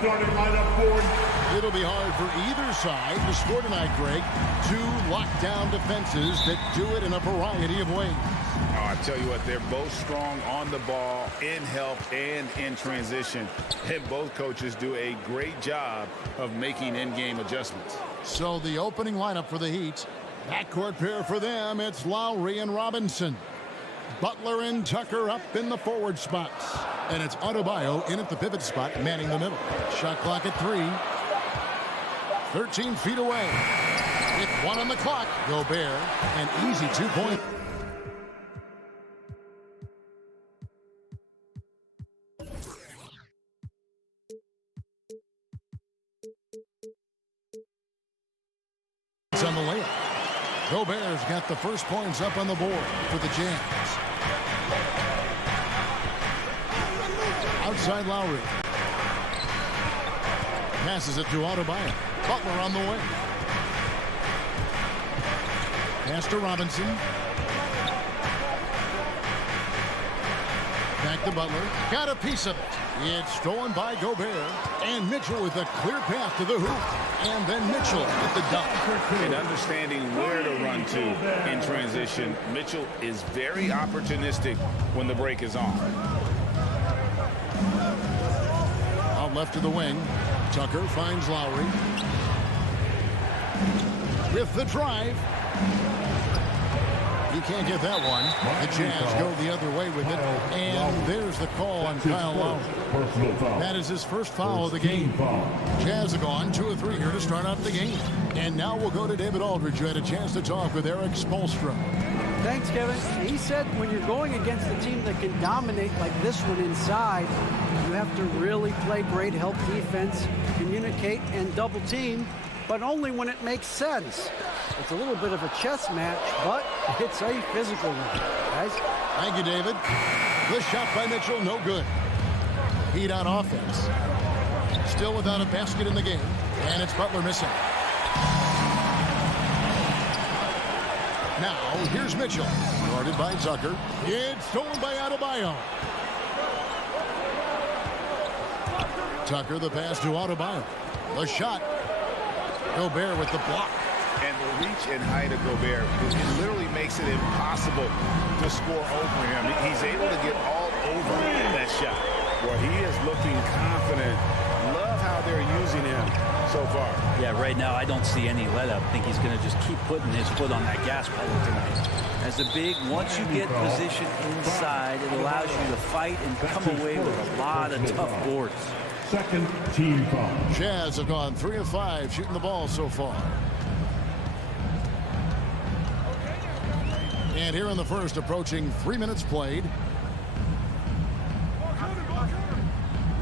starting lineup for... It'll be hard for either side to score tonight, Greg. Two lockdown defenses that do it in a variety of ways. Oh, I tell you what, they're both strong on the ball, in help, and in transition. And both coaches do a great job of making in-game adjustments. So the opening lineup for the Heat. Backcourt pair for them, it's Lowry and Robinson. Butler and Tucker up in the forward spots. And it's Adebayo in at the pivot spot, manning the middle. Shot clock at 3. 13 feet away. With 1 on the clock, Gobert, an easy 2-point. It's on the layup. Gobert's got the first points up on the board for the Jazz. Outside Lowry. Passes it to Adebayo. Butler on the way. Pass to Robinson. Back to Butler. Got a piece of it. It's stolen by Gobert. And Mitchell with a clear path to the hoop. And then Mitchell with the dunk. And understanding where to run to in transition, Mitchell is very opportunistic when the break is on. Out left to the wing. Tucker finds Lowry. With the drive. He can't get that one. The Jazz go the other way with it. And there's the call on Kyle Lowry. That is his first foul of the game. Jazz have gone 2 of 3 here to start out the game. And now we'll go to David Aldridge, who had a chance to talk with Eric Spoelstra. Thanks, Kevin. He said when you're going against a team that can dominate like this one inside, you have to really play great help defense, communicate, and double team, but only when it makes sense. It's a little bit of a chess match, but it's a physical one, guys. Thank you, David. The shot by Mitchell, no good. Heat on offense. Still without a basket in the game, and it's Butler missing. Now, here's Mitchell. Guarded by Tucker. It's stolen by Adebayo. Tucker, the pass to Adebayo. The shot. Gobert with the block. And the reach and height of Gobert, it literally makes it impossible to score over him. He's able to get all over that shot. Where he is looking confident. Love how they're using him so far. Yeah, right now I don't see any let-up. I think he's going to just keep putting his foot on that gas pedal tonight. As a big, once you get position inside, it allows you to fight and come away with a lot of tough boards. Second team foul. Jazz have gone 3 of 5 shooting the ball so far. And here in the first, approaching 3 minutes played.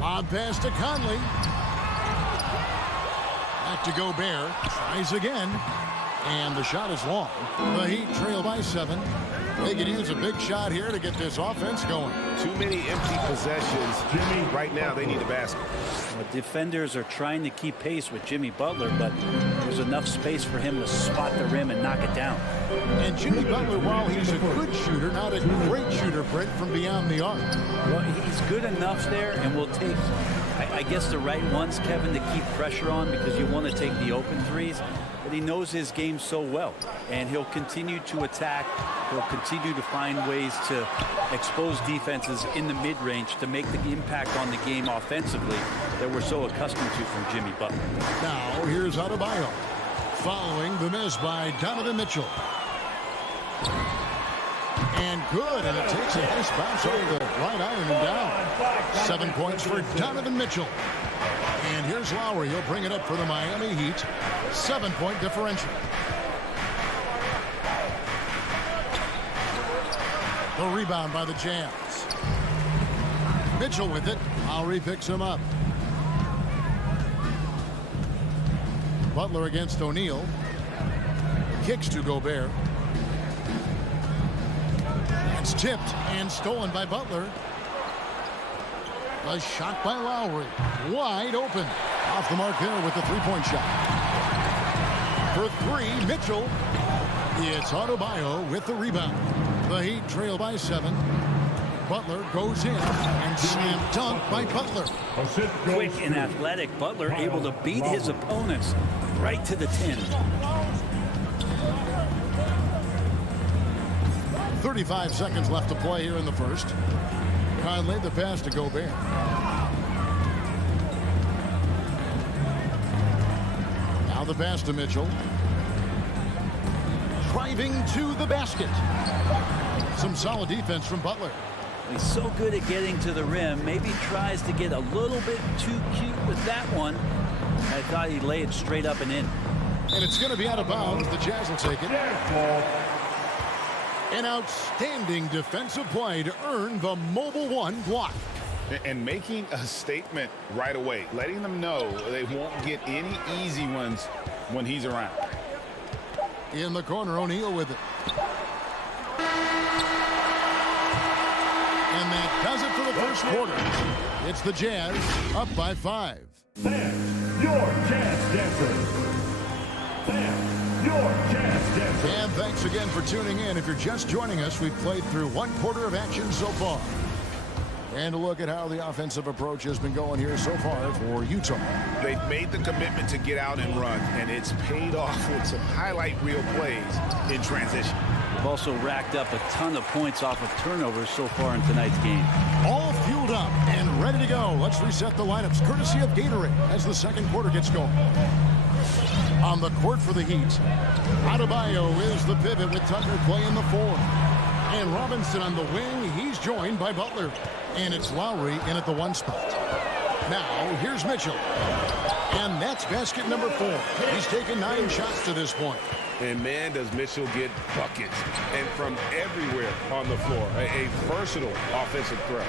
Lob pass to Conley. Back to Gobert. Tries again. And the shot is long. The Heat trail by 7. They could use a big shot here to get this offense going. Too many empty possessions. Jimmy, right now they need a basket. Well, defenders are trying to keep pace with Jimmy Butler, but there's enough space for him to spot the rim and knock it down. And Jimmy Butler, while he's a good shooter, not a great shooter, Brent, from beyond the arc. Well, he's good enough there, and will take, I guess, the right ones, Kevin, to keep pressure on, because you want to take the open threes. But he knows his game so well, and he'll continue to attack. He'll continue to find ways to expose defenses in the mid-range to make the impact on the game offensively that we're so accustomed to from Jimmy Butler. Now, here's Adebayo, following the miss by Donovan Mitchell. And good, and it takes a nice bounce over the right iron and down. 7 points for Donovan Mitchell. And here's Lowry. He'll bring it up for the Miami Heat. 7-point differential. The rebound by the Jazz. Mitchell with it. Lowry picks him up. Butler against O'Neal. Kicks to Gobert. It's tipped and stolen by Butler. A shot by Lowry. Wide open. Off the mark there with the three-point shot. For 3, Mitchell. It's Adebayo with the rebound. The Heat trail by 7. Butler goes in and slam dunk by Butler. Assist goes Quick and to athletic, Butler able to beat his opponents right to the 10. 35 seconds left to play here in the first. Conley the pass to Gobert. Now the pass to Mitchell. Driving to the basket. Some solid defense from Butler. He's so good at getting to the rim. Maybe tries to get a little bit too cute with that one. I thought he'd lay it straight up and in. And it's going to be out of bounds. The Jazz will take it. ball. An outstanding defensive play to earn the mobile one block. And making a statement right away, letting them know they won't get any easy ones when he's around. In the corner, O'Neal with it. And that does it for the first quarter. It's the Jazz up by 5. Fans, your Jazz dancers. Fans, your Jazz dancers. And thanks again for tuning in. If you're just joining us, we've played through one quarter of action so far. And a look at how the offensive approach has been going here so far for Utah. They've made the commitment to get out and run, and it's paid off with some highlight reel plays in transition. They've also racked up a ton of points off of turnovers so far in tonight's game. All fueled up and ready to go. Let's reset the lineups courtesy of Gatorade as the second quarter gets going. On the court for the Heat, Adebayo is the pivot with Tucker playing the 4. And Robinson on the wing. He's joined by Butler. And it's Lowry in at the 1 spot. Now, here's Mitchell. And that's basket number 4. He's taken 9 shots to this point. And man, does Mitchell get buckets. And from everywhere on the floor. A versatile offensive threat.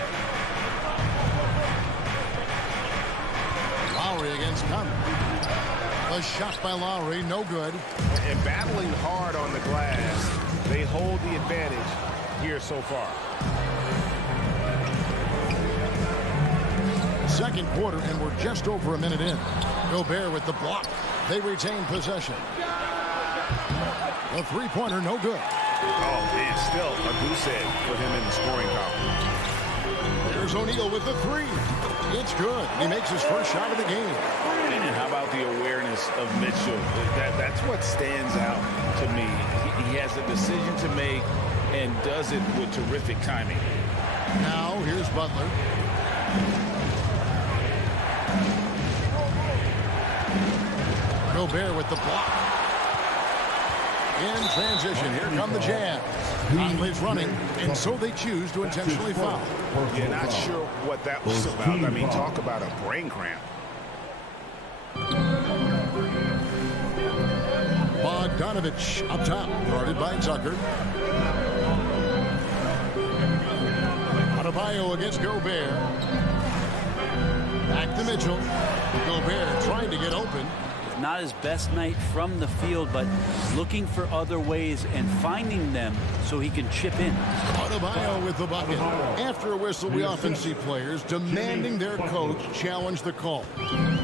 Lowry against Conley. A shot by Lowry, no good. And battling hard on the glass, they hold the advantage here so far. Second quarter, and we're just over a minute in. Gobert with the block. They retain possession. A three-pointer, no good. Oh, man, still a goose egg for him in the scoring column. There's O'Neal with the 3. It's good. He makes his first shot of the game. And how about the awareness of Mitchell? That's what stands out to me. He has a decision to make and does it with terrific timing. Now, here's Butler. Gobert with the block. In transition, here come the Jazz. Conley's running, and so they choose to intentionally foul. Yeah, not sure what that was about. I mean, talk about a brain cramp. Bogdanovich up top, guarded by Tucker. Adebayo against Gobert. Back to Mitchell. Gobert trying to get open. Not his best night from the field, but looking for other ways and finding them so he can chip in. Adebayo with the bucket. After a whistle, we often see players demanding their coach challenge the call.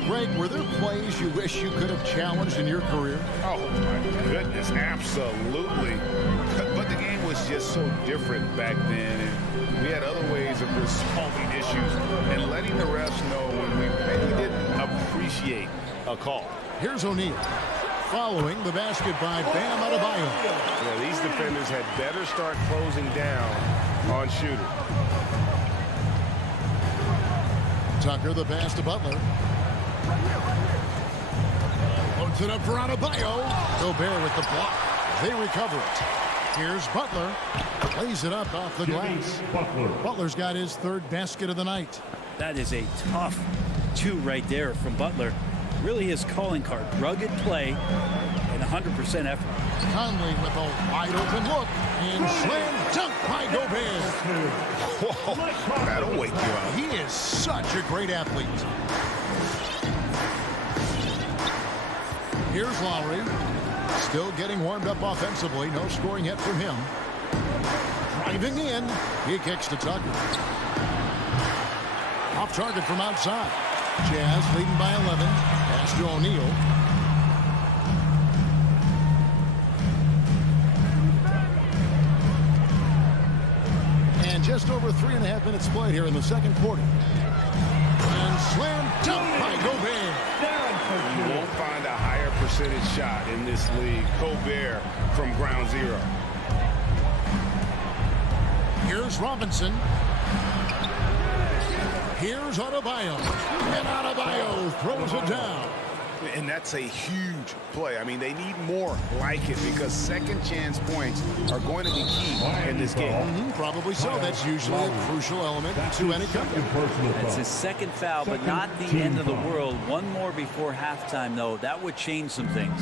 Greg, were there plays you wish you could have challenged in your career? Oh, my goodness, absolutely. But the game was just so different back then, and we had other ways of resolving issues and letting the refs know when we maybe didn't appreciate a call. Here's O'Neal. Following the basket by Bam Adebayo. Yeah, these defenders had better start closing down on shooter. Tucker, the pass to Butler. Loads it up for Adebayo. Gobert with the block. They recover it. Here's Butler. Lays it up off the glass. Butler's got his 3rd basket of the night. That is a tough 2 right there from Butler. Really his calling card. Rugged play and 100% effort. Conley with a wide open look. And slam dunk by Gobert. Whoa, that'll wake you up. He is such a great athlete. Here's Lowry. Still getting warmed up offensively. No scoring yet from him. Driving in. He kicks to Tucker. Off target from outside. Jazz leading by 11. Pass to O'Neal. And just just over 3.5 minutes played here in the second quarter. And slam dunk by Gobert. You won't find a higher percentage shot in this league. Gobert from ground zero. Here's Robinson. Here's Adebayo. And Adebayo throws it down. And that's a huge play. I mean, they need more like it because second chance points are going to be key in this game. Probably so. That's usually a crucial element to any comeback. That's his second foul, but not the end of the world. One more before halftime, though. That would change some things.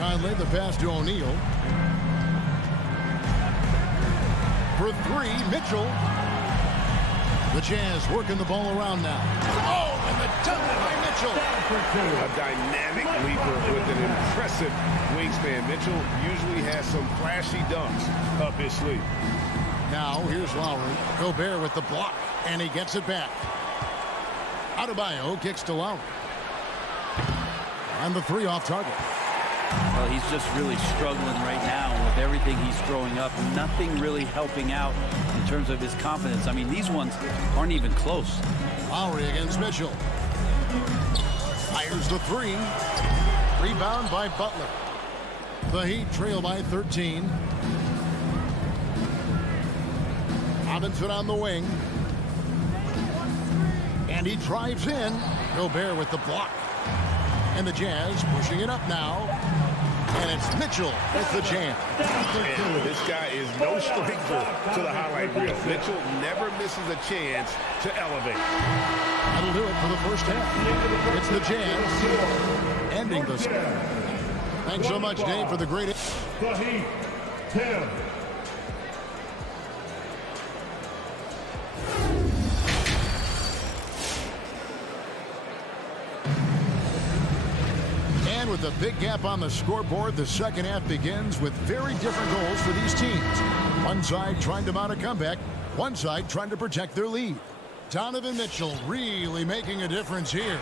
Conley, the pass to O'Neal. For three, Mitchell. The Jazz working the ball around now. Oh, and the dunk by Mitchell. A dynamic leaper with an impressive wingspan. Mitchell usually has some flashy dunks up his sleeve. Now, here's Lowry. Gobert with the block, and he gets it back. Adebayo kicks to Lowry. And the three off target. Well, he's just really struggling right now with everything he's throwing up. Nothing really helping out in terms of his confidence. I mean, these ones aren't even close. Lowry against Mitchell. Fires the three. Rebound by Butler. The Heat trail by 13. Robinson on the wing. And he drives in. Gobert with the block. And the Jazz pushing it up now. And it's Mitchell with the jam. And this guy is no stranger to the highlight reel. Mitchell never misses a chance to elevate. That'll do it for the first half. It's the Jazz ending this. Thanks so much, Dave, for the great. The Heat, 10. And with a big gap on the scoreboard, the second half begins with very different goals for these teams. One side trying to mount a comeback, one side trying to protect their lead. Donovan Mitchell really making a difference here.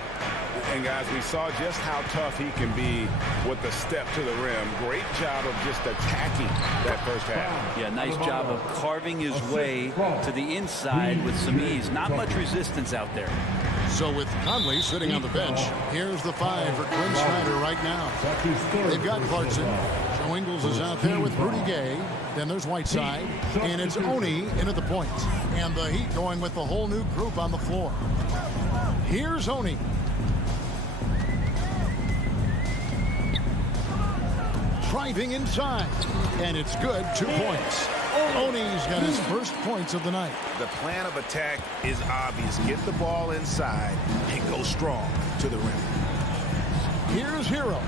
And guys, we saw just how tough he can be with the step to the rim. Great job of just attacking that first half. Yeah, nice job of carving his way to the inside with some ease. Not much resistance out there. So with Conley sitting on the bench, here's the five for Quinn Snyder right now. They've got Clarkson. Joe Ingles is out there with Rudy Gay. Then there's Whiteside. And it's Oni in at the point. And the Heat going with the whole new group on the floor. Here's Oni. Driving inside. And it's good. 2 points. Oni's got his first points of the night. The plan of attack is obvious. Get the ball inside and go strong to the rim. Here's Hero.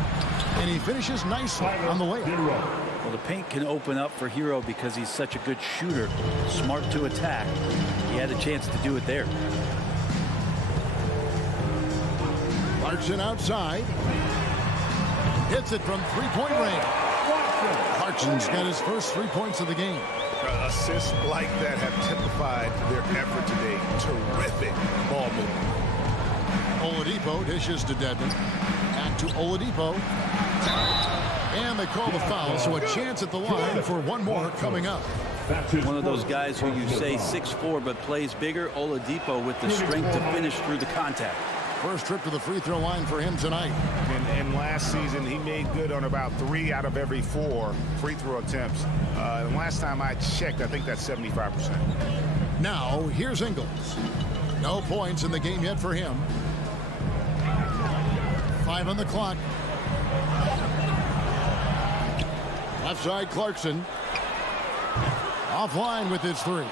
And he finishes nicely on the layup. Well, the paint can open up for Hero because he's such a good shooter. Smart to attack. He had a chance to do it there. Clarkson outside. Hits it from three-point range. Clarkson's got his first 3 points of the game. Assists like that have typified their effort today. Terrific ball movement. Oladipo dishes to Dedmon. Back to Oladipo. And they call the foul, so a chance at the line for one more coming up. One of those guys who you say 6'4", but plays bigger. Oladipo with the strength to finish through the contact. First trip to the free throw line for him tonight. And last season, he made good on about 3 out of every 4 free throw attempts. And last time I checked, I think that's 75%. Now, here's Ingles. No points in the game yet for him. 5 on the clock. Left side, Clarkson. Offline with his 3.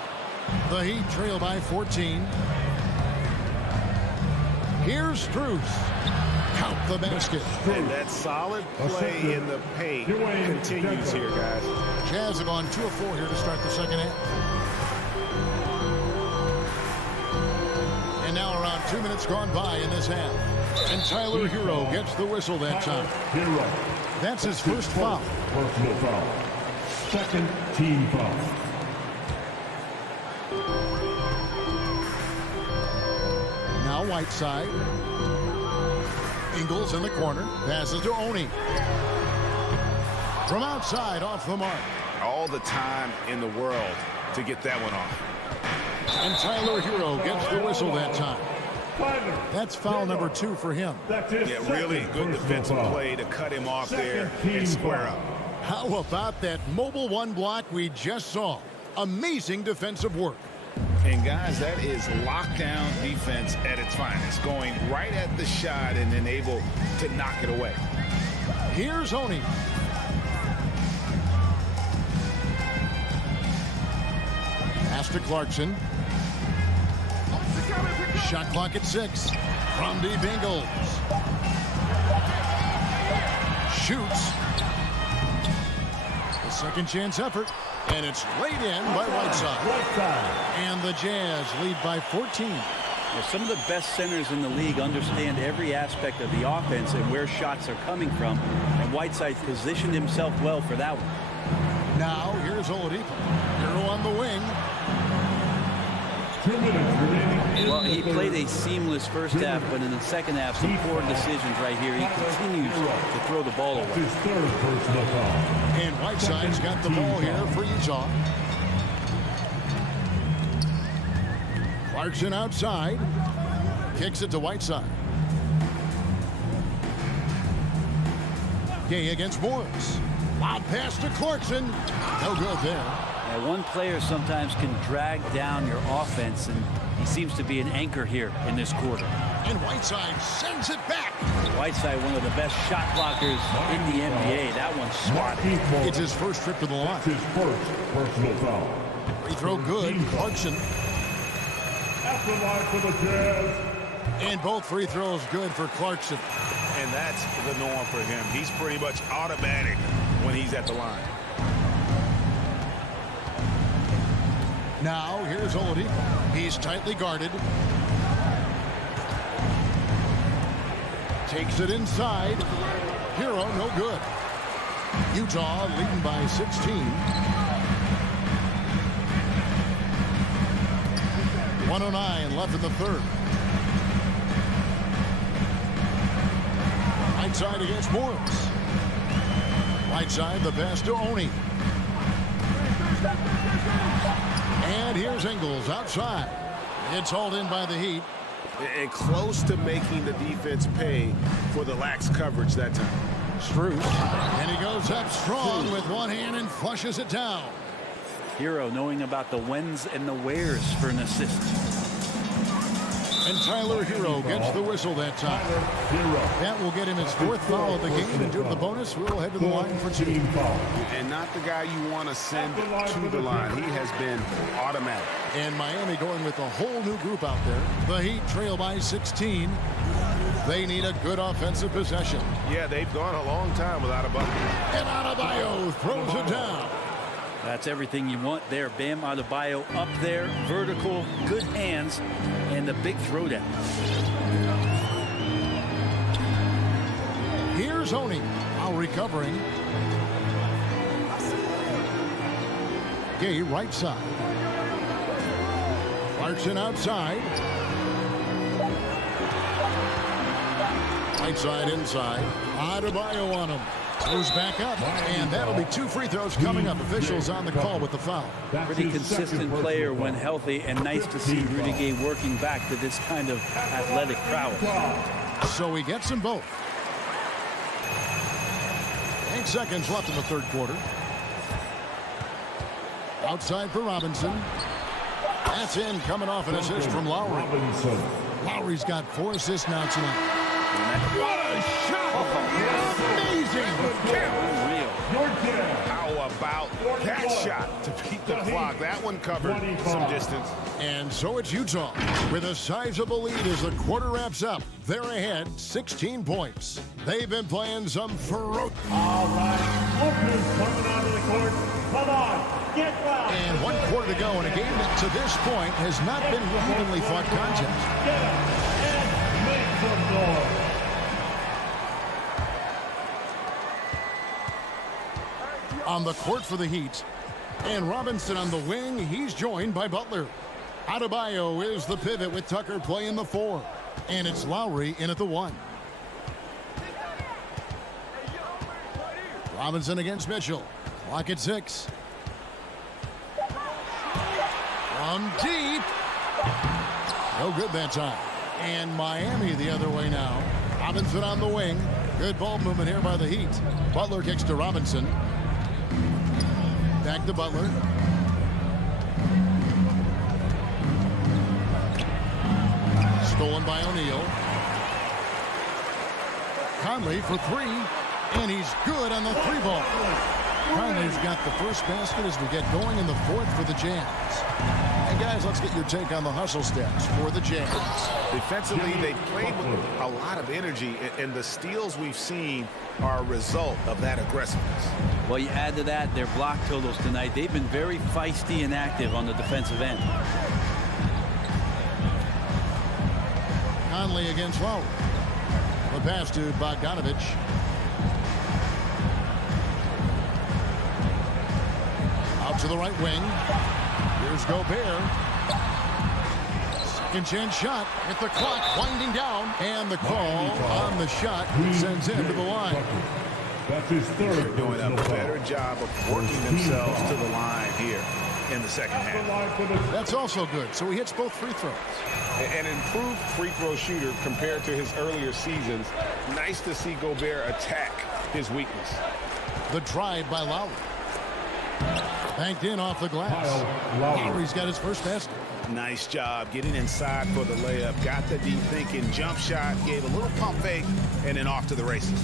The Heat trail by 14. Here's Strus. Count the basket. And that solid play in the paint continues here, guys. Jazz have gone 2 of 4 here to start the second half. And now around 2 minutes gone by in this half. And Tyler Hero gets the whistle that time. That's his first foul. Personal foul. Second team foul. Now Whiteside. Ingles in the corner. Passes to Oni. From outside, off the mark. All the time in the world to get that one off. And Tyler Hero gets the whistle that time. That's foul number 2 for him. Yeah, really good defensive play to cut him off there and square up. How about that mobile one block we just saw? Amazing defensive work. And guys, that is lockdown defense at its finest. Going right at the shot and then able to knock it away. Here's Oney. Pass to Clarkson. Shot clock at 6. From deep Ingles. Shoots. A second chance effort. And it's laid in by Whiteside. And the Jazz lead by 14. Well, some of the best centers in the league understand every aspect of the offense and where shots are coming from. And Whiteside positioned himself well for that one. Now here's Oladipo. Hero on the wing. 2 minutes remaining. Well, he played a seamless first half, but in the second half, some poor decisions right here. He continues to throw the ball away. His third personal foul. And Whiteside's got the ball here for Utah. Clarkson outside. Kicks it to Whiteside. Gay against Morris. Lob pass to Clarkson. No good there. Now, one player sometimes can drag down your offense, and he seems to be an anchor here in this quarter. And Whiteside sends it back. Whiteside, one of the best shot blockers in the NBA. That one's swatted. It's his first trip to the line. His first personal foul. Free throw good. Clarkson. After line for the Jazz. And both free throws good for Clarkson. And that's the norm for him. He's pretty much automatic when he's at the line. Now here's Oladipo. He's tightly guarded. Takes it inside. Hero no good. Utah leading by 16. 1:09 left in the third. Right side against Morris. Right side the pass to Oney. And here's Ingles outside. It's hauled in by the Heat. And close to making the defense pay for the lax coverage that time. Strus. And he goes up strong with one hand and flushes it down. Hero knowing about the whens and the wheres for an assist. And Tyler Hero gets the whistle that time. That will get him his 4th foul of the game. And due to the bonus, we'll head to the line for 2. And not the guy you want to send to the line. He has been automatic. And Miami going with a whole new group out there. The Heat trail by 16. They need a good offensive possession. Yeah, they've gone a long time without a bucket. And Adebayo throws it down. That's everything you want there. Bam Adebayo up there, vertical, good hands, and the big throwdown. Here's Oney, now recovering. Gay right side. Clarkson outside. Right side inside. Adebayo on him. Goes back up, and that'll be 2 free throws coming up. Officials on the call with the foul. Pretty consistent player when healthy, and nice to see Rudy Gay working back to this kind of athletic prowess. So he gets them both. 8 seconds left in the third quarter. Outside for Robinson. That's in, coming off an assist from Lowry. Lowry's got 4 assists now tonight. What a shot! Amazing! How about that shot to beat the clock? That one covered some distance. And so it's Utah with a sizable lead as the quarter wraps up. They're ahead 16 points. They've been playing some ferocious. All right, Lucas coming onto the court. Come on, get fouled. And 1 quarter to go in a game that to this point has not been an evenly fought contest. Get him and make some noise. On the court for the Heat. And Robinson on the wing. He's joined by Butler. Adebayo is the pivot with Tucker playing the 4. And it's Lowry in at the 1. Robinson against Mitchell. Clock at 6. From deep. No good that time. And Miami the other way now. Robinson on the wing. Good ball movement here by the Heat. Butler kicks to Robinson. Back to Butler. Stolen by O'Neal. Conley for three. And he's good on the three ball. Conley's got the first basket as we get going in the fourth for the Jazz. And guys, let's get your take on the hustle stats for the Jazz. Defensively, they've played with a lot of energy, and the steals we've seen are a result of that aggressiveness. Well, you add to that their block totals tonight. They've been very feisty and active on the defensive end. Conley against Lowry. The pass to Bogdanovich. Out to the right wing. Here's Gobert. Second chance shot with the clock winding down. And the call on the shot sends him to the line. That's his third. They're doing a better job of working themselves to the line here in the second half. That's also good. So he hits both free throws. An improved free throw shooter compared to his earlier seasons. Nice to see Gobert attack his weakness. The drive by Lowry. Banked in off the glass. Lowry's got his first basket. Nice job getting inside for the layup. Got the deep thinking jump shot. Gave a little pump fake. And then off to the races.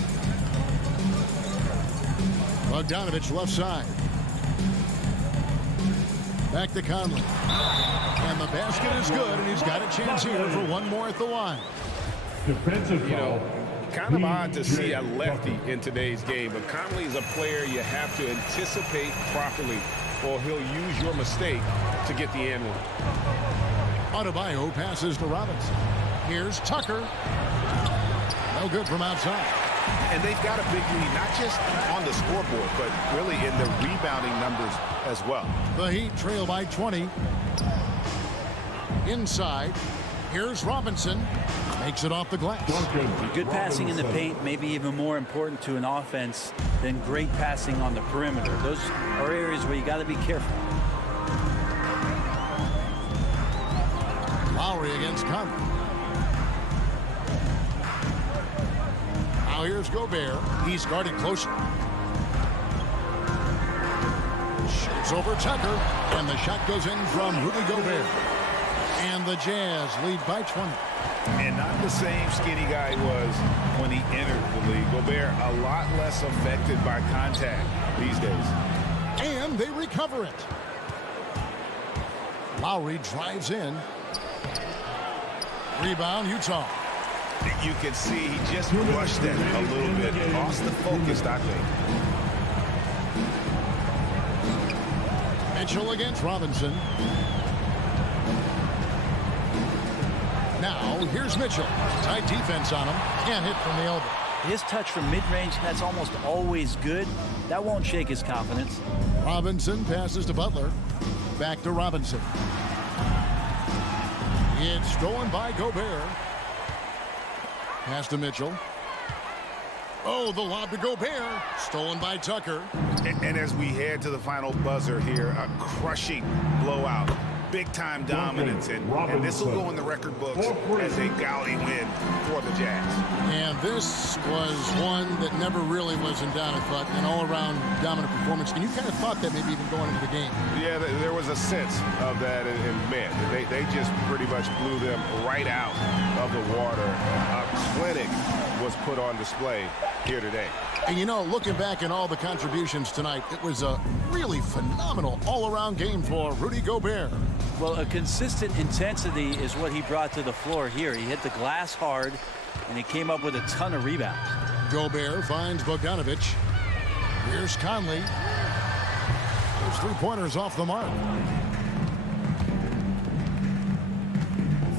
Bogdanovich left side. Back to Conley. And the basket is good. And he's got a chance here for one more at the line. Defensive foul. Kind of odd to see a lefty in today's game, but Conley is a player you have to anticipate properly, or he'll use your mistake to get the end one. Adebayo passes to Robinson. Here's Tucker. No good from outside. And they've got a big lead, not just on the scoreboard, but really in the rebounding numbers as well. The Heat trail by 20. Inside. Here's Robinson. Makes it off the glass. Good passing in the paint may be even more important to an offense than great passing on the perimeter. Those are areas where you got to be careful. Lowry against Conley. Now here's Gobert. He's guarded closely. Shoots over Tucker. And the shot goes in from Rudy Gobert. And the Jazz lead by 20. And not the same skinny guy he was when he entered the league. Gobert a lot less affected by contact these days. And they recover it. Lowry drives in. Rebound, Utah. You can see he just rushed that a little bit. Lost the focus, I think. Mitchell against Robinson. Now, here's Mitchell. Tight defense on him. Can't hit from the elbow. His touch from mid-range, that's almost always good. That won't shake his confidence. Robinson passes to Butler. Back to Robinson. It's stolen by Gobert. Pass to Mitchell. Oh, the lob to Gobert. Stolen by Tucker. And as we head to the final buzzer here, a crushing blowout. Big-time dominance, and this will go in the record books as a gaudy win for the Jazz. And this was one that never really was in doubt, I thought, an all-around dominant performance. And you kind of thought that maybe even going into the game. Yeah, there was a sense of that, and man, they just pretty much blew them right out of the water. A clinic was put on display here today. And you know, looking back at all the contributions tonight, it was a really phenomenal all-around game for Rudy Gobert. Well, a consistent intensity is what he brought to the floor here. He hit the glass hard, and he came up with a ton of rebounds. Gobert finds Bogdanovich. Here's Conley. Those three-pointers off the mark.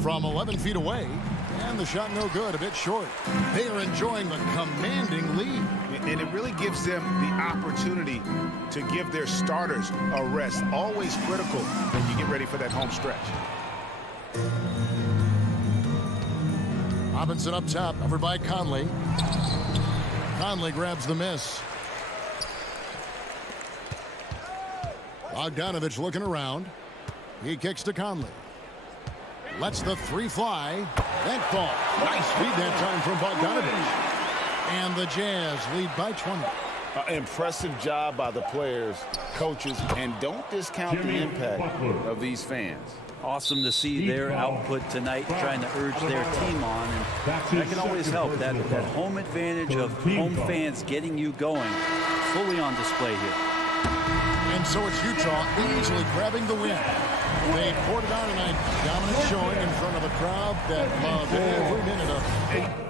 From 11 feet away, and the shot no good, a bit short. They are enjoying the commanding lead. And it really gives them the opportunity to give their starters a rest. Always critical when you get ready for that home stretch. Robinson up top, covered by Conley. Conley grabs the miss. Bogdanovich looking around. He kicks to Conley. Lets the three fly. That fall. Nice feed that time from Bogdanovich. And the Jazz lead by 20. Impressive job by the players, coaches, and don't discount the impact of these fans. Awesome to see their output tonight, trying to urge their team on. And that can always help. That home advantage of home fans getting you going, fully on display here. And so it's Utah easily grabbing the win. They poured it on tonight. Dominant showing in front of a crowd that loved every minute of it.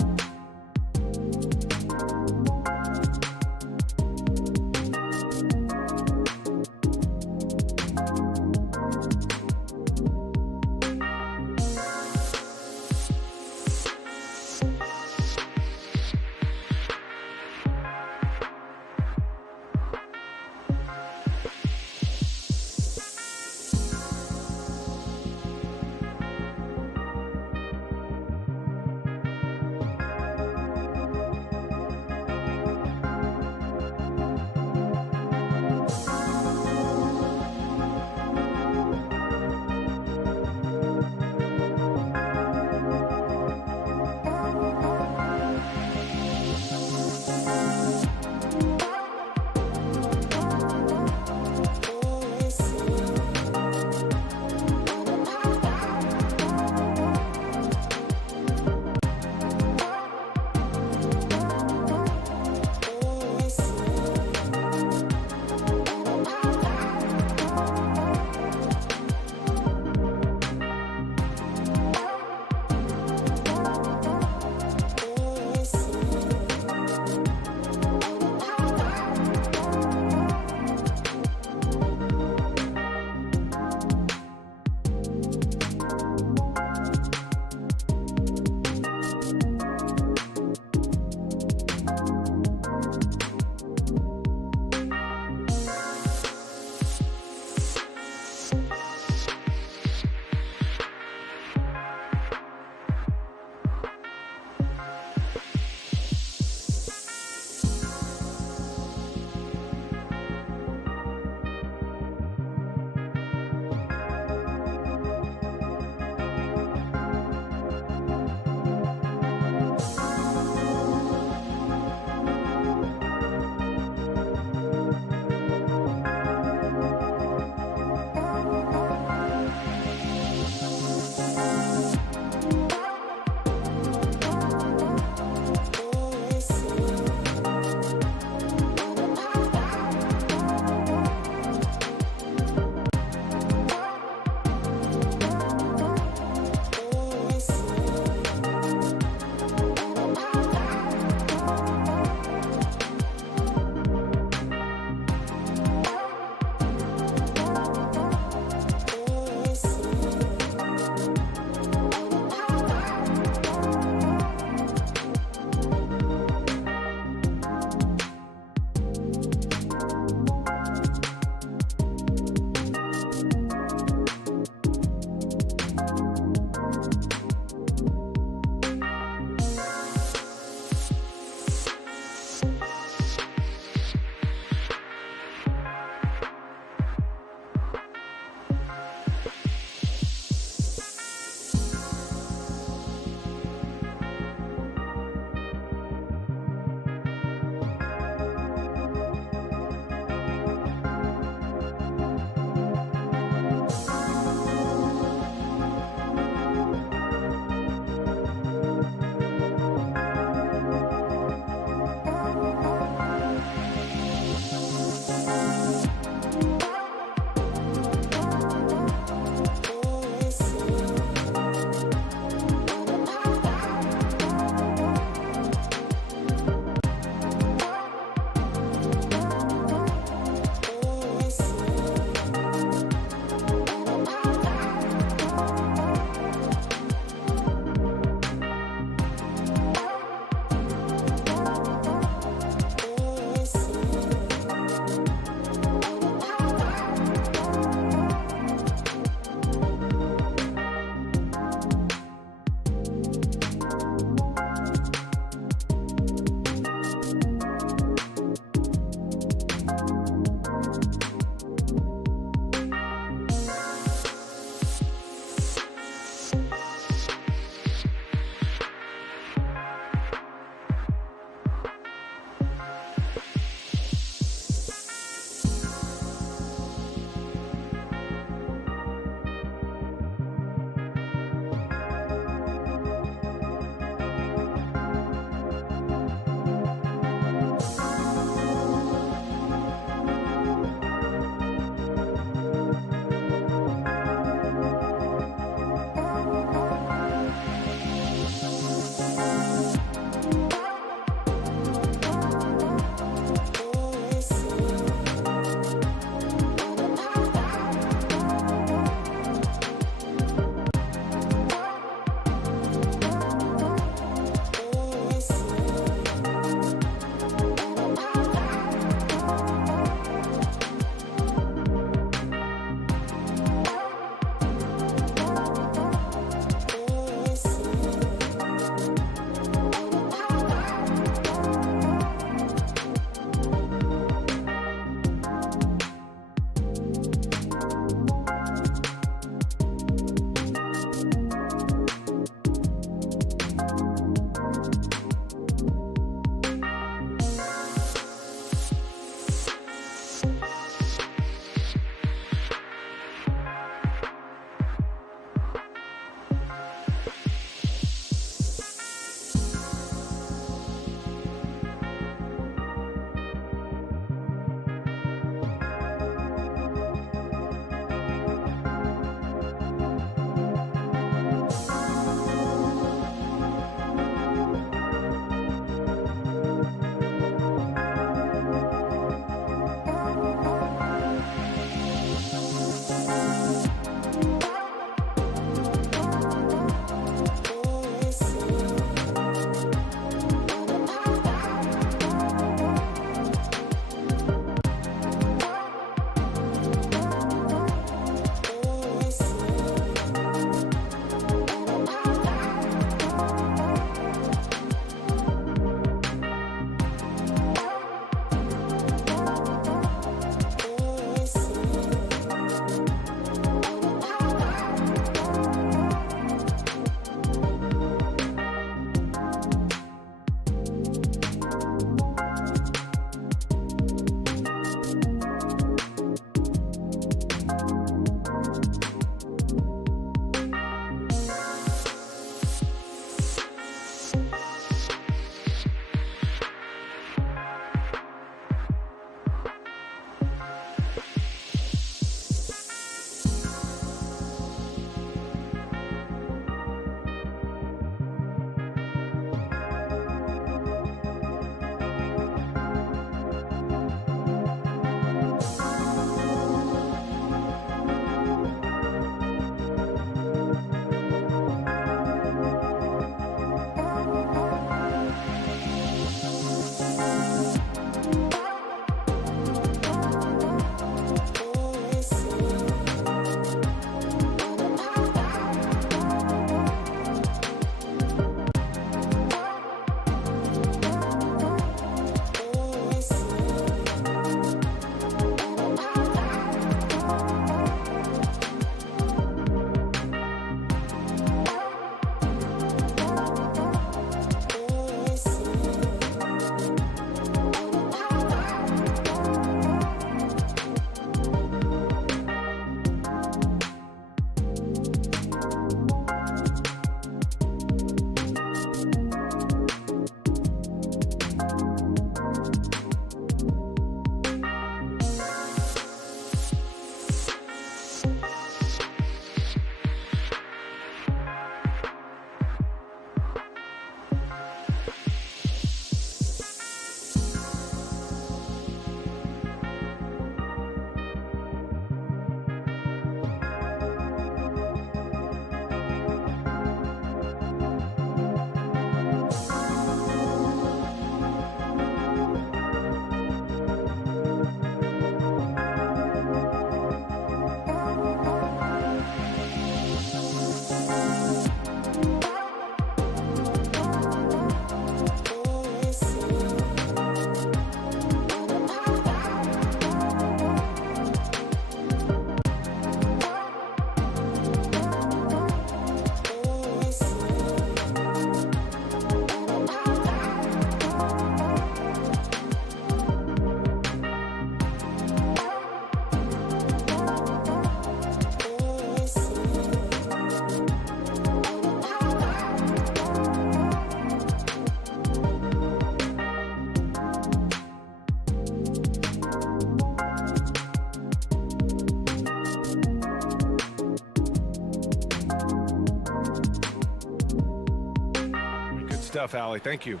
stuff, Allie. Thank you.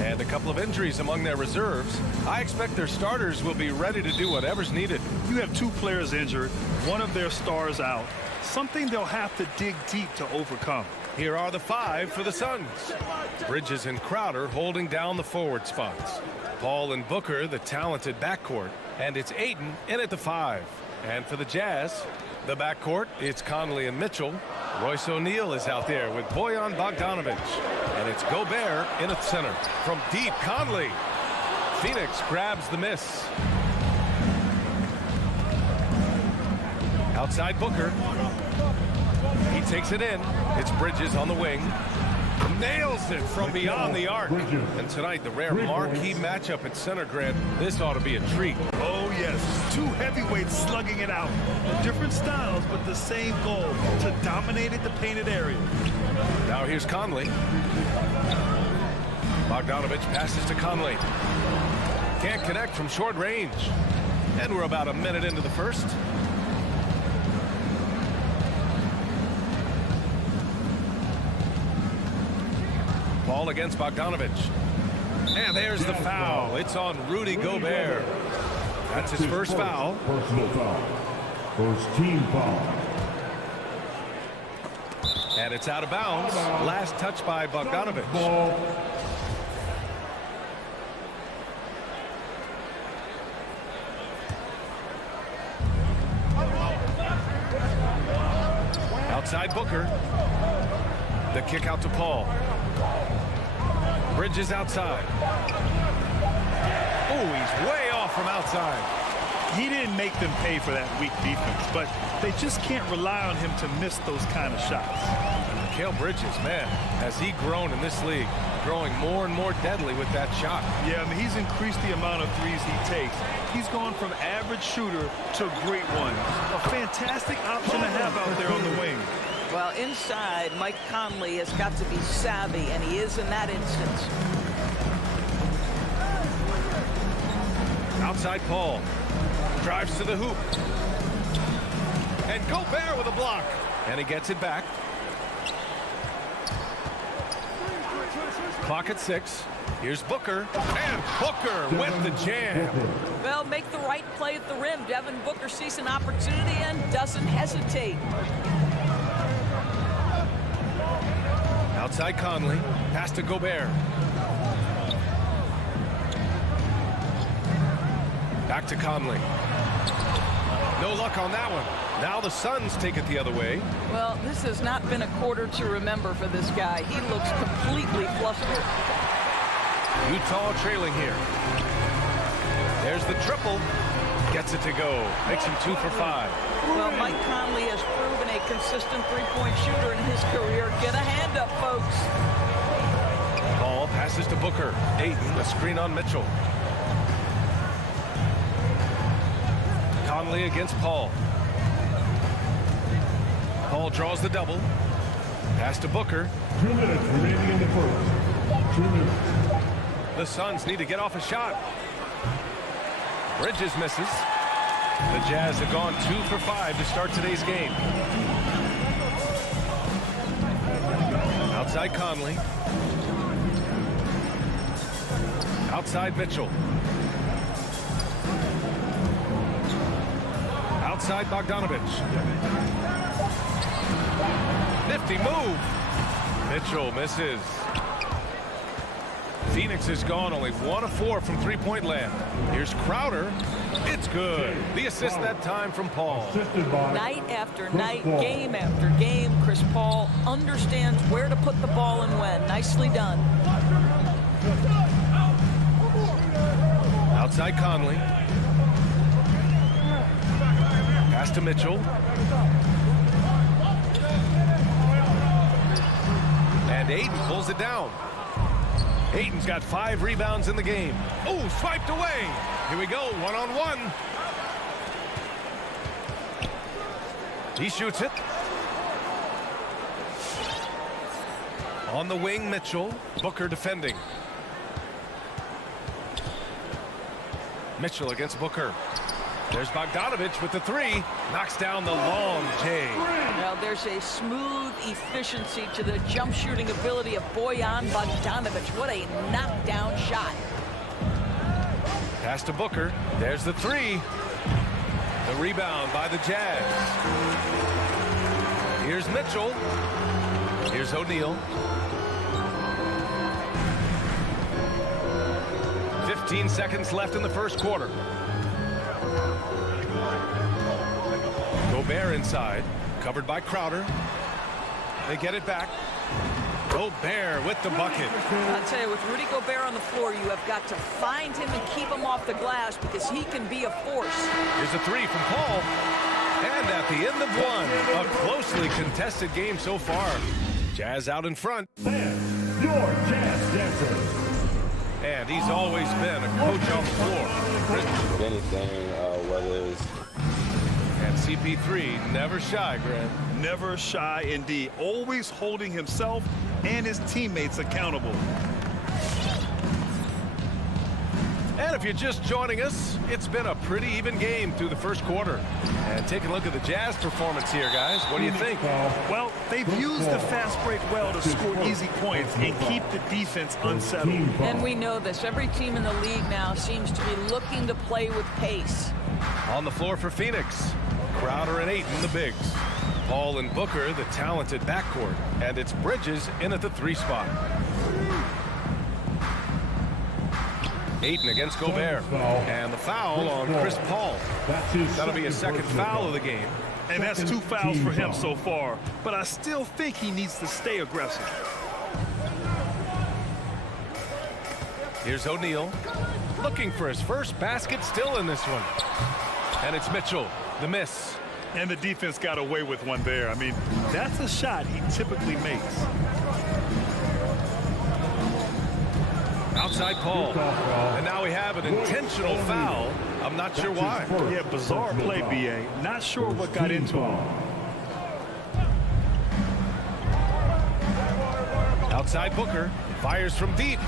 And a couple of injuries among their reserves. I expect their starters will be ready to do whatever's needed. You have 2 players injured, one of their stars out. Something they'll have to dig deep to overcome. Here are the 5 for the Suns. Bridges and Crowder holding down the forward spots. Paul and Booker, the talented backcourt. And it's Ayton in at the 5. And for the Jazz, the backcourt, it's Conley and Mitchell. Royce O'Neal is out there with Bojan Bogdanovic. And it's Gobert in at center. From deep, Conley. Phoenix grabs the miss. Outside Booker. He takes it in. It's Bridges on the wing. Nails it from beyond the arc. And tonight, the rare marquee matchup at center, Grant. This ought to be a treat. Oh, yes. 2 heavyweights slugging it out. Different styles, but the same goal, to dominate at the painted area. Now here's Conley. Bogdanovic passes to Conley. Can't connect from short range. And we're about a minute into the first. Ball against Bogdanovic. And there's the foul. It's on Rudy Gobert. That's his first foul. Personal foul. First team foul. And it's out of bounds. Last touch by Bogdanovic. Ball. Outside Booker. The kick out to Paul. Bridges outside. Oh, he's way off from outside. He didn't make them pay for that weak defense, but they just can't rely on him to miss those kind of shots. Mikal Bridges, man, has he grown in this league, growing more and more deadly with that shot. Yeah, I mean, he's increased the amount of threes he takes. He's gone from average shooter to great one. A fantastic option to have out there on the wing. Well, inside, Mike Conley has got to be savvy, and he is in that instance. Outside Paul. Drives to the hoop. And Gobert with a block. And he gets it back. Clock at 6. Here's Booker. And Booker with the jam. Well, make the right play at the rim. Devin Booker sees an opportunity and doesn't hesitate. Outside Conley. Pass to Gobert. Back to Conley. No luck on that one. Now the Suns take it the other way. Well, this has not been a quarter to remember for this guy. He looks completely flustered. Utah trailing here. There's the triple. Gets it to go. Makes him 2 for 5. Well, Mike Conley has proven a consistent three-point shooter in his career. Get a hand up, folks. Ball passes to Booker. Ayton, a screen on Mitchell. Conley against Paul. Paul draws the double. Pass to Booker. 2 minutes remaining in the first. 2 minutes. The Suns need to get off a shot. Bridges misses. The Jazz have gone 2 for 5 to start today's game. Outside Conley. Outside Mitchell. Outside Bogdanovic. Nifty move. Mitchell misses. Phoenix is gone only 1 of 4 from three-point land. Here's Crowder. It's good. The assist that time from Paul. Night after night, game after game, Chris Paul understands where to put the ball and when. Nicely done. Outside Conley. Pass to Mitchell. And Ayton pulls it down. Ayton's got 5 rebounds in the game. Oh, swiped away. Here we go, one-on-one. He shoots it. On the wing, Mitchell. Booker defending. Mitchell against Booker. There's Bogdanovich with the three. Knocks down the long J. Now there's a smooth efficiency to the jump shooting ability of Bojan Bogdanovich. What a knockdown shot. Pass to Booker. There's the three. The rebound by the Jazz. Here's Mitchell. Here's O'Neal. 15 seconds left in the first quarter. Gobert inside, covered by Crowder. They get it back. Gobert with the bucket. I'll tell you, with Rudy Gobert on the floor, you have got to find him and keep him off the glass because he can be a force. Here's a three from Paul. And at the end of one, a closely contested game so far. Jazz out in front. And your Jazz dancers. And he's always been a coach on the floor. If anything, whether it was... And CP3, never shy, Grant. Never shy indeed. Always holding himself and his teammates accountable. And if you're just joining us, it's been a pretty even game through the first quarter. And take a look at the Jazz performance here, guys. What do you think? Well, they've used the fast break well to score easy points and keep the defense unsettled. And we know this. Every team in the league now seems to be looking to play with pace. On the floor for Phoenix, Crowder and Ayton, the bigs. Paul and Booker, the talented backcourt. And it's Bridges in at the three spot. Ayton against Gobert. And the foul on Chris Paul. That'll be his second foul of the game. And that's 2 fouls for him so far. But I still think he needs to stay aggressive. Here's O'Neal. Looking for his first basket still in this one. And it's Mitchell, the miss. And the defense got away with one there. I mean, that's a shot he typically makes. Outside Paul. And now we have an intentional foul. I'm not sure why. Yeah, bizarre play, B.A. Not sure what got into him. Outside Booker. Fires from deep.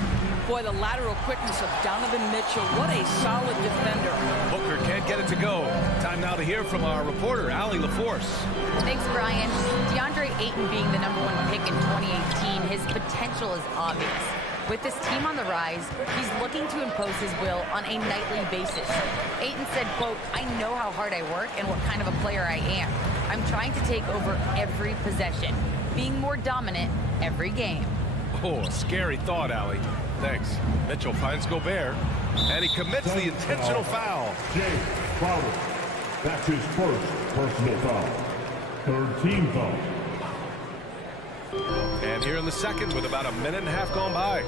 Boy, the lateral quickness of Donovan Mitchell. What a solid defender. Booker can't get it to go. Time now to hear from our reporter, Allie LaForce. Thanks, Brian. DeAndre Ayton being the #1 pick in 2018, his potential is obvious. With this team on the rise, he's looking to impose his will on a nightly basis. Ayton said, quote, "I know how hard I work and what kind of a player I am. I'm trying to take over every possession, being more dominant every game." Oh, a scary thought, Allie. Thanks. Mitchell finds Gobert, and he commits the intentional foul. Jay Crowder. That's his first personal foul. Third team foul. And here in the second with about a minute and a half gone by.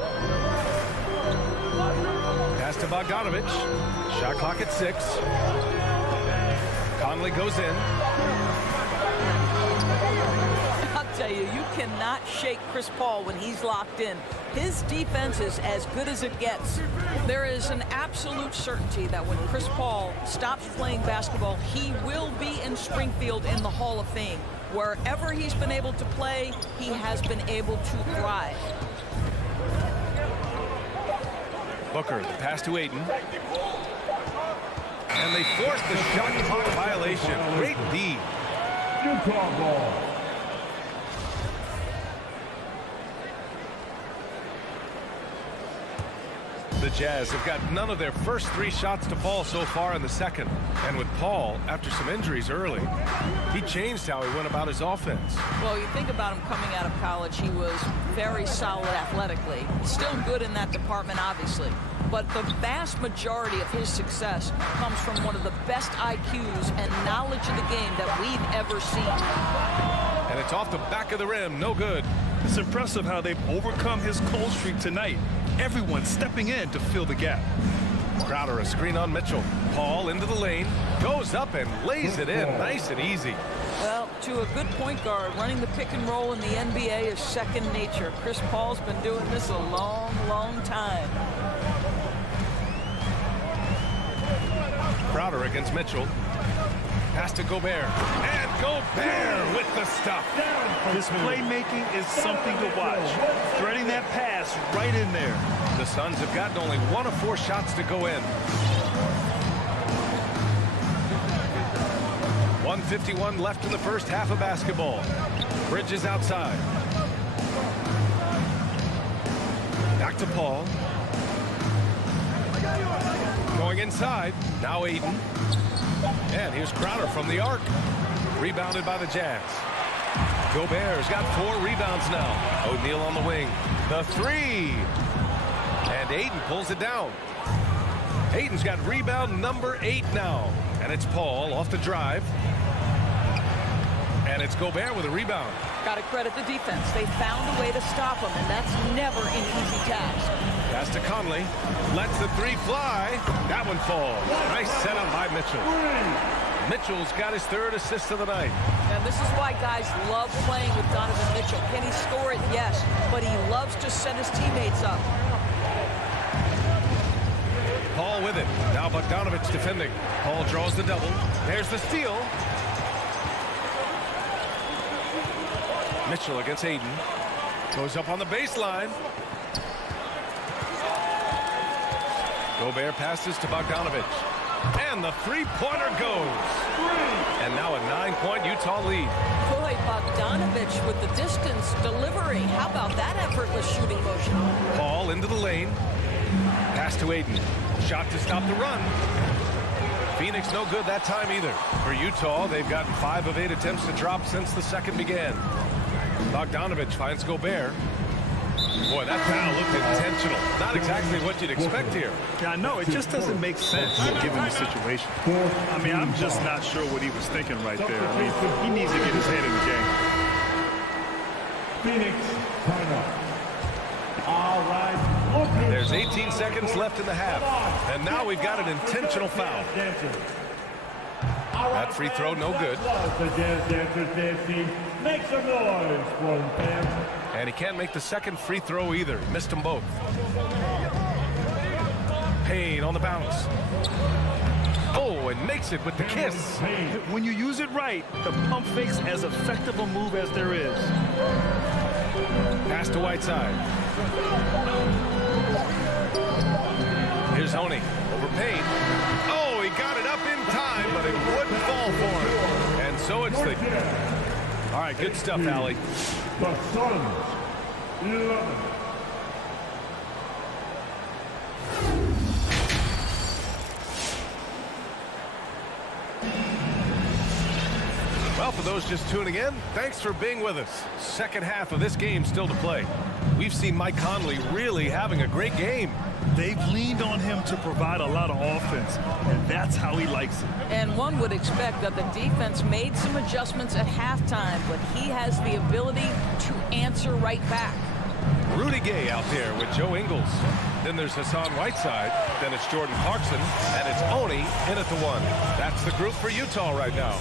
Pass to Bogdanovich. Shot clock at 6. Conley goes in. I'll tell you, you cannot shake Chris Paul when he's locked in. His defense is as good as it gets. There is an absolute certainty that when Chris Paul stops playing basketball, he will be in Springfield in the Hall of Fame. Wherever he's been able to play, he has been able to thrive. Booker, the pass to Ayton. And they force the shot clock violation. Great D. Utah ball. The Jazz have got none of their first 3 shots to fall so far in the second. And with Paul, after some injuries early, he changed how he went about his offense. Well, you think about him coming out of college, he was very solid athletically. Still good in that department, obviously. But the vast majority of his success comes from one of the best IQs and knowledge of the game that we've ever seen. And it's off the back of the rim, no good. It's impressive how they've overcome his cold streak tonight. Everyone stepping in to fill the gap. Crowder, a screen on Mitchell. Paul into the lane, goes up and lays it in nice and easy. Well, to a good point guard, running the pick and roll in the NBA is second nature. Chris Paul's been doing this a long, long time. Crowder against Mitchell. Pass to Gobert. And Gobert with the stuff. His playmaking is something to watch. Threading that pass right in there. The Suns have gotten only 1 of 4 shots to go in. 1:51 left in the first half of basketball. Bridges outside. Back to Paul. Going inside. Now Aiden. And here's Crowder from the arc. Rebounded by the Jazz. Gobert's got 4 rebounds now. O'Neal on the wing. The 3. And Aiden pulls it down. Aiden's got rebound number 8 now. And it's Paul off the drive. And it's Gobert with a rebound. Got to credit the defense. They found a way to stop him, and that's never an easy task. Pass to Conley. Lets the 3 fly. That one falls. Nice setup by Mitchell. Mitchell's got his 3rd assist of the night. And this is why guys love playing with Donovan Mitchell. Can he score it? Yes. But he loves to set his teammates up. Paul with it. Now Bogdanovich defending. Paul draws the double. There's the steal. Mitchell against Aiden. Goes up on the baseline. Gobert passes to Bogdanovich. And the 3-pointer goes. And now a 9-point Utah lead. Boy, Bogdanovich with the distance delivery. How about that effortless shooting motion? Paul into the lane. Pass to Aiden. Shot to stop the run. Phoenix no good that time either. For Utah, they've gotten 5 of 8 attempts to drop since the second began. Bogdanovich finds Gobert. Boy, that foul looked intentional. Not exactly what you'd expect here. Yeah, I know. It just doesn't make sense given the situation. I mean, I'm just not sure what he was thinking right there. I mean, he needs to get his head in the game. Phoenix, timeout. All right. There's 18 seconds left in the half. And now we've got an intentional foul. That free throw no good. The Jazz Dancers dance team. Make some noise for them, fans. And he can't make the second free throw either. He missed them both. Payne on the bounce. Oh, and makes it with the kiss. When you use it right, the pump fake's as effective a move as there is. Pass to Whiteside. Here's Honey over Payne. Oh, he got it up in time, but it wouldn't fall for him. And so it's the... All right, good stuff, Allie. The Suns, 11. Well, for those just tuning in, thanks for being with us. Second half of this game still to play. We've seen Mike Conley really having a great game. They've leaned on him to provide a lot of offense, and that's how he likes it. And one would expect that the defense made some adjustments at halftime, but he has the ability to answer right back. Rudy Gay out there with Joe Ingles. Then there's Hassan Whiteside. Then it's Jordan Clarkson. And it's Oni in at the 1. That's the group for Utah right now.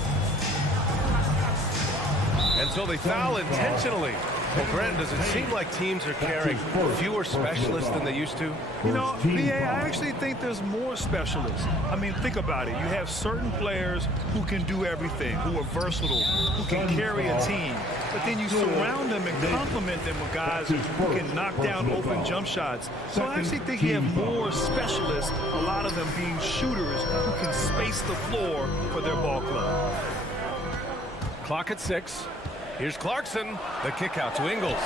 Until they foul intentionally. Well, Brent, does it seem like teams are carrying fewer specialists than they used to? You know, VA, I actually think there's more specialists. I mean, think about it. You have certain players who can do everything, who are versatile, who can carry a team. But then you surround them and complement them with guys who can knock down open jump shots. So I actually think you have more specialists, a lot of them being shooters who can space the floor for their ball club. Clock at 6. Here's Clarkson, the kick out to Ingles.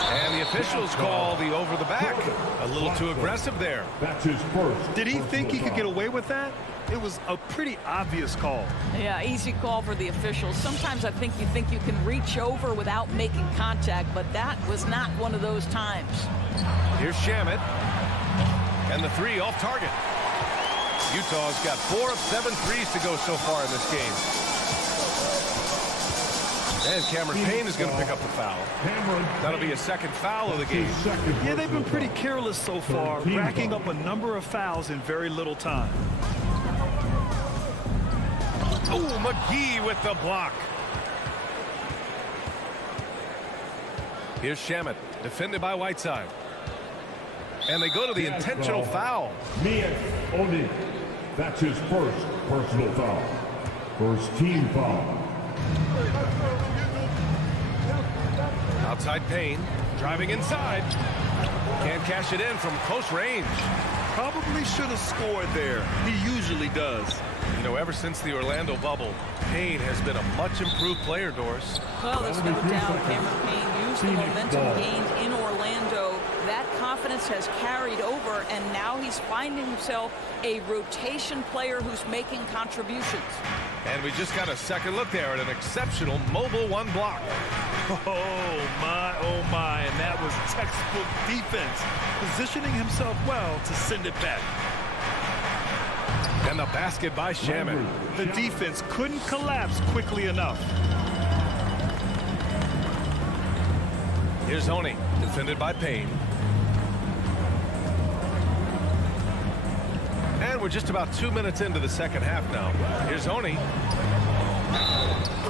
And the officials call the over the back. A little too aggressive there. That's his first. Did he think he could get away with that? It was a pretty obvious call. Yeah, easy call for the officials. Sometimes I think you can reach over without making contact, but that was not one of those times. Here's Shamet. And the 3 off target. Utah's got 4 of 7 threes to go so far in this game. And Cameron Payne is going to pick up the foul. That'll be a second foul of the game. Yeah, they've been pretty careless so far, racking up a number of fouls in very little time. Oh, McGee with the block. Here's Shamet, defended by Whiteside. And they go to the intentional foul. Oni. That's his first personal foul. First team foul. Outside Payne, driving inside. Can't cash it in from close range. Probably should have scored there. He usually does. You know, ever since the Orlando bubble, Payne has been a much improved player, Doris. Well, there's no doubt Cameron Payne used the momentum gained in Orlando. That confidence has carried over, and now he's finding himself a rotation player who's making contributions. And we just got a second look there at an exceptional mobile one block. Oh my, and that was textbook defense, positioning himself well to send it back. And the basket by Shaman. The defense couldn't collapse quickly enough. Here's Oni, defended by Payne. And we're just about 2 minutes into the second half now. Here's Oni.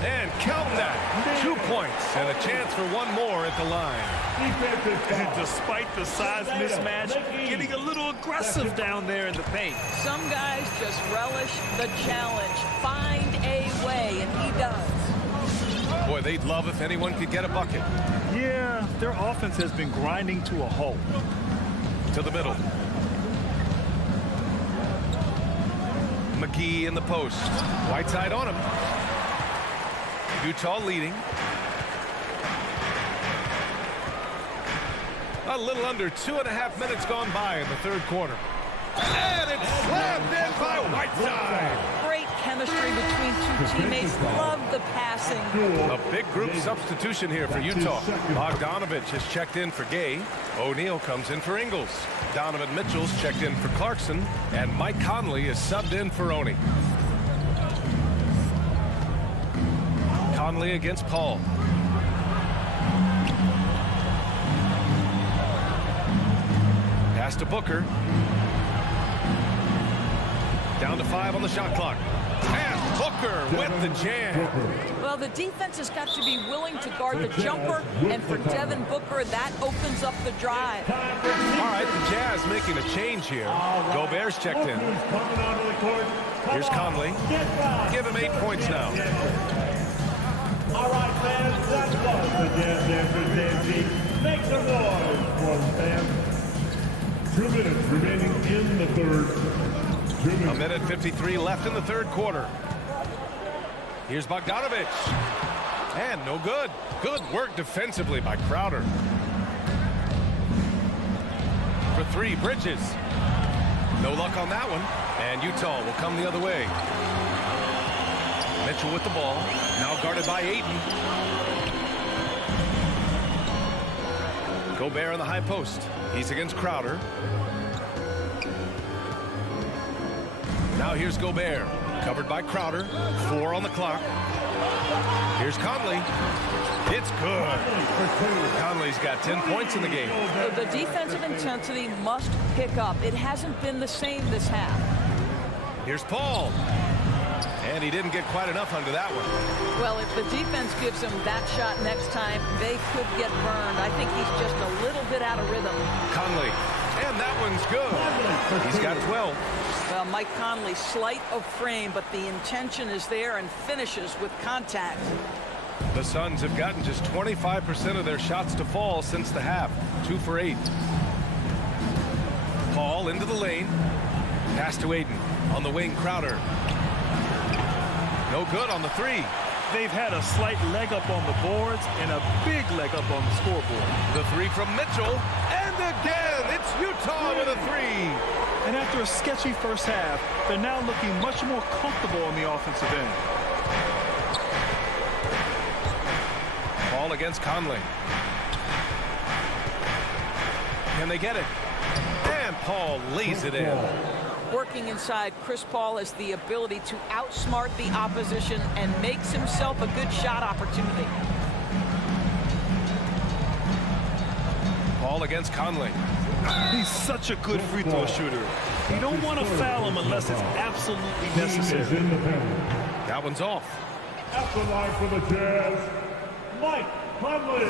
And counting that. 2 points and a chance for one more at the line. And despite the size mismatch, getting a little aggressive down there in the paint. Some guys just relish the challenge. Find a way, and he does. Boy, they'd love if anyone could get a bucket. Yeah, their offense has been grinding to a halt. To the middle. McGee in the post. Whiteside on him. Utah leading. A little under 2.5 minutes gone by in the third quarter. And it's slammed in by Whiteside. Great chemistry between two teammates. Love the passing. A big group substitution here for Utah. Bogdanovich has checked in for Gay. O'Neal comes in for Ingles. Donovan Mitchell's checked in for Clarkson. And Mike Conley is subbed in for Oni. Conley against Paul. Pass to Booker. Down to 5 on the shot clock. And Booker with the jam. Well, the defense has got to be willing to guard the jumper, and for Devin Booker, that opens up the drive. All right, the Jazz making a change here. Gobert's checked in. Here's Conley. Give him 8 points now. All right, fans, that's what the Jazz Dancers dancing. Make some noise for the fans. 2 minutes remaining in the third. 2 minutes. A minute 53 left in the third quarter. Here's Bogdanovich. And no good. Good work defensively by Crowder. For 3, Bridges. No luck on that one. And Utah will come the other way. Mitchell with the ball. Now guarded by Ayton. Gobert on the high post. He's against Crowder. Now here's Gobert. Covered by Crowder. 4 on the clock. Here's Conley. It's good. Conley's got 10 points in the game. The defensive intensity must pick up. It hasn't been the same this half. Here's Paul. And he didn't get quite enough under that one. Well, if the defense gives him that shot next time, they could get burned. I think he's just a little bit out of rhythm. Conley. And that one's good. He's got 12. Well, Mike Conley, slight of frame, but the intention is there and finishes with contact. The Suns have gotten just 25% of their shots to fall since the half. 2 for 8. Paul into the lane. Pass to Ayton. On the wing, Crowder. No good on the 3. They've had a slight leg up on the boards and a big leg up on the scoreboard. The 3 from Mitchell. And again, it's Utah with a 3. And after a sketchy first half, they're now looking much more comfortable on the offensive end. Ball against Conley. Can they get it? And Paul lays it in. Working inside, Chris Paul has the ability to outsmart the opposition and makes himself a good shot opportunity. Paul against Conley. He's such a good free throw shooter. You don't want to foul him unless it's absolutely necessary. That one's off. At the line for the Jazz, Mike Conley.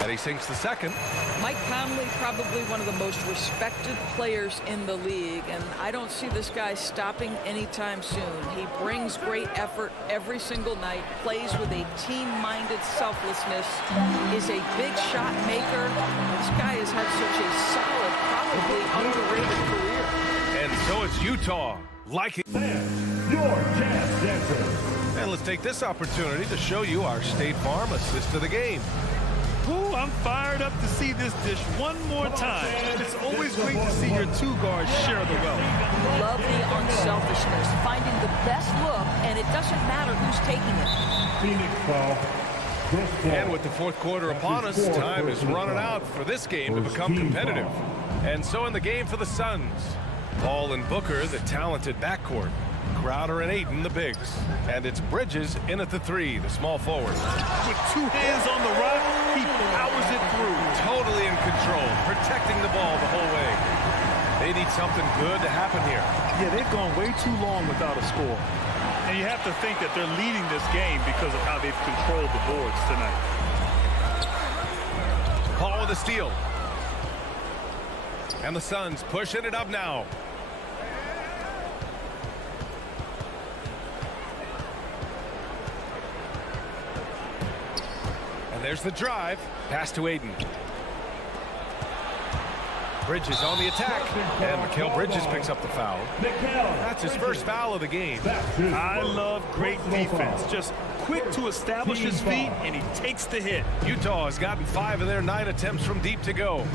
And he sinks the second. Mike Conley, probably one of the most respected players in the league, and I don't see this guy stopping anytime soon. He brings great effort every single night, plays with a team-minded selflessness, is a big shot maker. This guy has had such a solid, probably underrated career. And so it's Utah. Like it. your Jazz Dancers. And let's take this opportunity to show you our State Farm assist of the game. Ooh, I'm fired up to see this dish one more time. It's always great to see your two guards share the wealth. Love the unselfishness, finding the best look, and it doesn't matter who's taking it. Phoenix foul. Chris Paul. And with the fourth quarter upon us, time is running out for this game to become competitive. And so in the game for the Suns, Paul and Booker, the talented backcourt. Crowder and Ayton, the bigs. And it's Bridges in at the three, the small forward. With two hands on the rock, he powers it through. Totally in control, protecting the ball the whole way. They need something good to happen here. Yeah, they've gone way too long without a score. And you have to think that they're leading this game because of how they've controlled the boards tonight. Paul with a steal. And the Suns pushing it up now. And there's the drive. Pass to Ayton. Bridges on the attack. And Mikal Bridges picks up the foul. That's his first foul of the game. I love great defense. Just quick to establish his feet, and he takes the hit. Utah has gotten 5 of their 9 attempts from deep to go.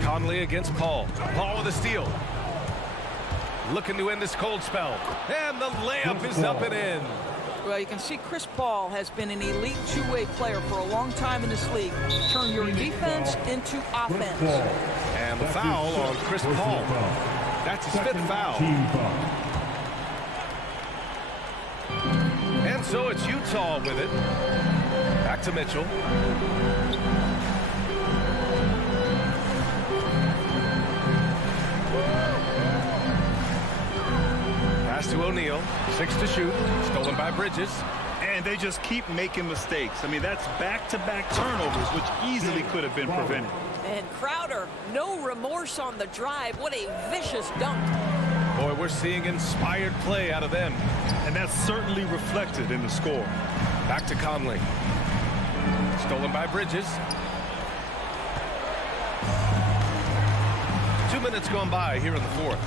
Conley against Paul. Paul with a steal. Looking to end this cold spell. And the layup is up and in. Well, you can see Chris Paul has been an elite two-way player for a long time in this league. Turn your defense into offense. And the foul on Chris Paul. That's his 5th foul. And so it's Utah with it. Back to Mitchell. Pass to O'Neal. 6 to shoot. Stolen by Bridges. And they just keep making mistakes. I mean, that's back-to-back turnovers, which easily could have been prevented. And Crowder, no remorse on the drive. What a vicious dunk. Boy, we're seeing inspired play out of them. And that's certainly reflected in the score. Back to Conley. Stolen by Bridges. 2 minutes gone by here in the fourth.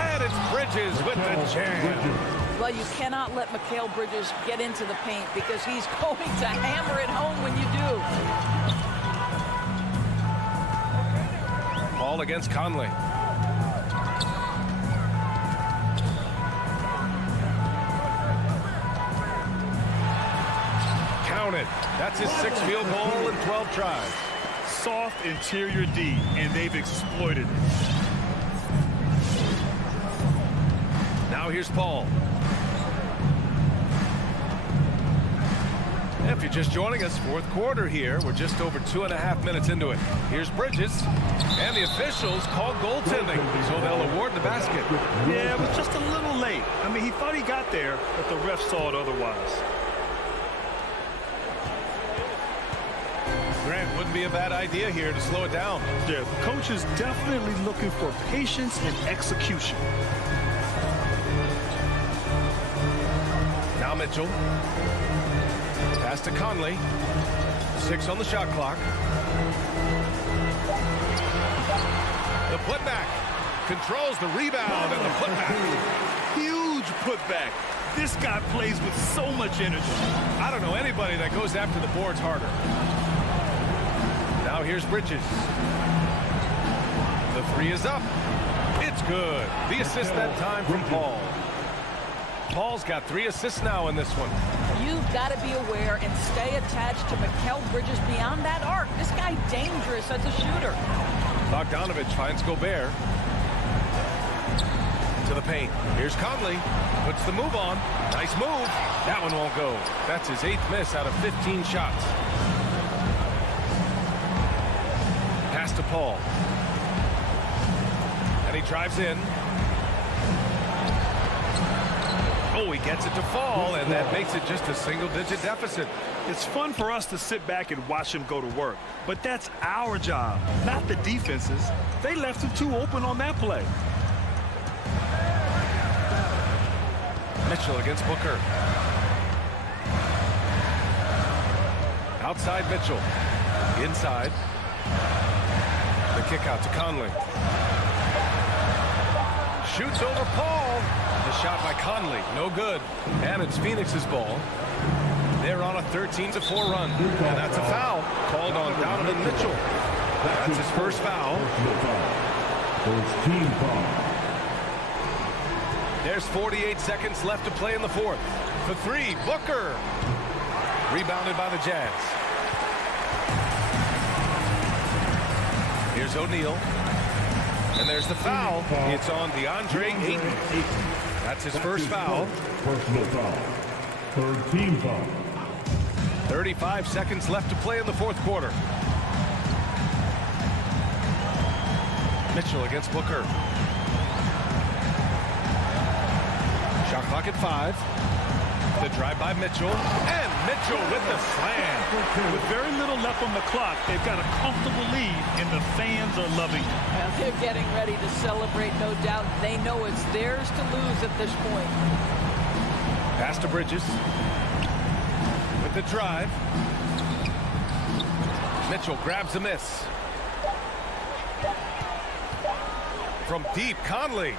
And it's Bridges with the jam. Well, you cannot let Mikal Bridges get into the paint because he's going to hammer it home when you do. Paul against Conley. Count it. That's his 6th field goal in 12 tries. Soft interior D, and they've exploited it. Now here's Paul. If you're just joining us, fourth quarter here. We're just over 2.5 minutes into it. Here's Bridges. And the officials call goaltending, so they'll award the basket. Yeah, it was just a little late. I mean, he thought he got there, but the ref saw it otherwise. Grant, wouldn't be a bad idea here to slow it down. Yeah, the coach is definitely looking for patience and execution. Now Mitchell. Pass to Conley. 6 on the shot clock. The putback. Controls the rebound and the putback. Huge putback. This guy plays with so much energy. I don't know anybody that goes after the boards harder. Now here's Bridges. The 3 is up. It's good. The assist that time from Paul. Paul's got 3 assists now in this one. You've got to be aware and stay attached to Mikal Bridges beyond that arc. This guy dangerous as a shooter. Bogdanovich finds Gobert. To the paint. Here's Conley. Puts the move on. Nice move. That one won't go. That's his 8th miss out of 15 shots. Pass to Paul. And he drives in. Oh, he gets it to fall, and that makes it just a single-digit deficit. It's fun for us to sit back and watch him go to work, but that's our job, not the defense's. They left him too open on that play. Mitchell against Booker. Outside Mitchell. Inside. kick out to Conley. Shoots over Paul. The shot by Conley, no good. And it's Phoenix's ball. They're on a 13-4 run. And that's a foul called on Donovan Mitchell. That's his first foul. First team foul. There's 48 seconds left to play in the fourth. For three, Booker. Rebounded by the Jazz. Here's O'Neal. And there's the foul. It's on DeAndre Ayton. That's his first foul. Personal foul. Third team foul. 35 seconds left to play in the fourth quarter. Mitchell against Booker. Shot clock at 5. The drive by Mitchell. And Mitchell with the slam. With very little left on the clock, they've got a comfortable lead, and the fans are loving it. Well, they're getting ready to celebrate, no doubt. They know it's theirs to lose at this point. Pass to Bridges. With the drive. Mitchell grabs the miss. From deep, Conley.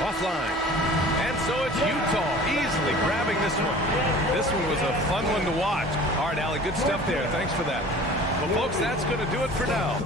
Offline. And so it's Utah easily grabbing this one. This one was a fun one to watch. All right, Allie, good stuff there. Thanks for that. Well, folks, that's going to do it for now.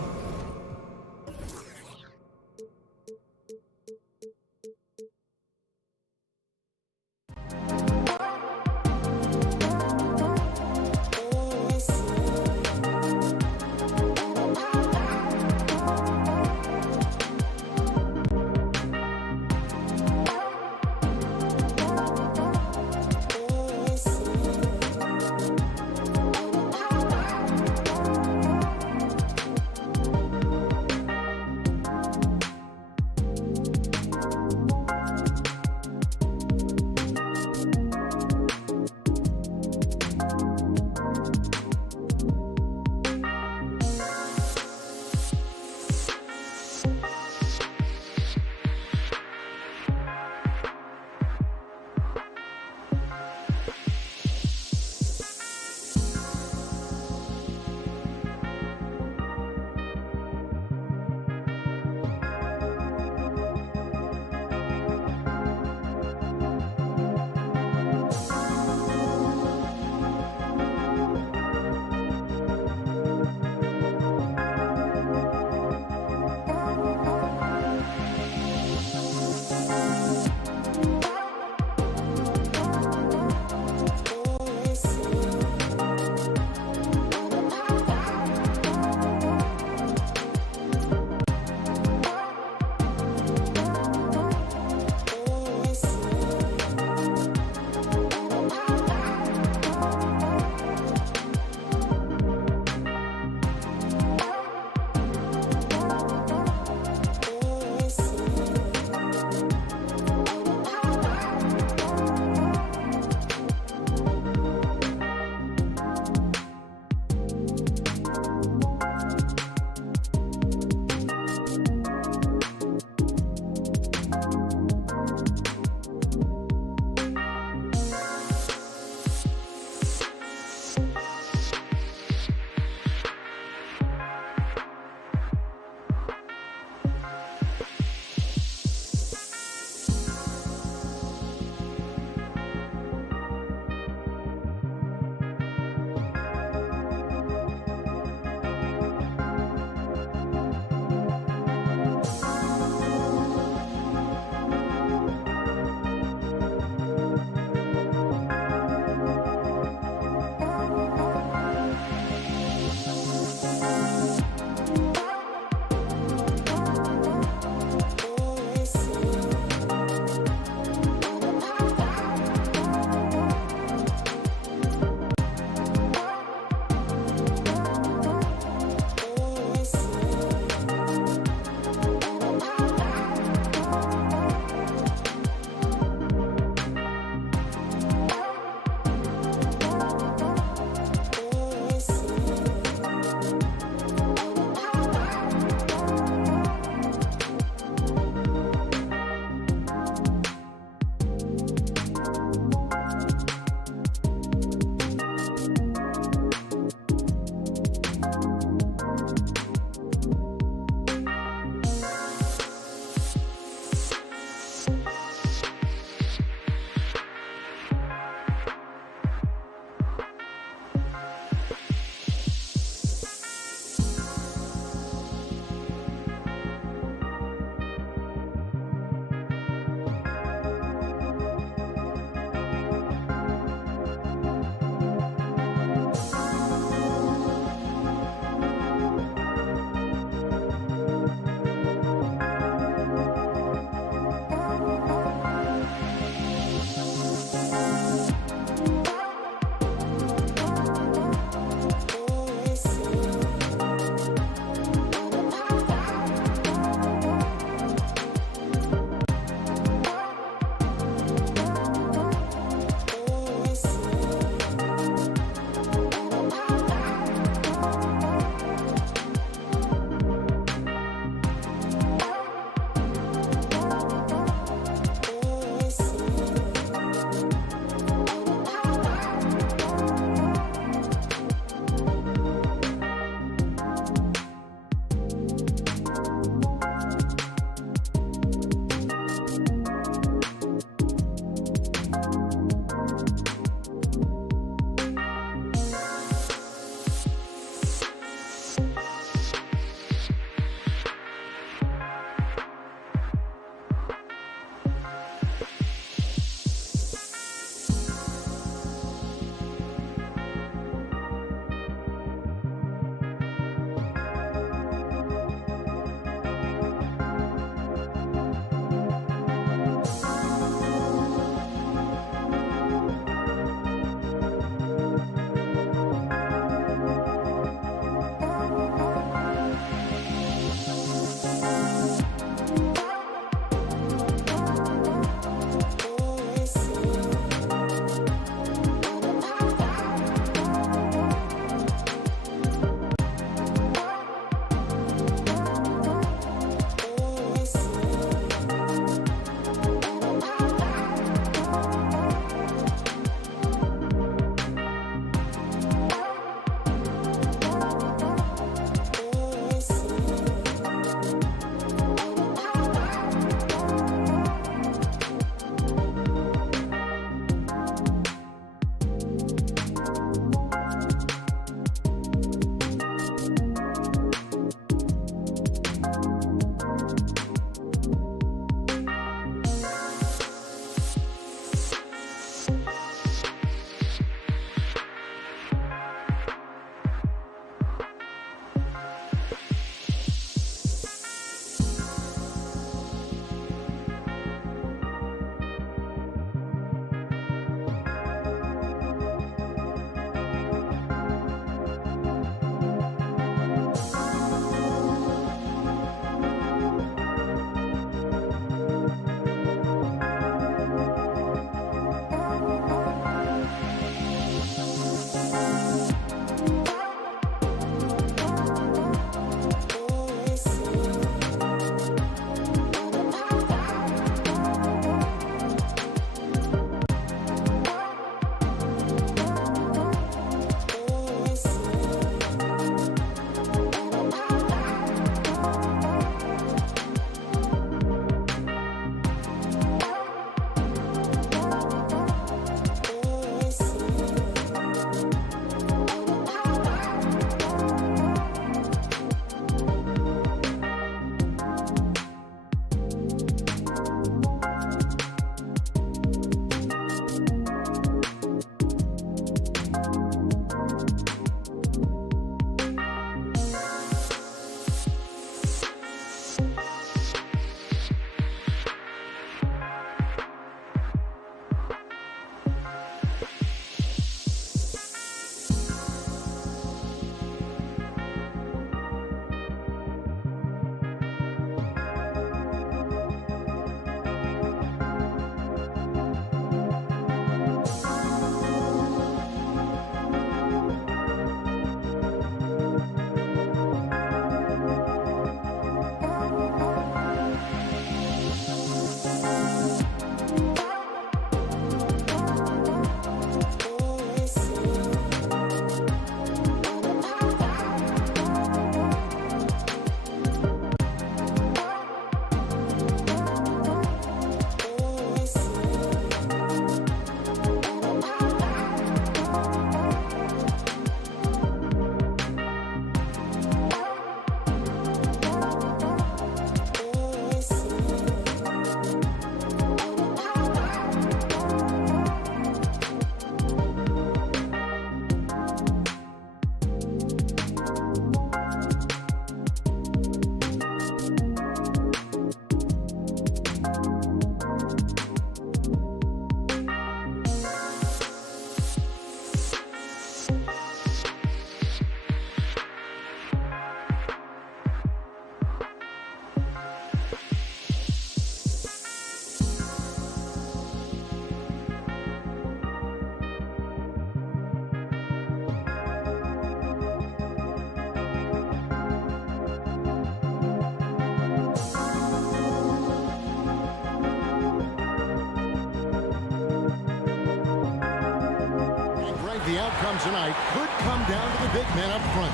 game tonight could come down to the big man up front.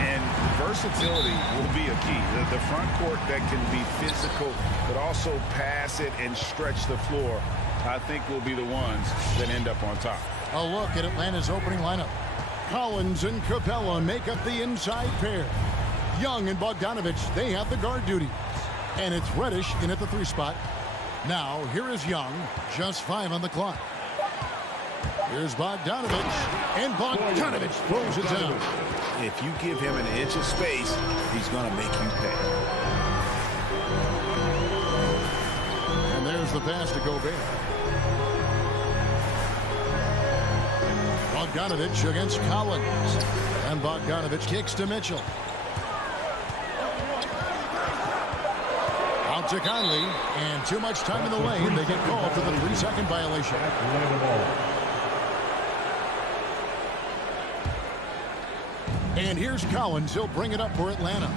And versatility will be a key. The front court that can be physical, but also pass it and stretch the floor, I think will be the ones that end up on top. A look at Atlanta's opening lineup. Collins and Capella make up the inside pair. Young and Bogdanovich, they have the guard duty. And it's Reddish in at the 3 spot. Now, here is Young, just 5 on the clock. Here's Bogdanovich, and Bogdanovich throws it down. If you give him an inch of space, he's going to make you pay. And there's the pass to Gobert. Bogdanovich against Collins. And Bogdanovich kicks to Mitchell. Out to Conley, and too much time in the lane. They get called for the 3-second violation. And here's Collins. He'll bring it up for Atlanta.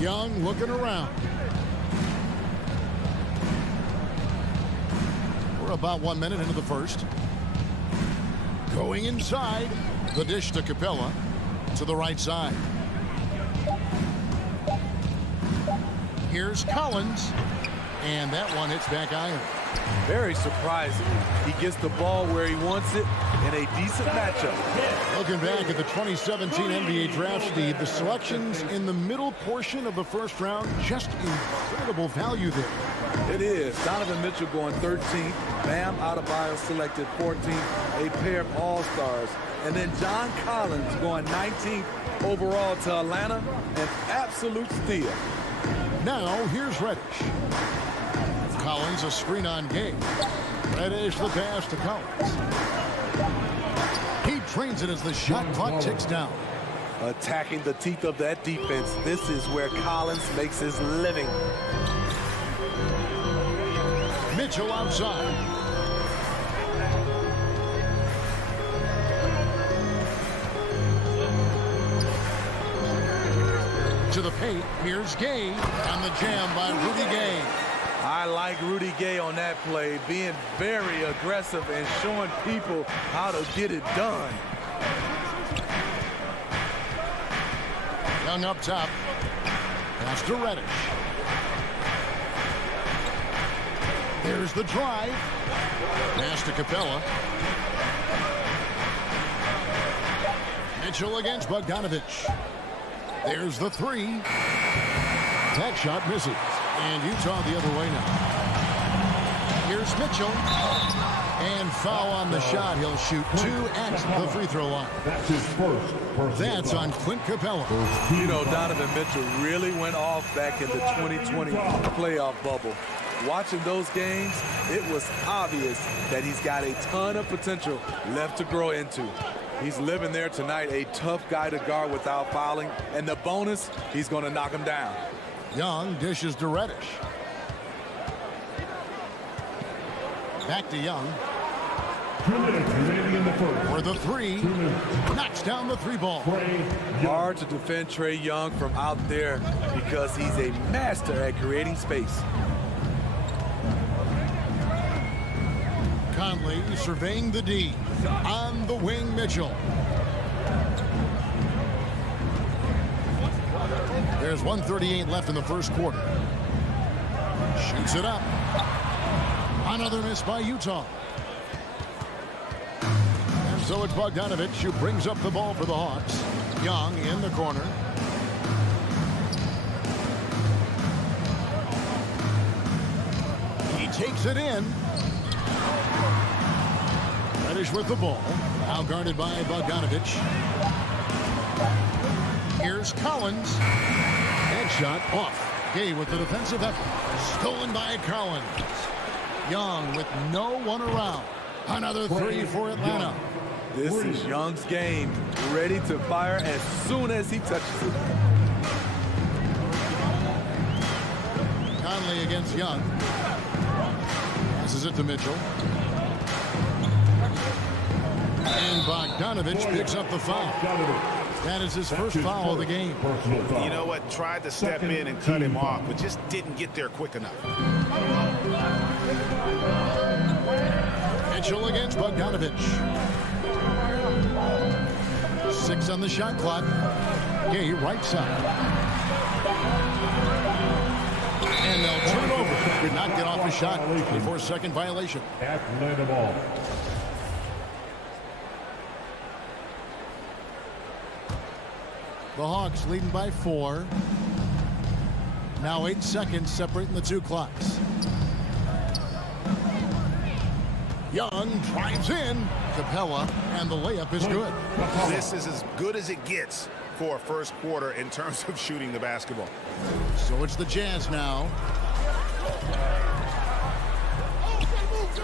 Young looking around. We're about 1 minute into the first. Going inside. The dish to Capella. To the right side. Here's Collins. And that one hits back iron. Very surprising. He gets the ball where he wants it in a decent matchup. Looking back at the 2017 NBA draft, Steve, the selections in the middle portion of the first round, just incredible value there. It is. Donovan Mitchell going 13th. Bam Adebayo selected 14th. A pair of all-stars. And then John Collins going 19th overall to Atlanta. An absolute steal. Now, here's Reddish. Collins, a screen on Gay. Reddish the pass to Collins. He trains it as the shot clock ticks down. Attacking the teeth of that defense. This is where Collins makes his living. Mitchell outside. To the paint, here's Gay on the jam by Rudy Gay. I like Rudy Gay on that play, being very aggressive and showing people how to get it done. Young up top. Pass to Reddish. There's the drive. Pass to Capella. Mitchell against Bogdanovich. There's the 3. That shot misses. And Utah the other way now. Here's Mitchell. And foul on the shot. He'll shoot 2 at the free throw line. That's his first. That's on Clint Capella. You know, Donovan Mitchell really went off back in the 2020 playoff bubble. Watching those games, it was obvious that he's got a ton of potential left to grow into. He's living there tonight, a tough guy to guard without fouling. And the bonus, he's going to knock him down. Young dishes to Reddish. Back to Young. 2 minutes remaining in the first. For the 3. Knocks down the 3 ball. Hard to defend Trae Young from out there because he's a master at creating space. Conley surveying the D. On the wing, Mitchell. There's 1:38 left in the first quarter. Shoots it up. Another miss by Utah. And so it's Bogdanovich who brings up the ball for the Hawks. Young in the corner. He takes it in. Reddish with the ball. Now guarded by Bogdanovich. Here's Collins. Headshot off. Gay with the defensive effort. Stolen by Collins. Young with no one around. Another 3 for Atlanta. This is Young's game. Ready to fire as soon as he touches it. Conley against Young. Passes it to Mitchell. And Bogdanovich picks up the foul. That is his first foul of the game. You know what? Tried to step in and cut him off, but just didn't get there quick enough. Mitchell against Bogdanovich. 6 on the shot clock. Gay right side. And they'll turn it over. Could not get off the shot. 24-second violation. Atlanta ball. The Hawks leading by 4. Now 8 seconds separating the two clocks. Young drives in. Capella, and the layup is good. This is as good as it gets for a first quarter in terms of shooting the basketball. So it's the Jazz now.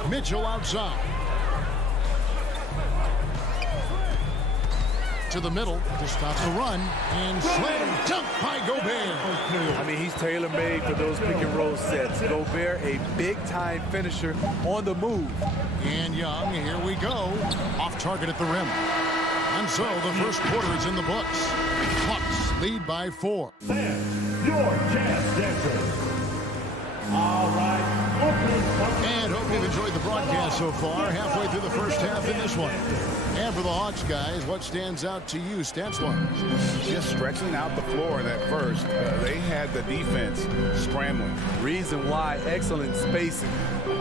Mitchell outside. To the middle to stop the run. And slam dunk by Gobert. I mean, he's tailor-made for those pick and roll sets. Gobert, a big-time finisher on the move. And Young, here we go. Off target at the rim. And so the first quarter is in the books. Hawks lead by 4. Fans, your Jazz dancers. All right. And hope you've enjoyed the broadcast so far. Halfway through the first half in this one. And for the Hawks, guys, what stands out to you stats-wise? Just stretching out the floor in that first. They had the defense scrambling. Reason why, excellent spacing.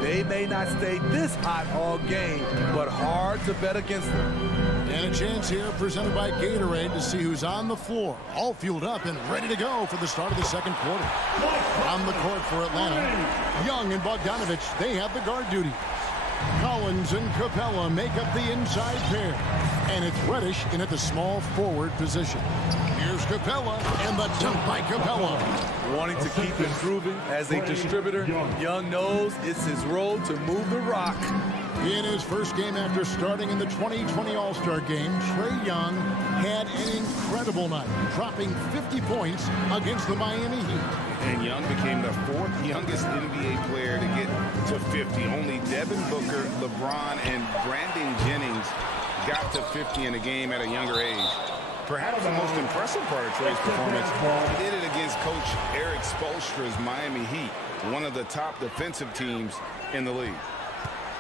They may not stay this hot all game, but hard to bet against them. And a chance here presented by Gatorade to see who's on the floor. All fueled up and ready to go for the start of the second quarter. On the court for Atlanta, Young and Bogdanovich, they have the guard duty. Collins and Capella make up the inside pair. And it's Reddish in at the small forward position. Here's Capella and the dunk by Capella. Wanting to keep improving as a distributor, Young knows it's his role to move the rock. In his first game after starting in the 2020 All-Star Game, Trae Young had an incredible night, dropping 50 points against the Miami Heat. And Young became the 4th youngest NBA player to get to 50. Only Devin Booker, LeBron, and Brandon Jennings got to 50 in a game at a younger age. Perhaps the most impressive part of Trae's performance, he did it against Coach Eric Spoelstra's Miami Heat, one of the top defensive teams in the league.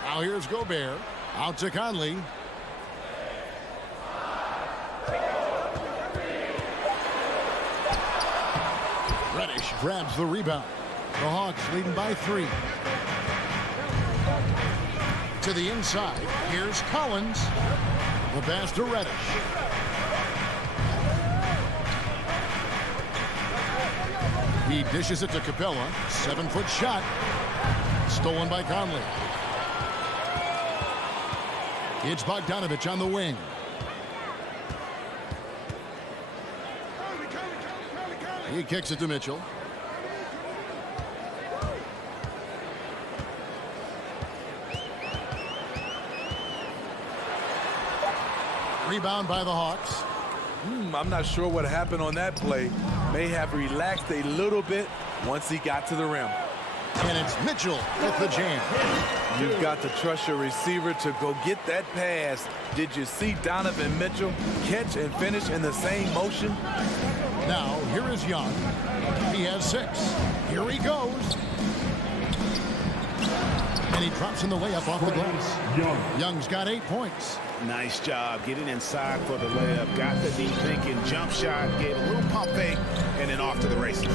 Now here's Gobert, out to Conley. Reddish grabs the rebound. The Hawks leading by 3. To the inside, here's Collins. The pass to Reddish. He dishes it to Capella. 7-foot shot. Stolen by Conley. It's Bogdanovich on the wing. He kicks it to Mitchell. Rebound by the Hawks. I'm not sure what happened on that play. May have relaxed a little bit once he got to the rim. And it's Mitchell with the jam. You've got to trust your receiver to go get that pass. Did you see Donovan Mitchell catch and finish in the same motion? Now, here is Young. He has 6. Here he goes. And he drops in the layup off the glass. Young's got 8 points. Nice job getting inside for the layup. Got the deep thinking jump shot, gave a little pump fake, and then off to the races.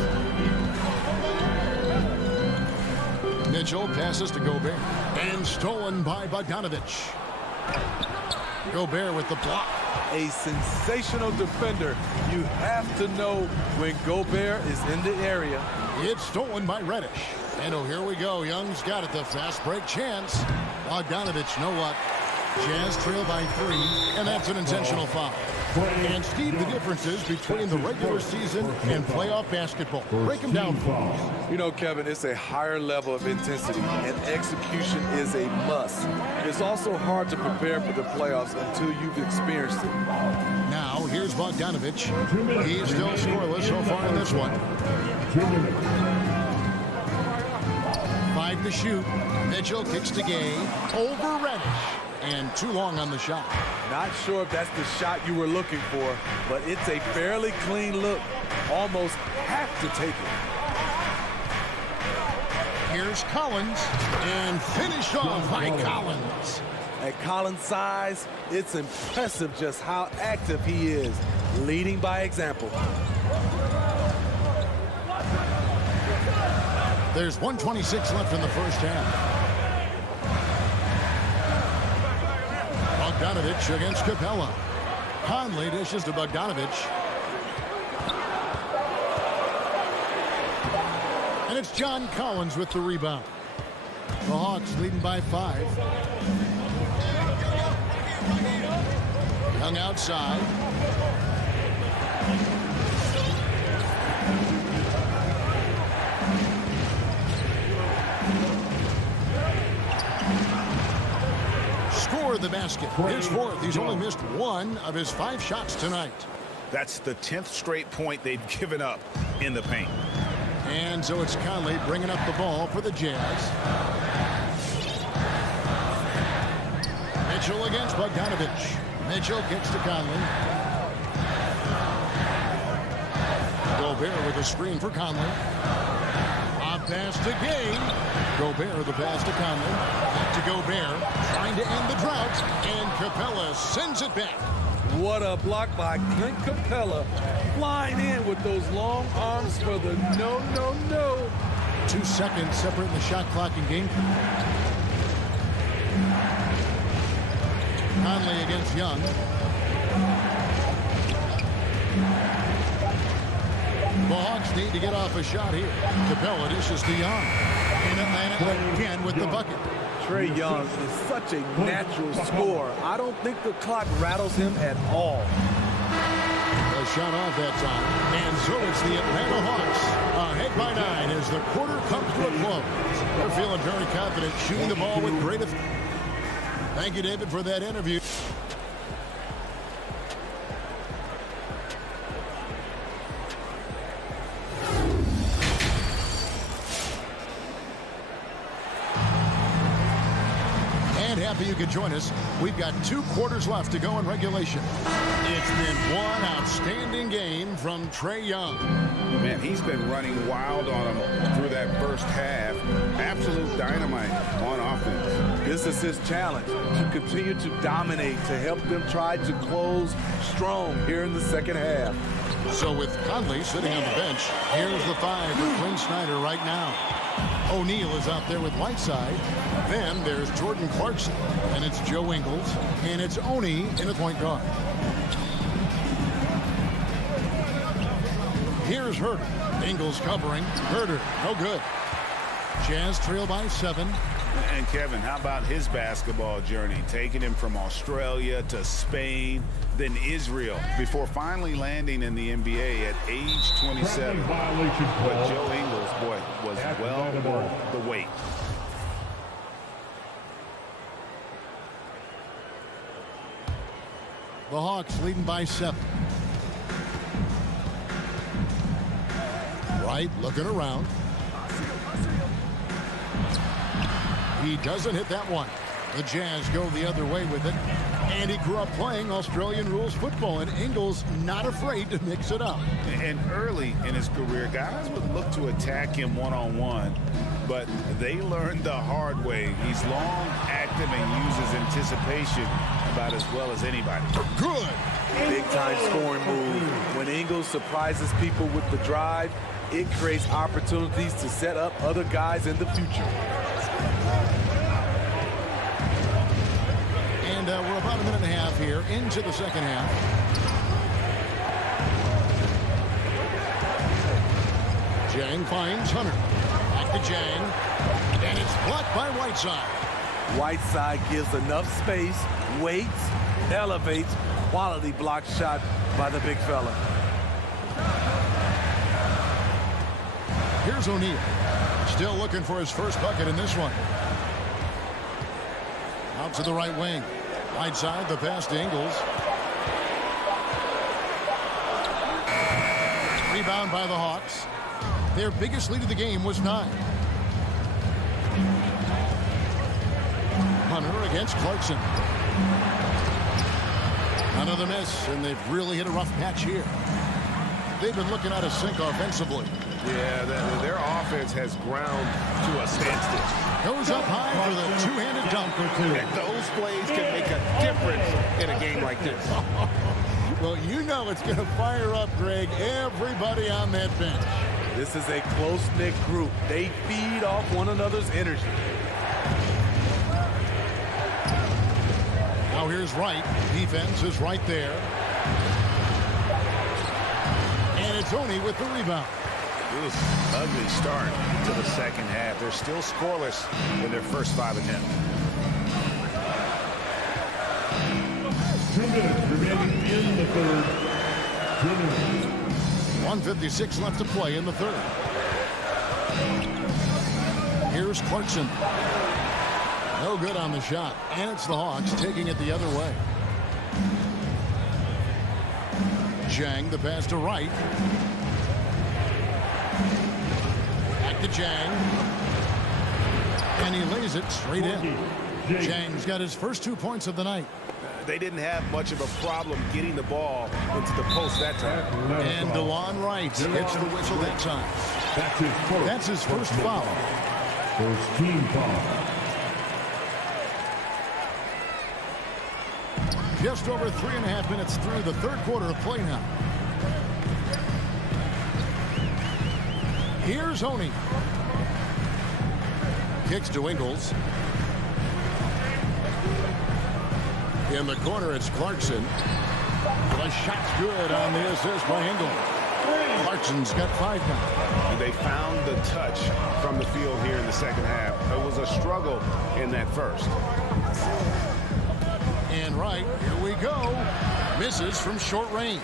Mitchell passes to Gobert. And stolen by Bogdanovich. Gobert with the block. A sensational defender. You have to know when Gobert is in the area. It's stolen by Reddish. And oh, here we go. Young's got it. The fast break chance. Bogdanovich, no luck. Jazz trail by 3, and that's an intentional foul. And Steve, the differences between the regular season and playoff basketball. Break them down for us. You know, Kevin, it's a higher level of intensity, and execution is a must. It's also hard to prepare for the playoffs until you've experienced it. Now, here's Bogdanovich. He's still scoreless so far in this one. 5 to shoot. Mitchell kicks to Gay. Over Reddish. And too long on the shot. Not sure if that's the shot you were looking for, but it's a fairly clean look. Almost have to take it. Here's Collins, and finished off by Collins. At Collins' size, it's impressive just how active he is, leading by example. There's 1:26 left in the first half. Bogdanovich against Capella. Conley dishes to Bogdanovich. And it's John Collins with the rebound. The Hawks leading by 5. Young outside. Score the basket. His 4th. He's only missed 1 of his 5 shots tonight. That's the 10th straight point they've given up in the paint. And so it's Conley bringing up the ball for the Jazz. Mitchell against Bogdanovich. Mitchell gets to Conley. Gobert with a screen for Conley. A pass to Gay. Gobert the pass to Conley. Back to Gobert. Trying to end the drought. And Capella sends it back. What a block by Clint Capella. Flying in with those long arms for the no. 2 seconds separating the shot clock and game. Conley against Young. The Hawks need to get off a shot here. Capella dishes to Young. And Atlanta again with the bucket. Trae Young is such a natural scorer. I don't think the clock rattles him at all. A shot off that time. And so it's the Atlanta Hawks ahead by 9 as the quarter comes to a close. They're feeling very confident, shooting the ball with great effect. Thank you, David, for that interview. Happy you could join us. We've got 2 quarters left to go in regulation. It's been one outstanding game from Trae Young. Man, he's been running wild on him through that first half. Absolute dynamite on offense. This is his challenge, to continue to dominate, to help them try to close strong here in the second half. So with Conley sitting on the bench, here's the 5 for Quinn Snyder right now. O'Neal is out there with Whiteside. Then there's Jordan Clarkson, and it's Joe Ingles, and it's Oni in the point guard. Here's Herter. Ingles covering. Herter, no good. Jazz trail by 7. And Kevin, how about his basketball journey? Taking him from Australia to Spain, then Israel, before finally landing in the NBA at age 27. But Joe Ingles, boy, was well worth the wait. The Hawks leading by 7. Wright looking around. He doesn't hit that one. The Jazz go the other way with it. And he grew up playing Australian rules football, and Ingles not afraid to mix it up. And early in his career, guys would look to attack him one-on-one, but they learned the hard way. He's long, active, and uses anticipation about as well as anybody. Good. Big-time scoring move. When Ingles surprises people with the drive, it creates opportunities to set up other guys in the future. And we're about a minute and a half here into the second half. Jang finds Hunter. Back to Jang. And it's blocked by Whiteside. Whiteside gives enough space, waits, elevates. Quality block shot by the big fella. Here's O'Neal. Still looking for his first bucket in this one. Out to the right wing. Whiteside, the pass to Ingles. Rebound by the Hawks. Their biggest lead of the game was 9. Hunter against Clarkson. Another miss, and they've really hit a rough patch here. they've been looking out of sync offensively. Yeah, their offense has ground to a standstill. Goes up high for the two-handed dunk. And those plays can make a difference in a game like this. Well, you know it's going to fire up, Greg, everybody on that bench. This is a close-knit group. They feed off one another's energy. Now here's Wright. Defense is right there. And it's Oney with the rebound. Ugly start to the second half. They're still scoreless in their first 5 attempts. 2 minutes remaining in the third. 2 minutes. 1:56 left to play in the third. Here's Clarkson. No good on the shot. And it's the Hawks taking it the other way. Jang, the pass to Wright. Back to Jang. And he lays it straight in. Jang's got his first 2 points of the night. They didn't have much of a problem getting the ball into the post that time. And DeLon Wright hits the whistle that time. That's his first foul. First team foul. Just over 3.5 minutes through the third quarter of play now. Here's Oney. Kicks to Ingles. In the corner, it's Clarkson. The shot's good on the assist by Ingles. Clarkson's got 5 now. They found the touch from the field here in the second half. It was a struggle in that first. And Wright, here we go. Misses from short range.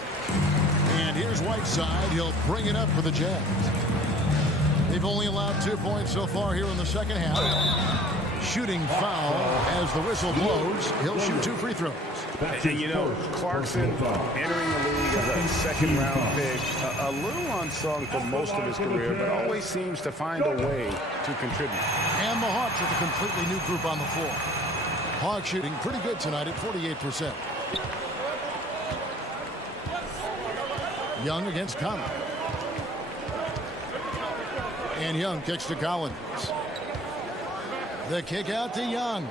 And here's Whiteside. He'll bring it up for the Jazz. They've only allowed 2 points so far here in the second half. Shooting foul as the whistle blows. He'll shoot 2 free throws. And you know, Clarkson entering the league as a second-round pick, a little unsung for most of his career, but always seems to find a way to contribute. And the Hawks with a completely new group on the floor. Hawks shooting pretty good tonight at 48%. Young against Conley. And Young kicks to Collins. The kick out to Young.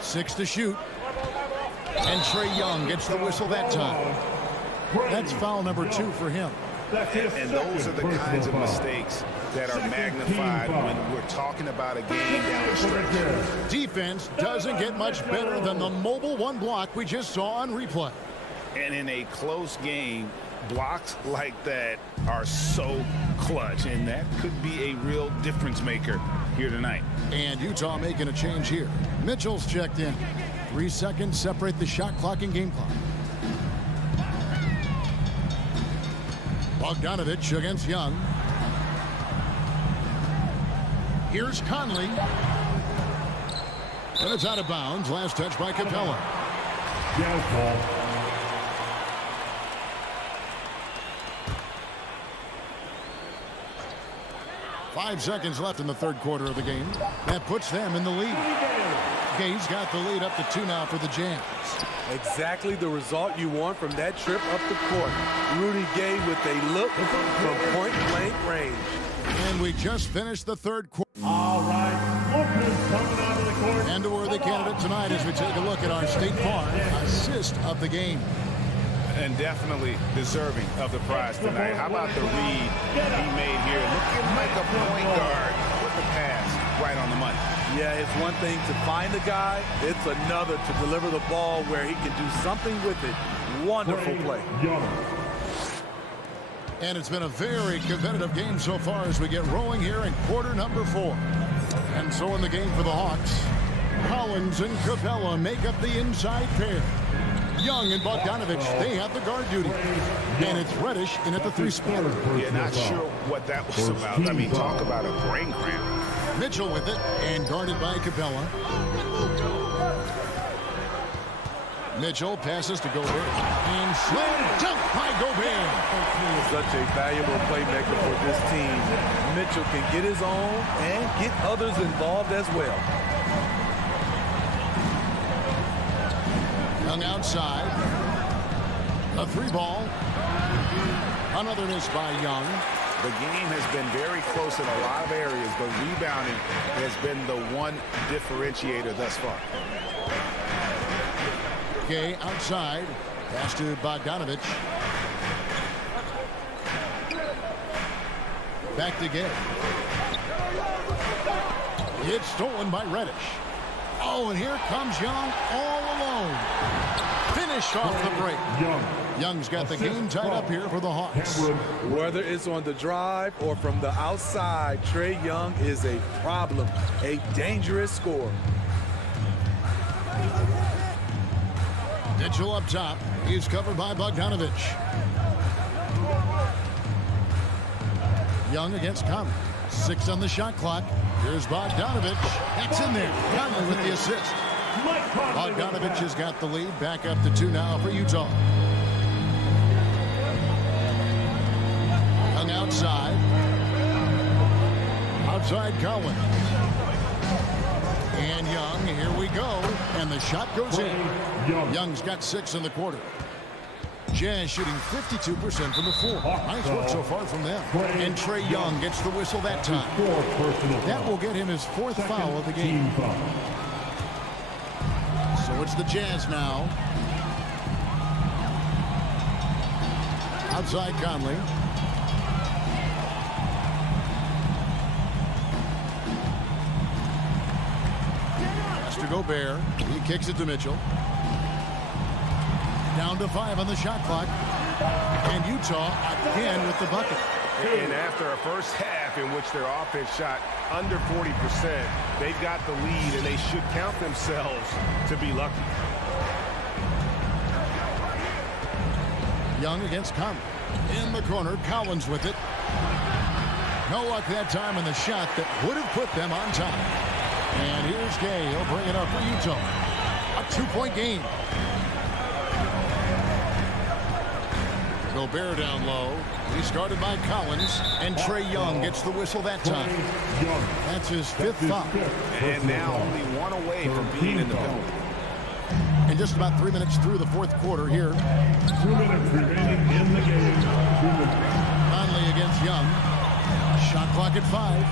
6 to shoot. And Trae Young gets the whistle that time. That's foul number 2 for him. And those are the kinds of mistakes that are magnified when we're talking about a game down the stretch. Defense doesn't get much better than the mobile 1 block we just saw on replay. And in a close game, blocks like that are so clutch, and that could be a real difference maker here tonight. And Utah making a change here. Mitchell's checked in. 3 seconds separate the shot clock and game clock. Bogdanovich against Young. Here's Conley. And it's out of bounds. Last touch by Capella. Jazz ball. Five seconds left in the third quarter of the game. That puts them in the lead. Gay's got the lead up to 2 now for the Jazz. Exactly the result you want from that trip up the court. Rudy Gay with a look from point-blank range. And we just finished the third quarter. All right, Booker's coming out of the court. And a worthy candidate tonight as we take a look at our State Farm assist of the game. And definitely deserving of the prize tonight. How about the read he made here? Looking like a point guard with the pass right on the money. Yeah, it's one thing to find a guy. It's another to deliver the ball where he can do something with it. Wonderful play. And it's been a very competitive game so far as we get rolling here in quarter number 4. And so in the game for the Hawks, Collins and Capella make up the inside pair. Young and Bogdanovich, they have the guard duty. And it's Reddish in at the 3 spot. Yeah, not sure what that was about. I mean, talk about a brain cramp. Mitchell with it and guarded by Capella. Mitchell passes to Gobert. And slam dunk by Gobert. Such a valuable playmaker for this team. Mitchell can get his own and get others involved as well. Young outside. A 3-ball. Another miss by Young. The game has been very close in a lot of areas, but rebounding has been the one differentiator thus far. Gay outside. Pass to Bogdanovich. Back to Gay. It's stolen by Reddish. Oh, and here comes Young all alone. Finished off the break. Young's got the game tied up here for the Hawks. Whether it's on the drive or from the outside, Trae Young is a problem, a dangerous scorer. Mitchell up top. He's covered by Bogdanovich. Young against Conley. 6 on the shot clock. Here's Bogdanovich. That's in there. Conley with the assist. Bogdanovich has got the lead. Back up to 2 now for Utah. Young outside. Outside Cowan. And Young, here we go. And the shot goes in. Young's got 6 in the quarter. Jazz shooting 52% from the floor. Nice work so far from them. And Trae Young gets the whistle that time. That will get him his 4th foul of the game. So it's the Jazz now. Outside Conley. Pass to Gobert. He kicks it to Mitchell. Down to 5 on the shot clock. And Utah again with the bucket. And after a first half in which their offense shot under 40%, they've got the lead, and they should count themselves to be lucky. Young against Conley. In the corner, Collins with it. No luck that time on the shot that would have put them on top. And here's Gay. He'll bring it up for Utah. A 2-point game. Gobert down low. He's guarded by Collins. And Trae Young gets the whistle that time. That's his 5th foul. And now only 1 away from being in the penalty. And just about 3 minutes through the 4th quarter here. 2 minutes remaining in the game. Conley against Young. Shot clock at 5.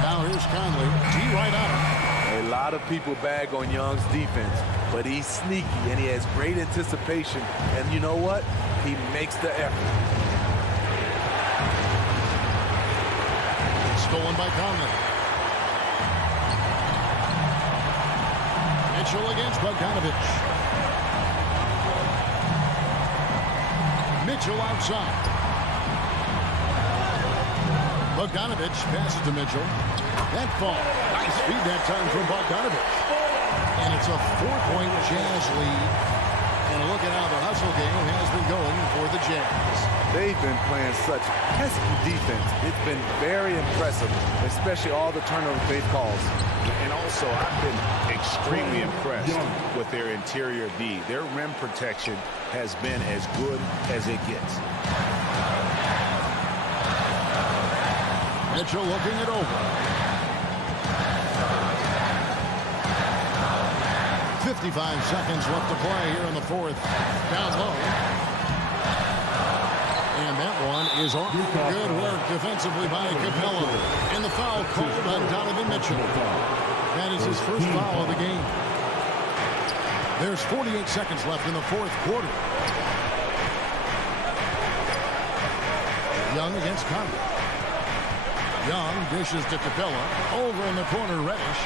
Now here's Conley. G right on him. A lot of people bag on Young's defense, but he's sneaky and he has great anticipation. And you know what? He makes the effort. Stolen by Conley. Mitchell against Bogdanovich. Mitchell outside. Bogdanovich passes to Mitchell. That fall. Nice feed that time from Bogdanovich. And it's a 4-point Jazz lead. And look at how the hustle game has been going for the Jazz. They've been playing such pesky defense. It's been very impressive, especially all the turnover they've caused. And also, I've been extremely impressed with their interior D. Their rim protection has been as good as it gets. Mitchell looking it over. 55 seconds left to play here in the 4th. Down low. And that one is off. Good work defensively by Capella. And the foul called on Donovan Mitchell. That is his 1st foul of the game. There's 48 seconds left in the 4th quarter. Young against Conley. Young dishes to Capella. Over in the corner, Reddish.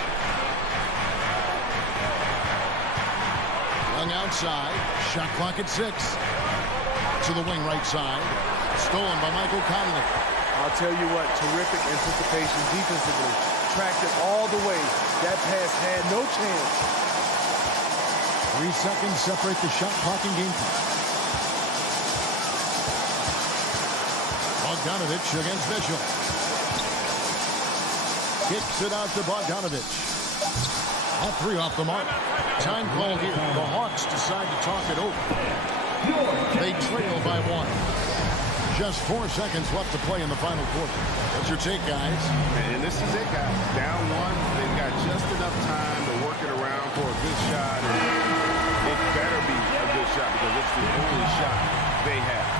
Young outside. Shot clock at 6. To the wing right side. Stolen by Michael Conley. I'll tell you what, terrific anticipation defensively. Tracked it all the way. That pass had no chance. 3 seconds separate the shot clock and game time. Bogdanovich against Mitchell. Kicks it out to Bogdanovich. At 3 off the mark. Time call here. The Hawks decide to talk it over. They trail by 1. Just 4 seconds left to play in the final quarter. What's your take, guys? And this is it, guys. Down 1. They've got just enough time to work it around for a good shot. And it's the only shot they have.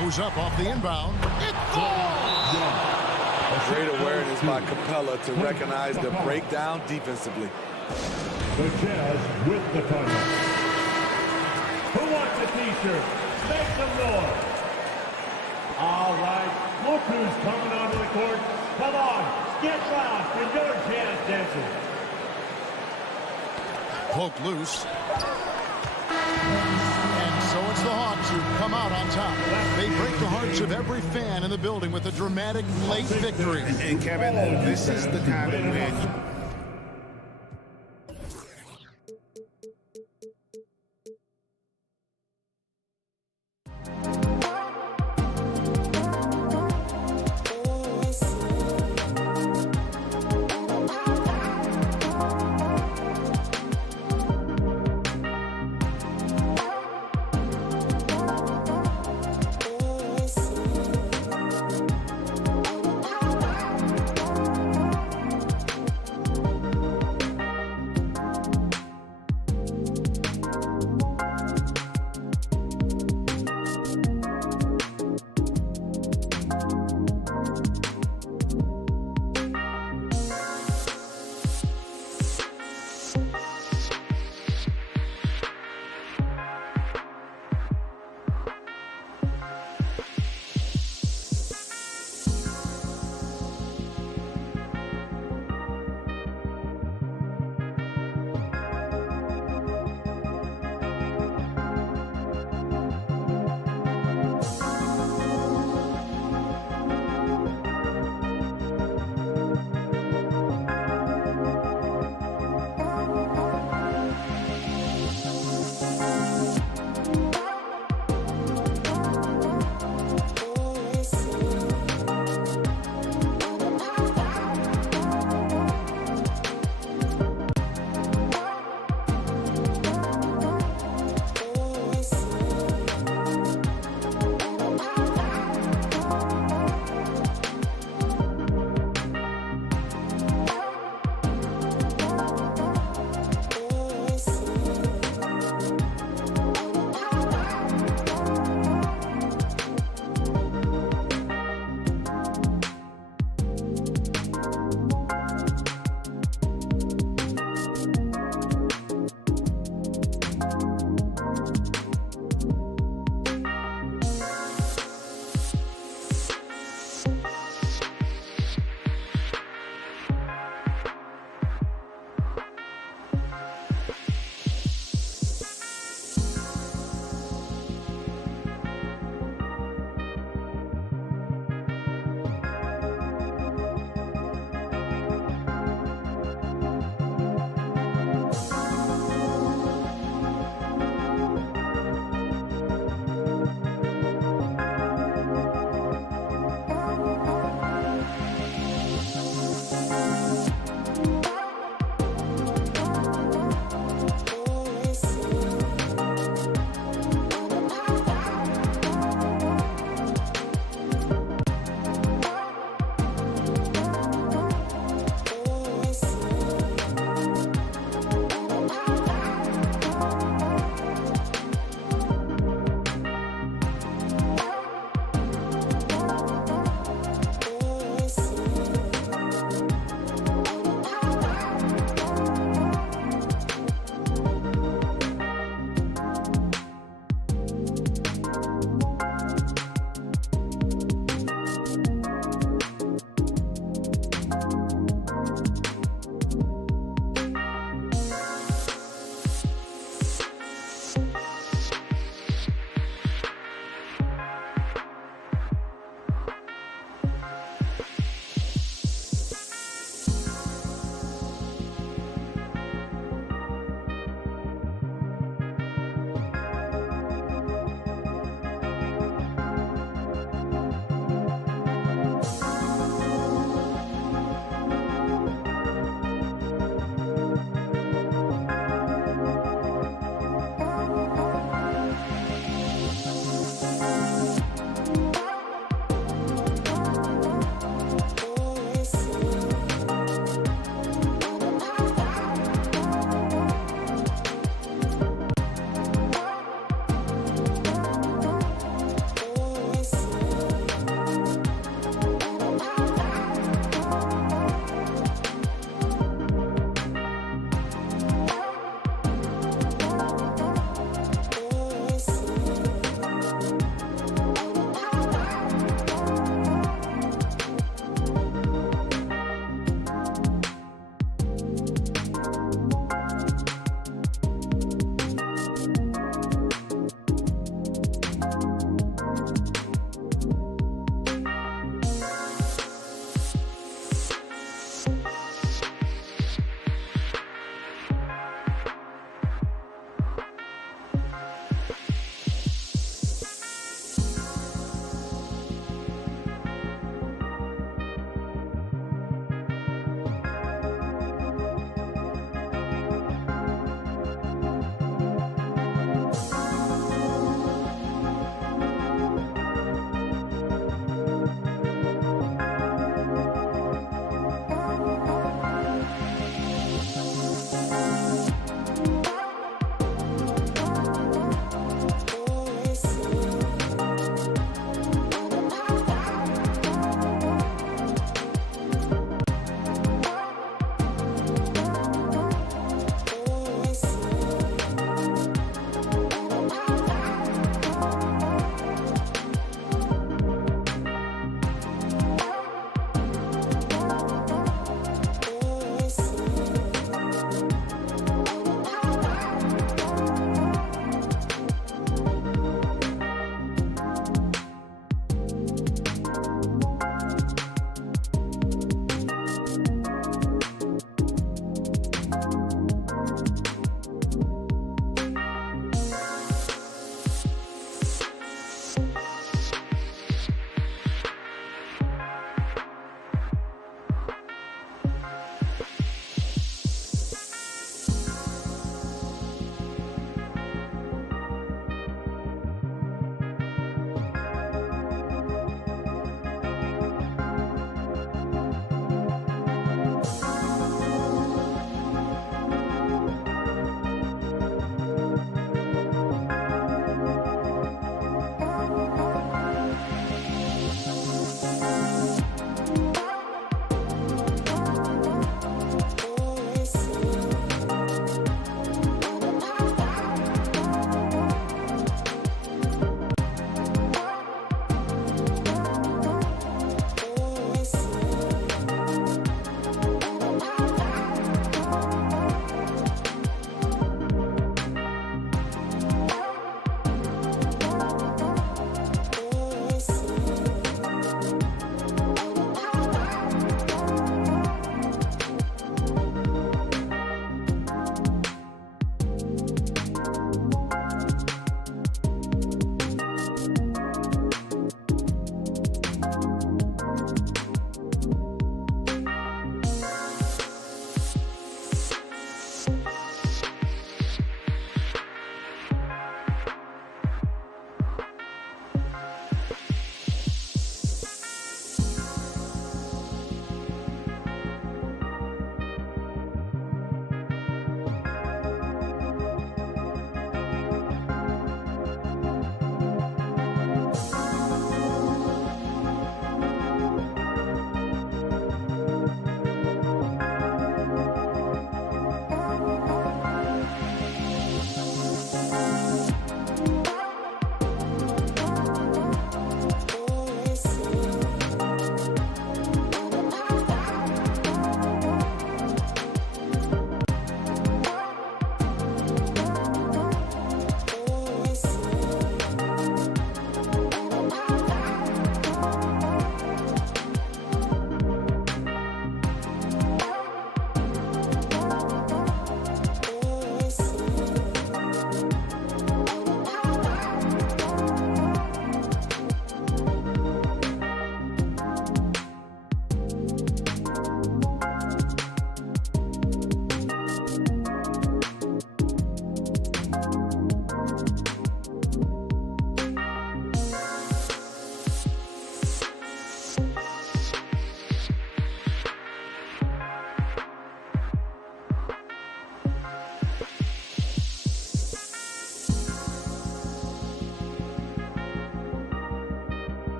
Goes up off the inbound. It falls! Great awareness by Capella to recognize the breakdown defensively. The Jazz with the timeout. Who wants a t-shirt? Make some noise. All right, look who's coming onto the court. Come on, get loud for your Jazz dancers. Poked loose. And so it's the Hawks who come out on top. They break the hearts of every fan in the building with a dramatic late victory. And Kevin, this is the kind of win.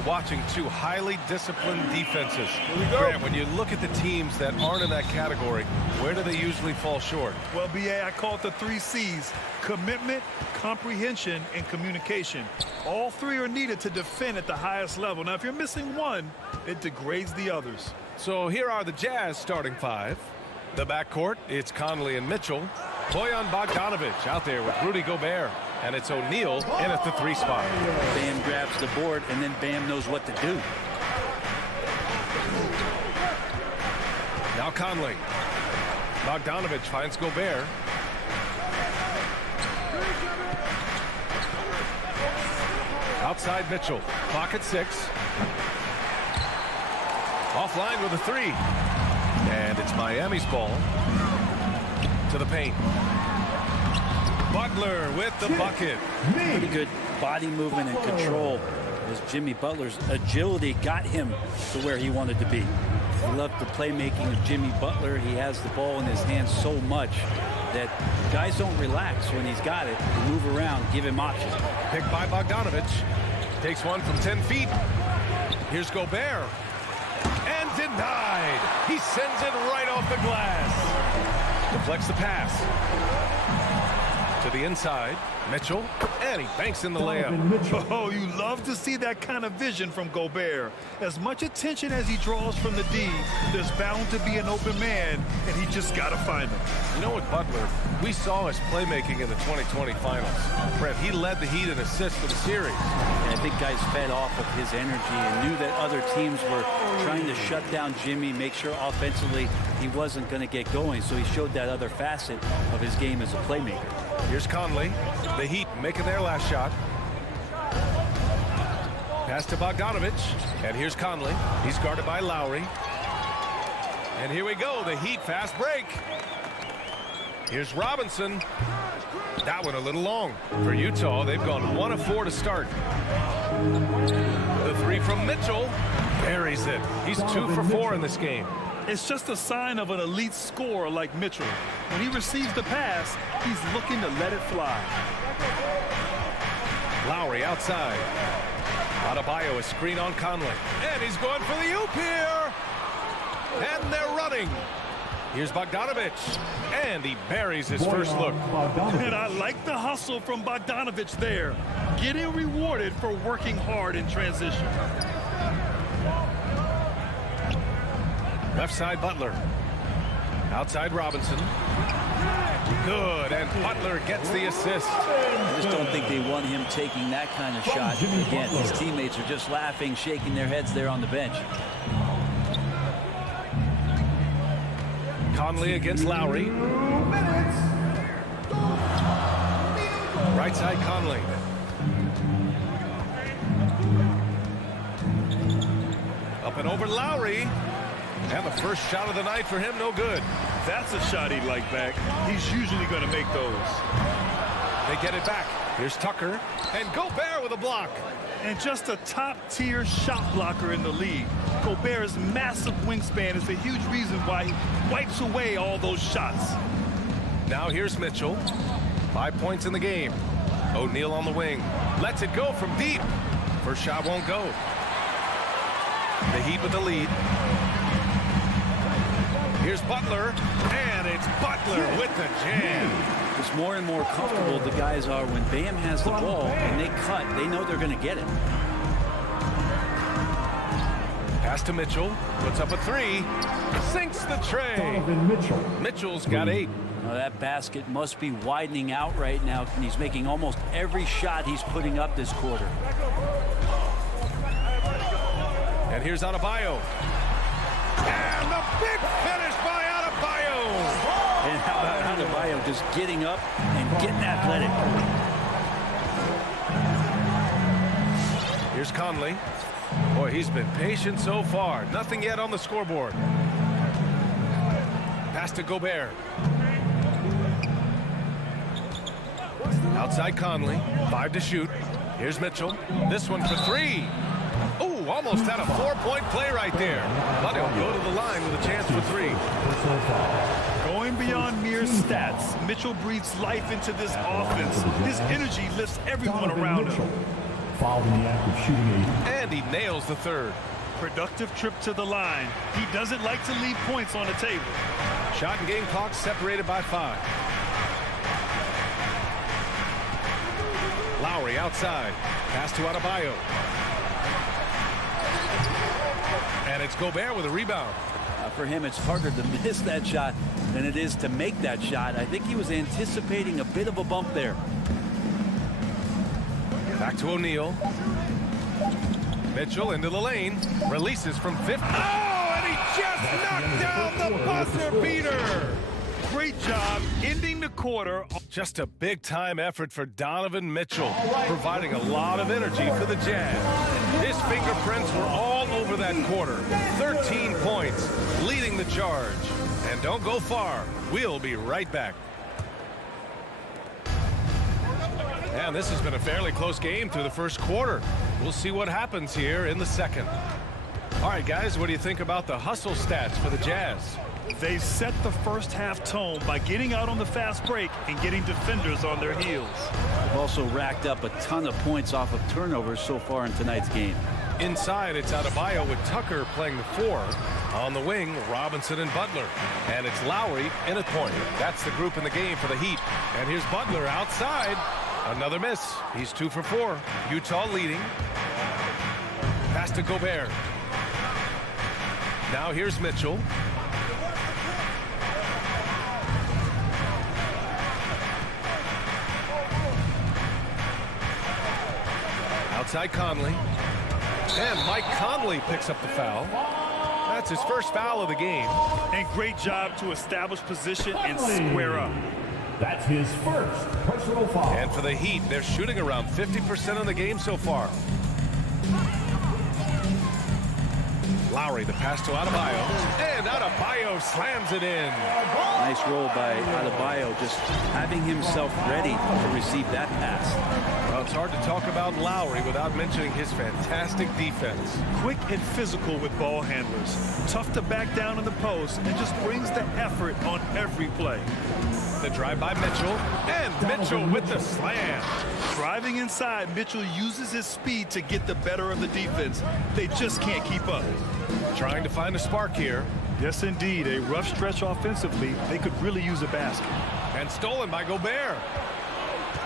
we're watching two highly disciplined defenses. Grant, when you look at the teams that aren't in that category, where do they usually fall short? Well, BA, I call it the 3 C's: commitment, comprehension, and communication. All 3 are needed to defend at the highest level. Now, if you're missing one, it degrades the others. So here are the Jazz starting 5. The backcourt, it's Conley and Mitchell. Bojan Bogdanovic out there with Rudy Gobert. And it's O'Neal in at the 3 spot. Bam grabs the board, and then Bam knows what to do. Now Conley. Bogdanovic finds Gobert. Outside Mitchell. Clock at 6. Offline with a 3. And it's Miami's ball. To the paint. Butler with the bucket. Pretty good body movement and control as Jimmy Butler's agility got him to where he wanted to be. I love the playmaking of Jimmy Butler. He has the ball in his hands so much that guys don't relax when he's got it. They move around, give him options. Picked by Bogdanovic. Takes one from 10 feet. Here's Gobert. And denied. He sends it right off the glass. Deflects the pass. To the inside, Mitchell, and he banks in the layup. Oh, you love to see that kind of vision from Gobert. As much attention as he draws from the D, there's bound to be an open man, and he just got to find him. You know what, Butler, we saw his playmaking in the 2020 finals. Brett, he led the Heat in assists for the series. And I think guys fed off of his energy and knew that other teams were trying to shut down Jimmy, make sure offensively he wasn't going to get going. So he showed that other facet of his game as a playmaker. Here's Conley. The Heat making their last shot. Pass to Bogdanovic. And here's Conley. He's guarded by Lowry. And here we go. The Heat fast break. Here's Robinson. That one a little long. For Utah, they've gone 1 of 4 to start. The 3 from Mitchell. Buries it. He's 2 for 4 in this game. It's just a sign of an elite scorer like Mitchell. When he receives the pass, he's looking to let it fly. Lowry outside. Adebayo a screen on Conley. And he's going for the oop here. And they're running. Here's Bogdanovic. And he buries his first look. And I like the hustle from Bogdanovic there. Getting rewarded for working hard in transition. Left side, Butler. Outside, Robinson. Good, and Butler gets the assist. I just don't think they want him taking that kind of shot. Again, his teammates are just laughing, shaking their heads there on the bench. Conley against Lowry. Right side, Conley. Up and over Lowry. And the first shot of the night for him, no good. That's a shot he'd like back. He's usually going to make those. They get it back. Here's Tucker. And Gobert with a block. And just a top-tier shot blocker in the league. Gobert's massive wingspan is a huge reason why he wipes away all those shots. Now here's Mitchell. 5 points in the game. O'Neal on the wing. Lets it go from deep. First shot won't go. The Heat with the lead. Here's Butler, and it's Butler with the jam. It's more and more comfortable the guys are when Bam has the ball and they cut. They know they're going to get it. Pass to Mitchell, puts up a 3, sinks the tray. Mitchell's got 8. Now that basket must be widening out right now, and he's making almost every shot he's putting up this quarter. And here's Adebayo. And the big finish by Adebayo. And how about Adebayo just getting up and getting athletic. Here's Conley. Boy, he's been patient so far. Nothing yet on the scoreboard. Pass to Gobert. Outside Conley. 5 to shoot. Here's Mitchell. This one for 3. Oh, almost had a 4-point play right there. But he'll go to the line with a chance for 3. Going beyond mere stats, Mitchell breathes life into this offense. His energy lifts everyone around him. Fouled in the act of shooting And he nails the third. Productive trip to the line. He doesn't like to leave points on the table. Shot and game clock separated by 5. Lowry outside. Pass to Adebayo. And it's Gobert with a rebound. For him, it's harder to miss that shot than it is to make that shot. I think he was anticipating a bit of a bump there. Back to O'Neal. Mitchell into the lane. Releases from 50. Oh, and he just knocked down the buzzer beater. Great job ending the quarter. Just a big-time effort for Donovan Mitchell, providing a lot of energy for the Jazz. His fingerprints were all over that quarter. 13 points, leading the charge. And don't go far. We'll be right back. And this has been a fairly close game through the first quarter. We'll see what happens here in the second. All right, guys, what do you think about the hustle stats for the Jazz? They set the first half tone by getting out on the fast break and getting defenders on their heels. They've also racked up a ton of points off of turnovers so far in tonight's game. Inside, it's Adebayo with Tucker playing the 4. On the wing, Robinson and Butler. And it's Lowry in at point. That's the group in the game for the Heat. And here's Butler outside. Another miss. He's 2 for 4. Utah leading. Pass to Gobert. Now here's Mitchell. Outside Conley. And Mike Conley picks up the foul. That's his first foul of the game. And great job to establish position and square up. That's his first personal foul. And for the Heat, they're shooting around 50% of the game so far. Lowry, the pass to Adebayo. And Adebayo slams it in. Nice roll by Adebayo, just having himself ready to receive that pass. Well, it's hard to talk about Lowry without mentioning his fantastic defense. Quick and physical with ball handlers. Tough to back down in the post and just brings the effort on every play. The drive by Mitchell. And Mitchell with the slam. Driving inside, Mitchell uses his speed to get the better of the defense. They just can't keep up. Trying to find a spark here. Yes, indeed. A rough stretch offensively. They could really use a basket. And stolen by Gobert.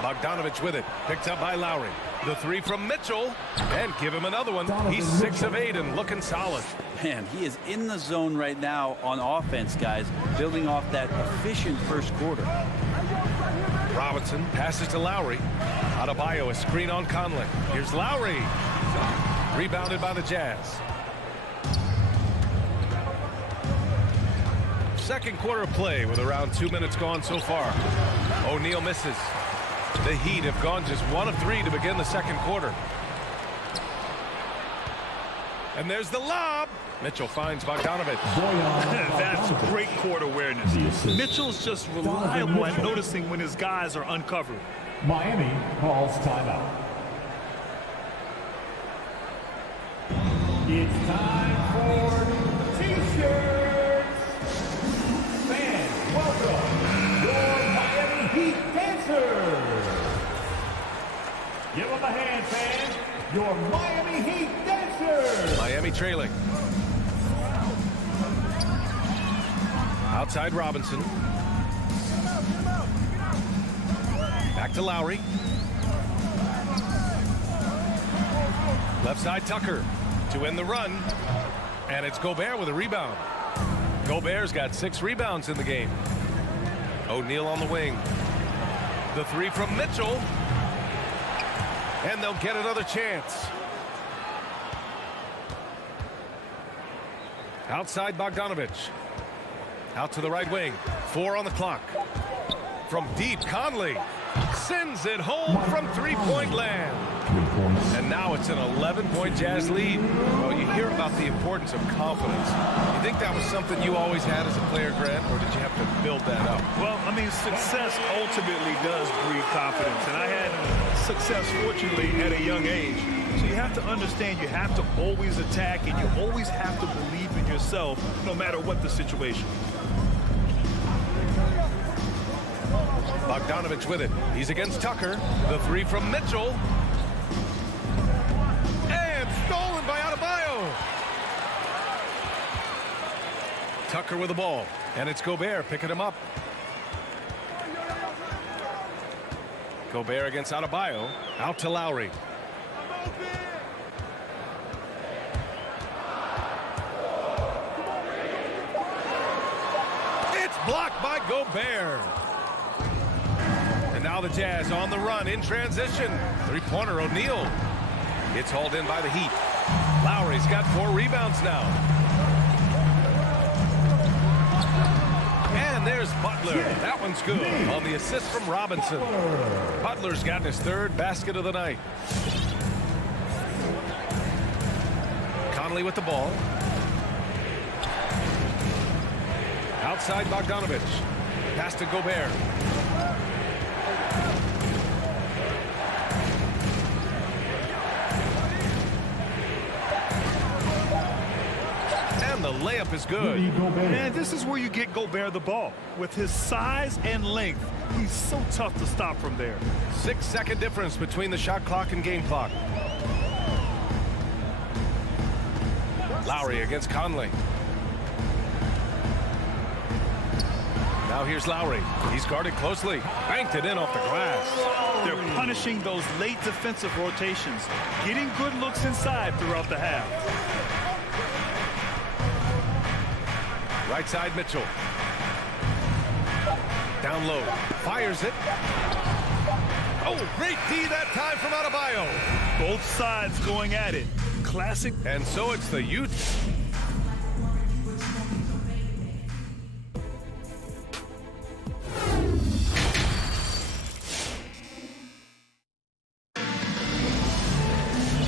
Bogdanovich with it. Picked up by Lowry. The 3 from Mitchell. And give him another one. He's 6 of 8 and looking solid. Man, he is in the zone right now on offense, guys, building off that efficient first quarter. Robinson passes to Lowry. Adebayo, a screen on Conley. Here's Lowry. Rebounded by the Jazz. Second quarter play with around 2 minutes gone so far. O'Neal misses. The Heat have gone just 1 of 3 to begin the second quarter. And there's the lob. Mitchell finds Bogdanovich. That's great court awareness. Mitchell's just reliable at noticing when his guys are uncovered. Miami calls timeout. It's time for T-shirts. Fans, welcome your Miami Heat dancers. Give them a hand, fans. Your Miami Heat dancers. Miami trailing. Outside Robinson. Back to Lowry. Left side Tucker to end the run. And it's Gobert with a rebound. Gobert's got 6 rebounds in the game. O'Neal on the wing. The 3 from Mitchell. And they'll get another chance. Outside Bogdanovich. Out to the right wing. 4 on the clock. From deep, Conley sends it home from three-point land. And now it's an 11-point Jazz lead. Well, you hear about the importance of confidence. You think that was something you always had as a player, Grant, or did you have to build that up? Well, I mean, success ultimately does breed confidence. And I had success, fortunately, at a young age. So you have to understand you have to always attack and you always have to believe in yourself no matter what the situation. Bogdanovich with it. He's against Tucker. The 3 from Mitchell. Tucker with the ball. And it's Gobert picking him up. Gobert against Adebayo. Out to Lowry. It's blocked by Gobert. And now the Jazz on the run in transition. Three-pointer O'Neal. It's hauled in by the Heat. Lowry's got 4 rebounds now. And there's Butler. That one's good on the assist from Robinson. Butler's gotten his 3rd basket of the night. Conley with the ball. Outside Bogdanovich. Pass to Gobert. And the layup is good. Man, this is where you get Gobert the ball. With his size and length, he's so tough to stop from there. 6-second difference between the shot clock and game clock. Lowry against Conley. Now here's Lowry. He's guarded closely. Banked it in off the glass. They're punishing those late defensive rotations, getting good looks inside throughout the half. Right side Mitchell. Down low. Fires it. Oh, great D that time from Adebayo. Both sides going at it. Classic. And so it's the Utes.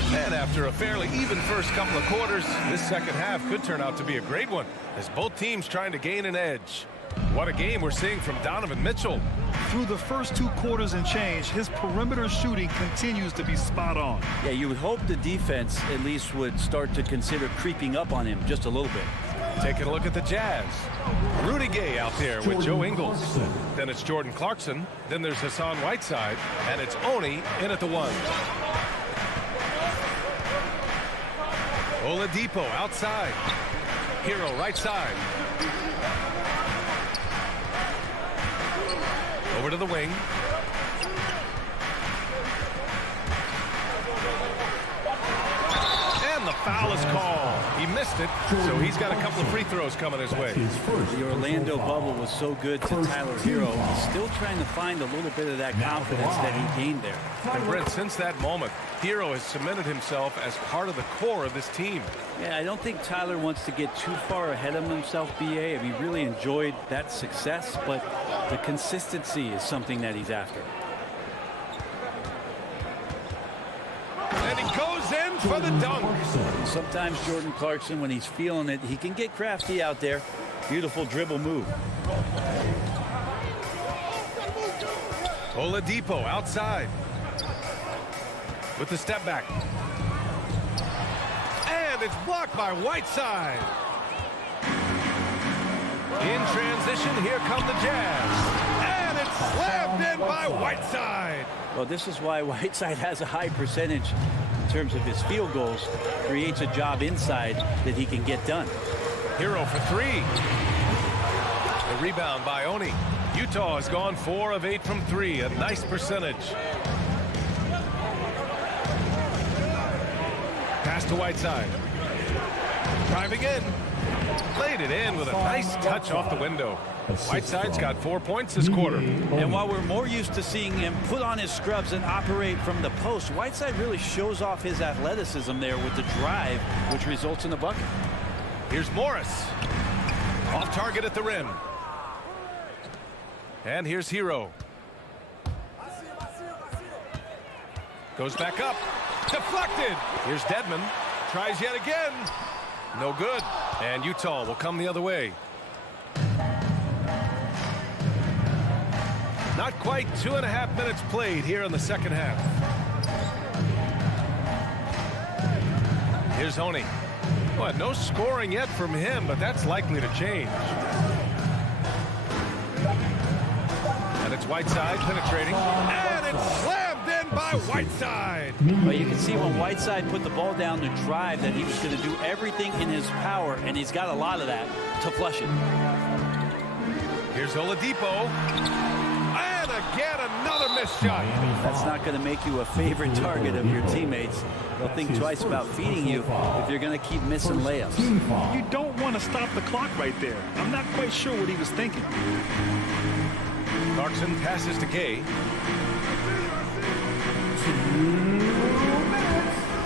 And after a fairly even first couple of quarters, this second half could turn out to be a great one as both teams trying to gain an edge. What a game we're seeing from Donovan Mitchell. Through the first 2 quarters and change, his perimeter shooting continues to be spot on. Yeah, you would hope the defense at least would start to consider creeping up on him just a little bit. Taking a look at the Jazz. Rudy Gay out there with Joe Ingles. Then it's Jordan Clarkson. Then there's Hassan Whiteside. And it's Oni in at the 1. Oladipo outside. Hero right side. Over to the wing. And the foul is called. He missed it, so he's got a couple of free throws coming his way. The Orlando bubble was so good to Tyler Hero. He's still trying to find a little bit of that confidence that he gained there. And Brent, since that moment, Hero has cemented himself as part of the core of this team. Yeah, I don't think Tyler wants to get too far ahead of himself, BA. I mean, he really enjoyed that success, but the consistency is something that he's after. And he goes in for the dunk. Sometimes Jordan Clarkson, when he's feeling it, he can get crafty out there. Beautiful dribble move. Oladipo outside. With the step back. And it's blocked by Whiteside. In transition, here come the Jazz. And it's slammed in by Whiteside. Well, this is why Whiteside has a high percentage in terms of his field goals. Creates a job inside that he can get done. Hero for 3. The rebound by Oni. Utah has gone 4 of 8 from 3. A nice percentage. Pass to Whiteside. Driving in. Played it in with a nice touch off the window. Whiteside's got 4 points this quarter. And while we're more used to seeing him put on his scrubs and operate from the post, Whiteside really shows off his athleticism there with the drive, which results in a bucket. Here's Morris. Off target at the rim. And here's Hero. Goes back up. Deflected. Here's Dedmon. Tries yet again. No good. And Utah will come the other way. Not quite 2.5 minutes played here in the second half. Here's Oni. Well, no scoring yet from him, but that's likely to change. And it's Whiteside penetrating. And it's slammed in by Whiteside. Well, you can see when Whiteside put the ball down to drive that he was going to do everything in his power, and he's got a lot of that to flush it. Here's Oladipo. And again, another missed shot. That's not going to make you a favorite target of your teammates. They'll think twice about feeding you if you're going to keep missing layups. You don't want to stop the clock right there. I'm not quite sure what he was thinking. Clarkson passes to Gay.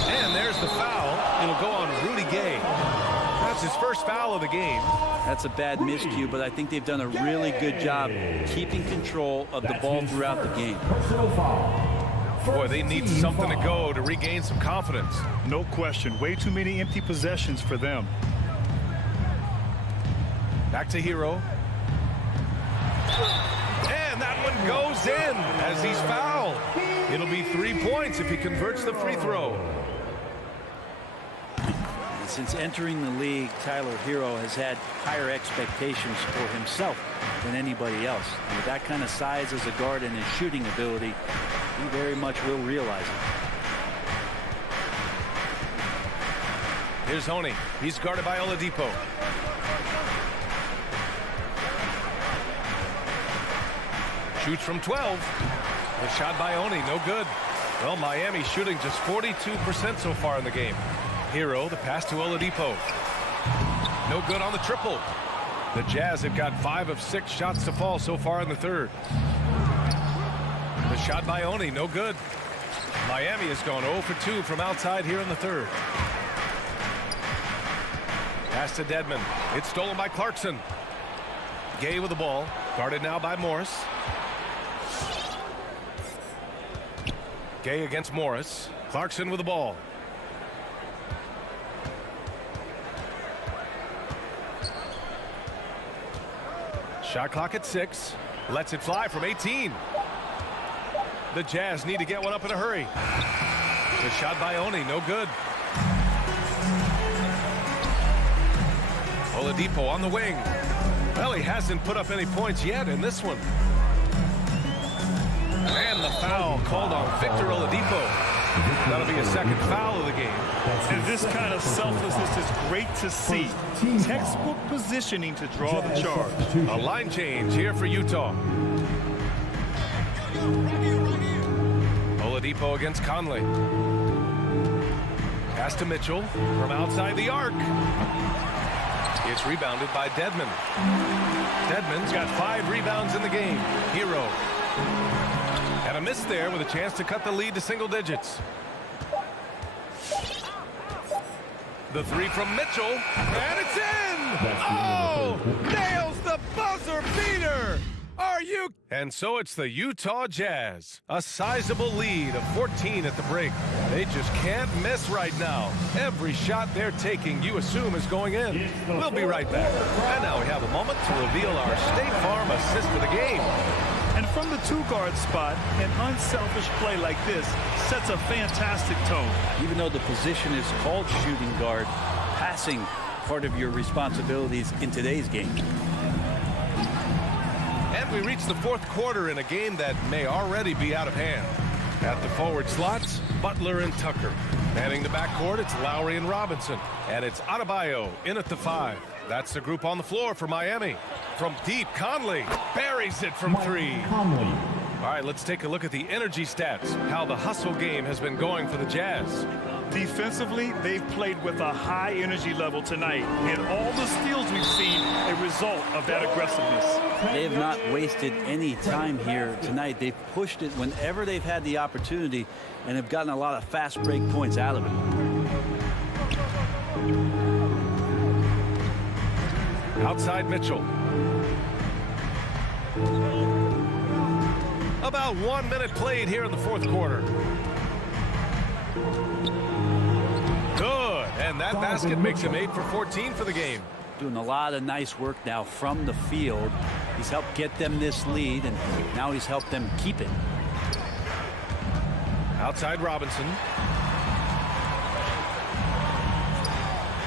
And there's the foul. It'll go on Rudy Gay. That's his first foul of the game. That's a bad miscue, but I think they've done a really good job keeping control of the ball throughout the game. Boy, they need something to go to regain some confidence. No question. Way too many empty possessions for them. Back to Hero. And that one goes in as he's fouled. It'll be 3 points if he converts the free throw. Since entering the league, Tyler Hero has had higher expectations for himself than anybody else. And with that kind of size as a guard and his shooting ability, he very much will realize it. Here's Honey. He's guarded by Oladipo. Shoots from 12. The shot by Oni, no good. Well, Miami shooting just 42% so far in the game. Hero, the pass to Oladipo. No good on the triple. The Jazz have got 5 of 6 shots to fall so far in the third. The shot by Oni, no good. Miami has gone 0 for 2 from outside here in the third. Pass to Dedmon. It's stolen by Clarkson. Gay with the ball. Guarded now by Morris. Gay against Morris. Clarkson with the ball. Shot clock at 6. Lets it fly from 18. The Jazz need to get one up in a hurry. The shot by Oni, no good. Oladipo on the wing. Well, he hasn't put up any points yet in this one. And the foul called on Victor Oladipo. That'll be a second foul of the game. And this kind of selflessness is great to see. Textbook positioning to draw the charge. A line change here for Utah. Oladipo against Conley. Pass to Mitchell from outside the arc. It's rebounded by Dedmon. Dedmon's got 5 rebounds in the game. Hero. And a miss there with a chance to cut the lead to single digits. The 3 from Mitchell. And it's in! Oh! Nails the buzzer beater! Are you? And so it's the Utah Jazz. A sizable lead of 14 at the break. They just can't miss right now. Every shot they're taking, you assume, is going in. We'll be right back. And now we have a moment to reveal our State Farm assist of the game. And from the 2-guard spot, an unselfish play like this sets a fantastic tone. Even though the position is called shooting guard, passing part of your responsibilities in today's game. And we reach the 4th quarter in a game that may already be out of hand. At the forward slots, Butler and Tucker. Manning the backcourt, it's Lowry and Robinson. And it's Adebayo in at the 5. That's the group on the floor for Miami. From deep, Conley buries it from 3. All right, let's take a look at the energy stats, how the hustle game has been going for the Jazz. Defensively, they've played with a high energy level tonight, and all the steals we've seen a result of that aggressiveness. They have not wasted any time here tonight. They've pushed it whenever they've had the opportunity and have gotten a lot of fast break points out of it. Outside Mitchell. About 1 minute played here in the 4th quarter. Good, and that basket makes him 8 for 14 for the game. Doing a lot of nice work now from the field. He's helped get them this lead, and now he's helped them keep it. Outside Robinson.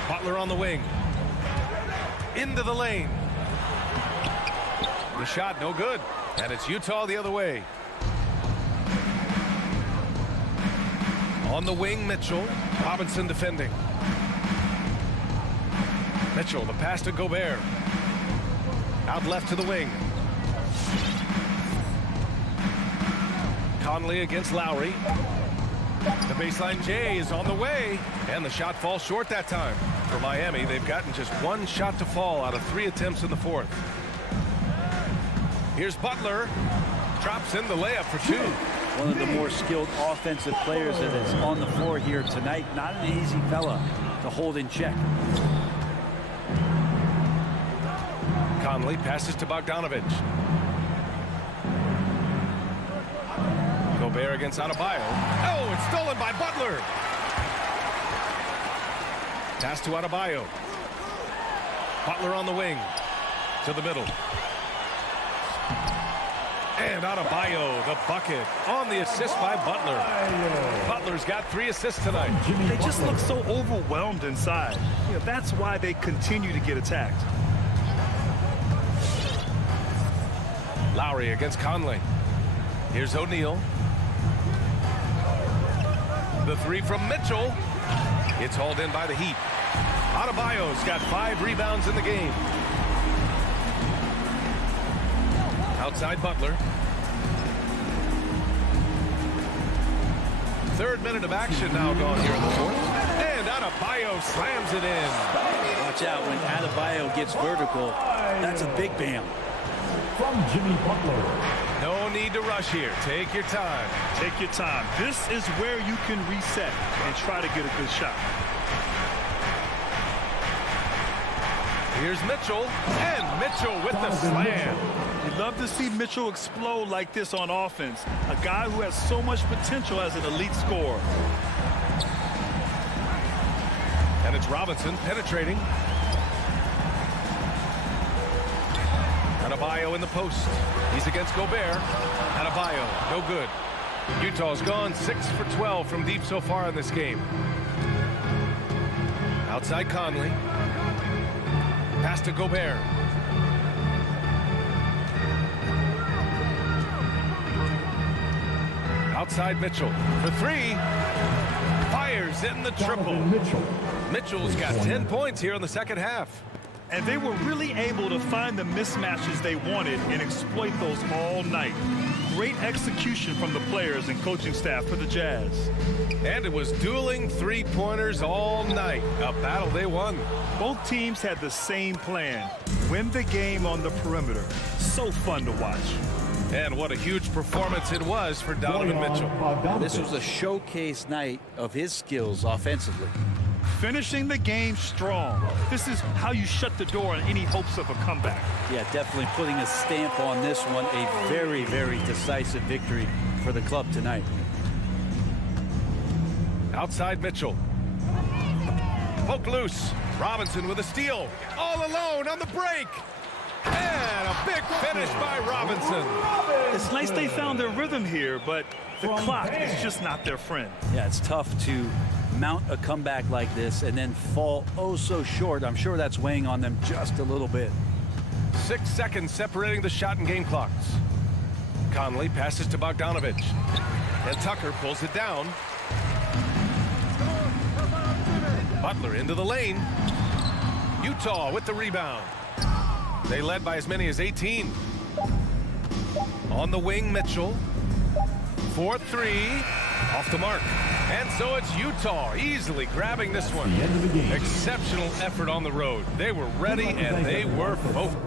Butler on the wing. Into the lane. The shot no good, and it's Utah the other way. On the wing, Mitchell. Robinson defending. Mitchell, the pass to Gobert. Out left to the wing. Conley against Lowry. The baseline J is on the way, and the shot falls short that time. For Miami, they've gotten just one shot to fall out of 3 attempts in the fourth. Here's Butler. Drops in the layup for 2. One of the more skilled offensive players that is on the floor here tonight. Not an easy fella to hold in check. Conley passes to Bogdanovich. Gobert against Adebayo. Oh, it's stolen by Butler. Pass to Adebayo. Butler on the wing. To the middle. And Adebayo, the bucket, on the assist by Butler. Butler's got 3 assists tonight. They just look so overwhelmed inside. You know, that's why they continue to get attacked. Lowry against Conley. Here's O'Neal. The 3 from Mitchell. It's hauled in by the Heat. Adebayo's got 5 rebounds in the game. Outside Butler. 3rd minute of action now gone here in the fourth. And Adebayo slams it in. Watch out when Adebayo gets vertical. That's a big bam. From Jimmy Butler. No need to rush here. Take your time. Take your time. This is where you can reset and try to get a good shot. Here's Mitchell. And Mitchell with the slam. You love to see Mitchell explode like this on offense. A guy who has so much potential as an elite scorer. And it's Robinson penetrating. Adebayo in the post. He's against Gobert. Adebayo, no good. Utah's gone 6 for 12 from deep so far in this game. Outside Conley. Pass to Gobert. Outside Mitchell for 3. Fires in the triple. Mitchell's got 10 points here in the second half. And they were really able to find the mismatches they wanted and exploit those all night. Great execution from the players and coaching staff for the Jazz. And it was dueling 3-pointers all night. A battle they won. Both teams had the same plan. Win the game on the perimeter. So fun to watch. And what a huge performance it was for Donovan Mitchell. This was a showcase night of his skills offensively. Finishing the game strong. This is how you shut the door on any hopes of a comeback. Yeah, definitely putting a stamp on this one. A very, very decisive victory for the club tonight. Outside Mitchell. Poke loose. Robinson with a steal. All alone on the break. And a big finish by Robinson. It's nice they found their rhythm here, but the clock is just not their friend. Yeah, it's tough to mount a comeback like this and then fall oh so short. I'm sure that's weighing on them just a little bit. 6 seconds separating the shot and game clocks. Conley passes to Bogdanovich. And Tucker pulls it down. Butler into the lane. Utah with the rebound. They led by as many as 18. On the wing, Mitchell. 4-3. Off the mark. And so it's Utah easily grabbing this one. Exceptional effort on the road. They were ready and they were focused.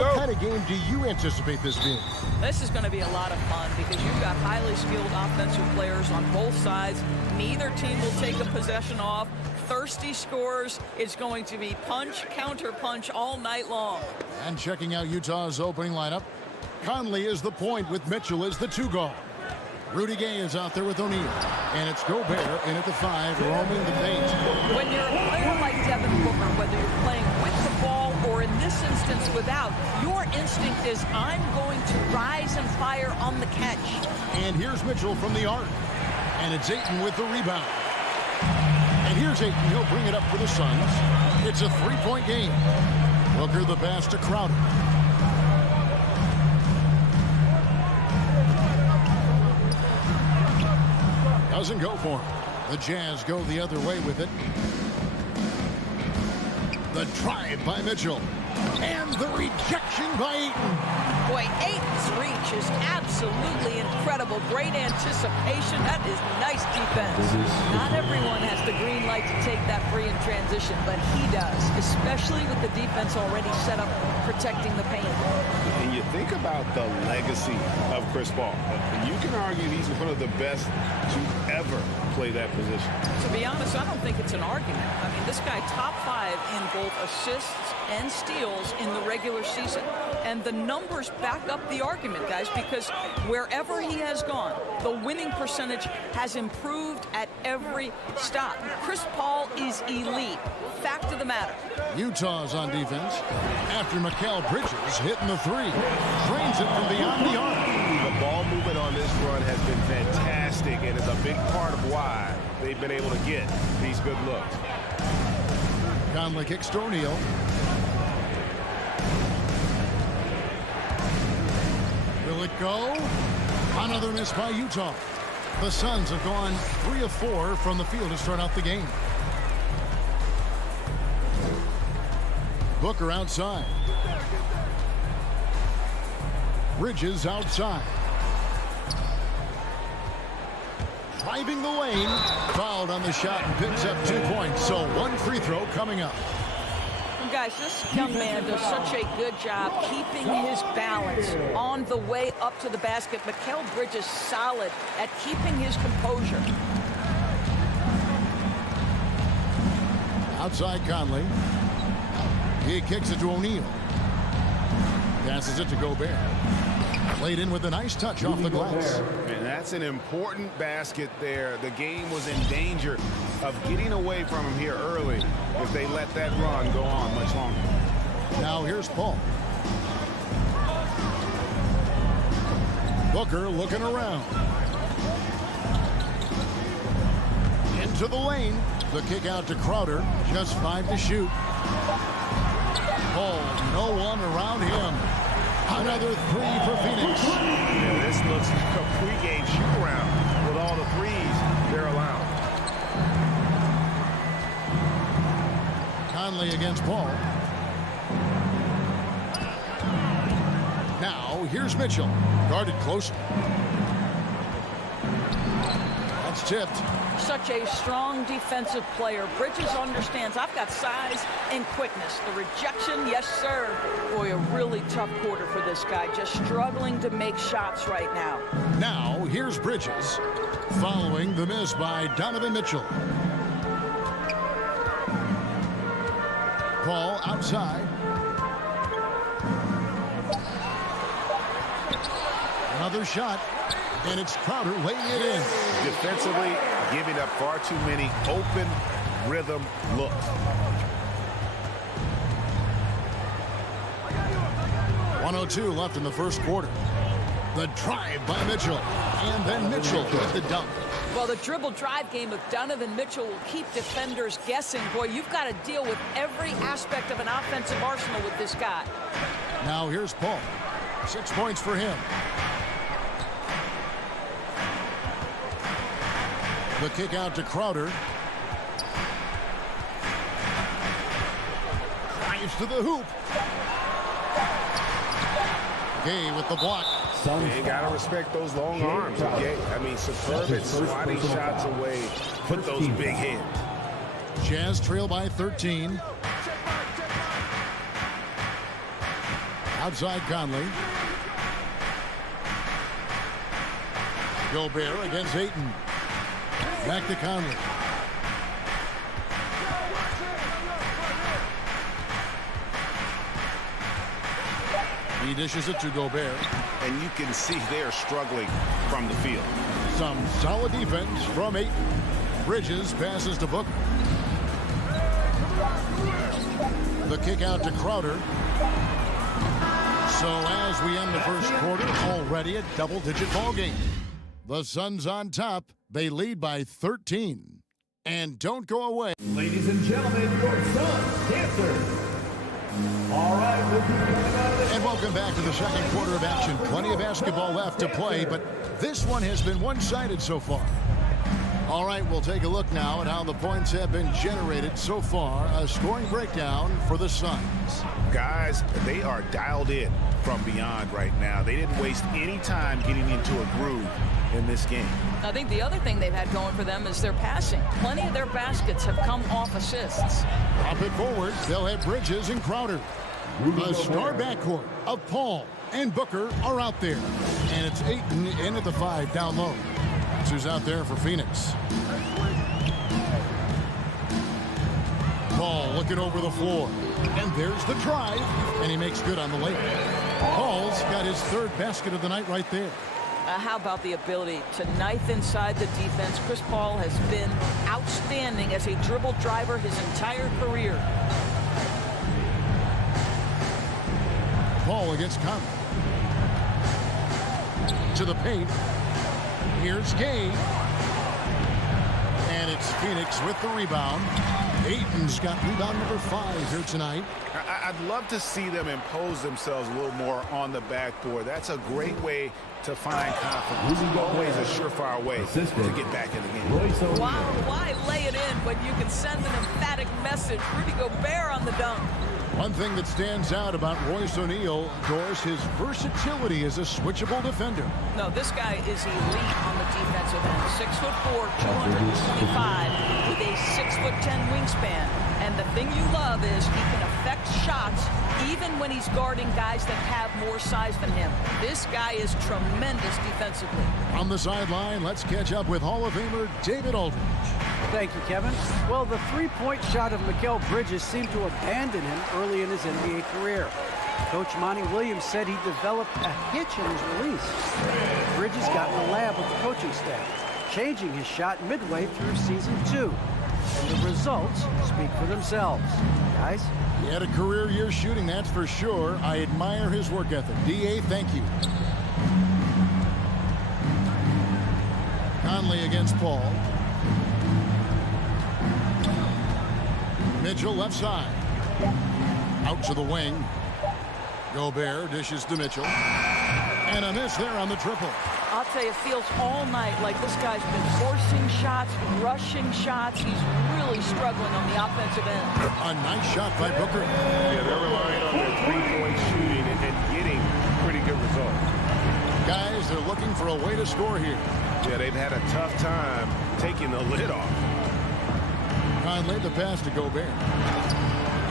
What kind of game do you anticipate this being? This is going to be a lot of fun because you've got highly skilled offensive players on both sides. Neither team will take a possession off. Thirsty scores. It's going to be punch, counter punch all night long. And checking out Utah's opening lineup, Conley is the point with Mitchell as the 2 guard. Rudy Gay is out there with O'Neal. And it's Gobert in at the 5, roaming the paint. When you're a player like Devin Booker, whether you're playing with the ball or in this instance without, your instinct is I'm going to rise and fire on the catch. And here's Mitchell from the arc. And it's Ayton with the rebound. And here's Ayton. He'll bring it up for the Suns. It's a 3-point game. Booker the pass to Crowder. Doesn't go for him. The Jazz go the other way with it. The drive by Mitchell. And the rejection by Ayton. Boy, Ayton's reach is absolutely incredible. Great anticipation. That is nice defense. Not everyone has the green light to take that free in transition, but he does, especially with the defense already set up protecting the paint. And you think about the legacy of Chris Paul. And you can argue he's one of the best to ever play that position. To be honest, I don't think it's an argument. I mean, this guy top 5 in both assists and steals in the regular season. And the numbers back up the argument, guys, because wherever he has gone, the winning percentage has improved at every stop. Chris Paul is elite. Fact of the matter. Utah's on defense after Mikal Bridges hitting the 3. Drains it from beyond the arc. The ball movement on this run has been fantastic and is a big part of why they've been able to get these good looks. Conley kicks to O'Neal. Will it go? Another miss by Utah. The Suns have gone 3 of 4 from the field to start out the game. Booker outside. Bridges outside. Driving the lane. Fouled on the shot and picks up 2 points. So 1 free throw coming up. Guys, this young man does such a good job keeping his balance on the way up to the basket. Mikal Bridges solid at keeping his composure. Outside Conley. He kicks it to O'Neal. Passes it to Gobert. Played in with a nice touch off the glass. And that's an important basket there. The game was in danger of getting away from him here early if they let that run go on much longer. Now here's Paul. Booker looking around. Into the lane. The kick out to Crowder. Just 5 to shoot. Paul, no one around him. Another 3 for Phoenix. Yeah, this looks like a pregame shoot-around with all the threes they're allowed. Conley against Paul. Now, here's Mitchell. Guarded closely. That's tipped. Such a strong defensive player. Bridges understands I've got size and quickness. The rejection, yes, sir. Boy, a really tough quarter for this guy. Just struggling to make shots right now. Now, here's Bridges. Following the miss by Donovan Mitchell. Paul outside. Another shot. And it's Crowder laying it in. Defensively, giving up far too many open rhythm looks. .102 left in the first quarter. The drive by Mitchell. And then Mitchell with the dunk. Well, the dribble drive game of Donovan Mitchell will keep defenders guessing. Boy, you've got to deal with every aspect of an offensive arsenal with this guy. Now here's Paul. 6 points for him. The kick out to Crowder. Drives to the hoop. Gay with the block. You got to respect those long arms of Gay. I mean, superb at swatting shots away with those big hands. Jazz trail by 13. Outside Conley. Gobert against Ayton. Back to Conley. He dishes it to Gobert. And you can see they're struggling from the field. Some solid defense from Ayton. Bridges passes to Booker. The kick out to Crowder. So as we end the first quarter, already a double-digit ball game. The Suns on top. They lead by 13. And don't go away. Ladies and gentlemen, your Suns dancers. All right, we'll be coming out of this. And welcome back to the second quarter of action. Plenty of basketball left to play, but this one has been one-sided so far. All right, we'll take a look now at how the points have been generated so far. A scoring breakdown for the Suns. Guys, they are dialed in from beyond right now. They didn't waste any time getting into a groove in this game. I think the other thing they've had going for them is their passing. Plenty of their baskets have come off assists. Pop it forward. They'll have Bridges and Crowder. A star backcourt of Paul and Booker are out there. And it's Ayton in at the 5 down low. That's who's out there for Phoenix. Paul looking over the floor. And there's the drive. And he makes good on the late. Paul's got his 3rd basket of the night right there. How about the ability to knife inside the defense? Chris Paul has been outstanding as a dribble driver his entire career. Paul against Conley. To the paint. Here's Gay. And it's Phoenix with the rebound. Ayton's got rebound number 5 here tonight. I'd love to see them impose themselves a little more on the backboard. That's a great way to find confidence. Always a surefire way to get back in the game. Why lay it in when you can send an emphatic message? Rudy Gobert on the dunk. One thing that stands out about Royce O'Neal, Doris, his versatility as a switchable defender. No, this guy is elite on the defensive end. 6'4", 225, with a 6'10" wingspan. And the thing you love is he can affect shots even when he's guarding guys that have more size than him. This guy is tremendous defensively. On the sideline, let's catch up with Hall of Famer David Aldridge. Thank you, Kevin. Well, the three-point shot of Mikal Bridges seemed to abandon him early in his NBA career. Coach Monty Williams said he developed a hitch in his release. Bridges got in the lab with the coaching staff, changing his shot midway through season 2. And the results speak for themselves. Guys? He had a career year shooting, that's for sure. I admire his work ethic. D.A., thank you. Conley against Paul. Mitchell left side. Out to the wing. Gobert dishes to Mitchell. And a miss there on the triple. I'll tell you, it feels all night like this guy's been forcing shots, rushing shots. He's really struggling on the offensive end. A nice shot by Booker. Yeah, they're relying on their three-point shooting and getting pretty good results. Guys, they're looking for a way to score here. Yeah, they've had a tough time taking the lid off. Conley the pass to Gobert.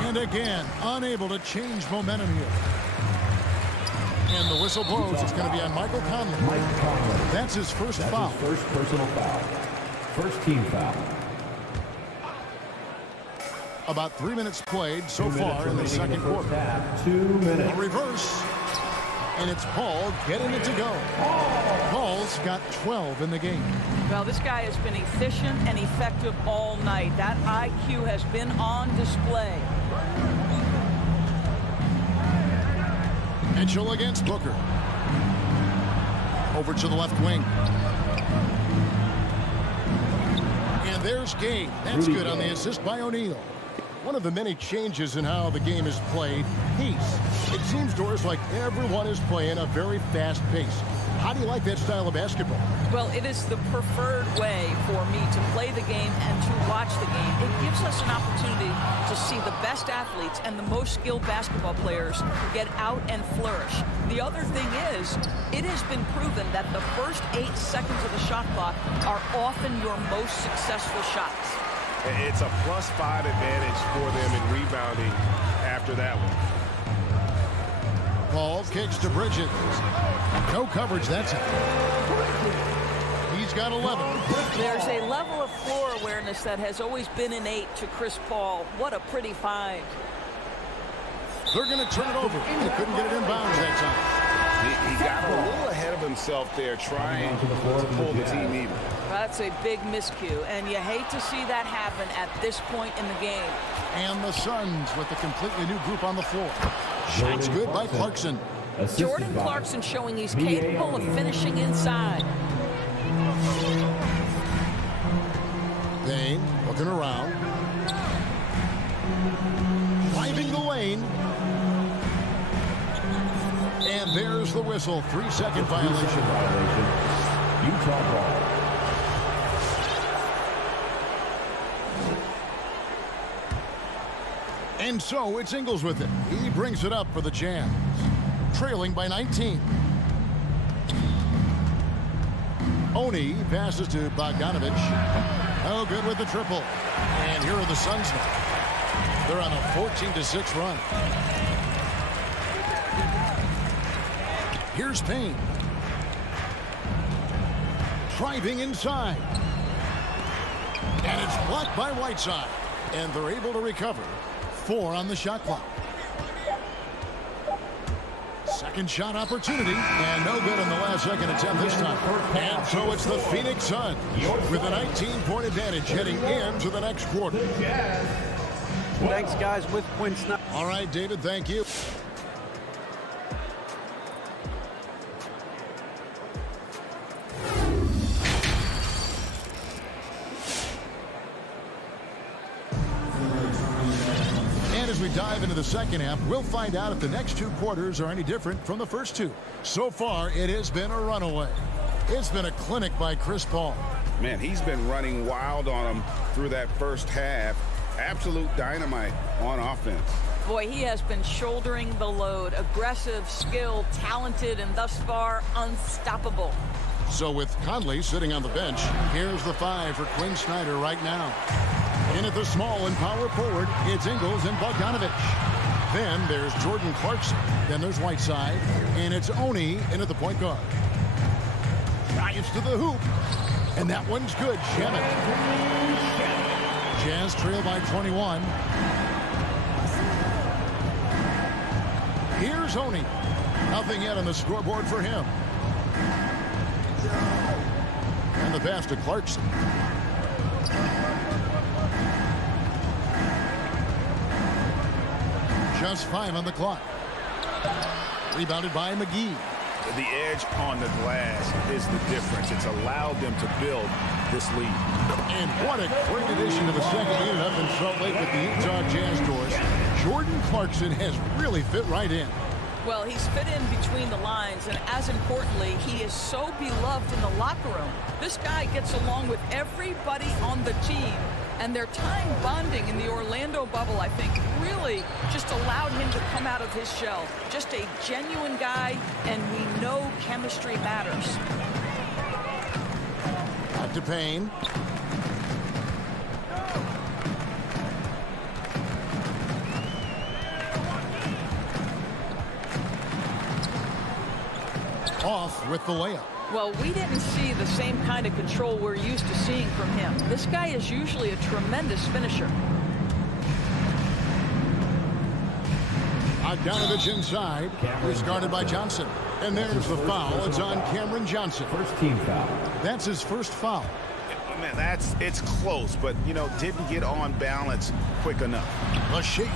And again, unable to change momentum here. And the whistle blows. It's going to be on Michael Conley. That's his first foul. His first personal foul. First team foul. About 3 minutes played so far in the second quarter. Half, 2 minutes. A reverse. And it's Paul getting it to go. Paul's got 12 in the game. Well, this guy has been efficient and effective all night. That IQ has been on display. Mitchell against Booker. Over to the left wing. And there's Gay. That's good on the assist by O'Neal. One of the many changes in how the game is played, pace. It seems, Doris, like everyone is playing a very fast pace. How do you like that style of basketball? Well, it is the preferred way for me to play the game and to watch the game. It gives us an opportunity to see the best athletes and the most skilled basketball players get out and flourish. The other thing is, it has been proven that the first 8 seconds of the shot clock are often your most successful shots. It's a +5 advantage for them in rebounding after that one. Paul kicks to Bridges. No coverage that time. He's got 11. There's a level of floor awareness that has always been innate to Chris Paul. What a pretty find. They're going to turn it over. They couldn't get it in bounds that time. He got a little ahead of himself there trying to pull the team even. That's a big miscue, and you hate to see that happen at this point in the game. And the Suns with a completely new group on the floor. Shots good by Clarkson. Jordan Clarkson showing he's capable of finishing inside. Payne looking around. Driving the lane. And there's the whistle. 3-second violation. Utah ball. And so it's Ingles with it. He brings it up for the Jazz. Trailing by 19. Oni passes to Bogdanovich. Oh, good with the triple. And here are the Suns now. They're on a 14-6 run. Here's Payne. Driving inside. And it's blocked by Whiteside. And they're able to recover. 4 on the shot clock. Second shot opportunity. And no good on the last second attempt this time. And so it's the Phoenix Suns with a 19-point advantage heading into the next quarter. Thanks, guys, with Quinn Snyder. All right, David, thank you. As we dive into the second half, we'll find out if the next 2 quarters are any different from the first 2. So far, it has been a runaway. It's been a clinic by Chris Paul. Man, he's been running wild on him through that first half. Absolute dynamite on offense. Boy, he has been shouldering the load. Aggressive, skilled, talented, and thus far, unstoppable. So with Conley sitting on the bench, here's the 5 for Quinn Snyder right now. In at the small and power forward, it's Ingles and Bogdanovich. Then there's Jordan Clarkson. Then there's Whiteside. And it's Oni in at the point guard. Drives to the hoop. And that one's good. Shamet. Jazz trail by 21. Here's Oni. Nothing yet on the scoreboard for him. And the pass to Clarkson. Just 5 on the clock. Rebounded by McGee. The edge on the glass is the difference. It's allowed them to build this lead. And what a great addition to the second unit up in Salt Lake with the Utah Jazz doors. Jordan Clarkson has really fit right in. Well, he's fit in between the lines, and as importantly, he is so beloved in the locker room. This guy gets along with everybody on the team, and their time bonding in the Orlando bubble, I think, really just allowed him to come out of his shell. Just a genuine guy, and we know chemistry matters. Back to Payne. Off with the layup. Well, we didn't see the same kind of control we're used to seeing from him. This guy is usually a tremendous finisher. Bogdanovich inside. He's guarded by Johnson. And there's the foul. It's on Cameron Johnson. First team foul. That's his first foul. Man, it's close, but, didn't get on balance quick enough. The shape.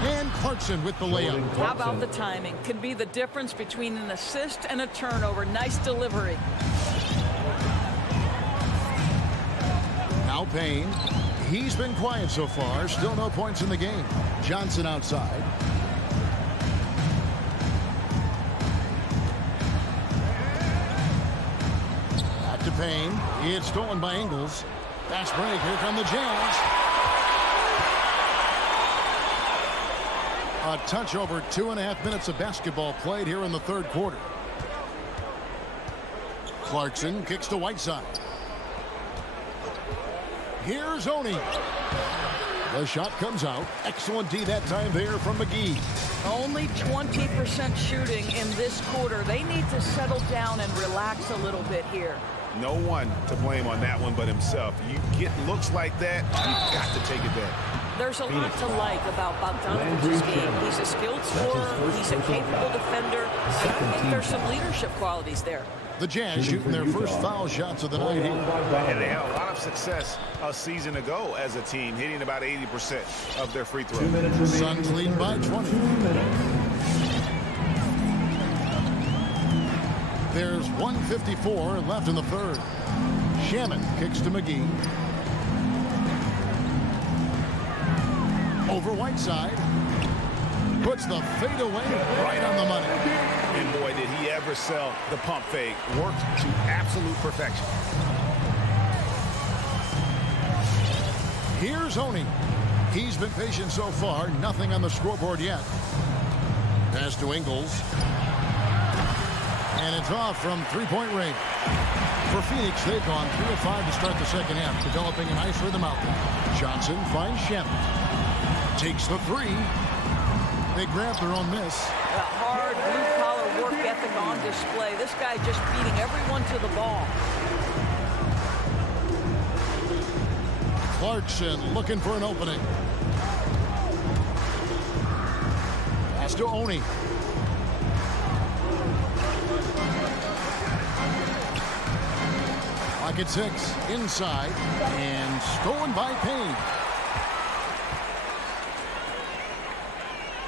And Clarkson with the layup. How about the timing? Could be the difference between an assist and a turnover. Nice delivery. Now Payne. He's been quiet so far. Still no points in the game. Johnson outside. Back to Payne. It's stolen by Ingles. Fast break. Here come the Jazz. A touch over 2.5 minutes of basketball played here in the third quarter. Clarkson kicks to Whiteside. Here's Oni. The shot comes out. Excellent D that time there from McGee. Only 20% shooting in this quarter. They need to settle down and relax a little bit here. No one to blame on that one but himself. You get looks like that, you've got to take it there. There's a lot to like about Bogdanovic's game. He's a skilled scorer. He's a capable defender. And I think there's some leadership qualities there. The Jazz shooting their first foul shots of the night here. And they had a lot of success a season ago as a team, hitting about 80% of their free throws. Suns leading by 20. There's 1:54 left in the third. Shaman kicks to McGee. Over Whiteside. Puts the fade away right on the money. And boy, did he ever sell the pump fake. Worked to absolute perfection. Here's Oni. He's been patient so far. Nothing on the scoreboard yet. Pass to Ingles. And it's off from three-point range. For Phoenix, they've gone 3 of 5 to start the second half, developing a nice rhythm out there. Johnson finds Shaman. Takes the three. They grab their own miss. Hard blue-collar work ethic on display. This guy just beating everyone to the ball. Clarkson looking for an opening. Pass to Oni. Pocket 6 inside and stolen by Payne.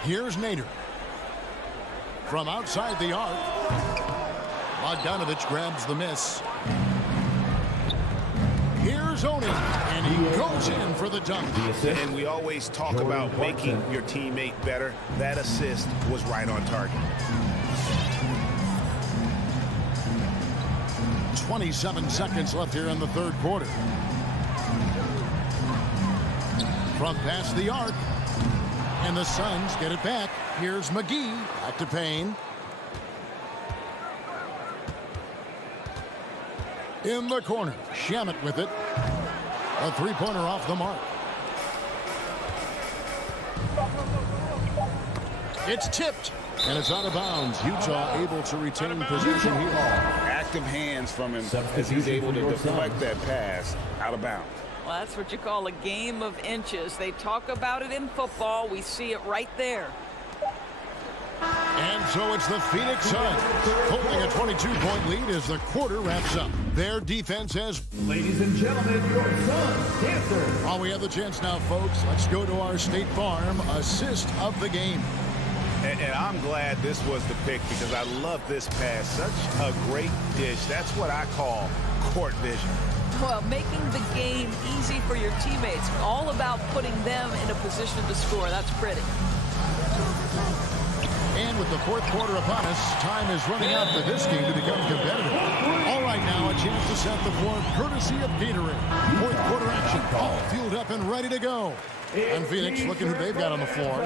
Here's Nader. From outside the arc. Bogdanovich grabs the miss. Here's Oni, and he goes in for the dunk. And we always talk about making your teammate better. That assist was right on target. 27 seconds left here in the third quarter. From past the arc. And the Suns get it back. Here's McGee. Back to Payne. In the corner. Shamet with it. A three-pointer off the mark. It's tipped. And it's out of bounds. Utah able to retain possession here. Active hands from him as he's able to deflect that pass out of bounds. Well, that's what you call a game of inches. They talk about it in football. We see it right there. And so it's the Phoenix Suns holding a 22-point lead as the quarter wraps up. Their defense has... Ladies and gentlemen, your Suns dancer. While we have the chance now, folks, let's go to our State Farm assist of the game. And I'm glad this was the pick because I love this pass. Such a great dish. That's what I call court vision. Well, making the game easy for your teammates. All about putting them in a position to score. That's pretty. And with the fourth quarter upon us, time is running out for this game to become competitive. All right, now a chance to set the floor courtesy of Gatorade. Fourth quarter action, all fueled up and ready to go. And Phoenix looking who they've got on the floor.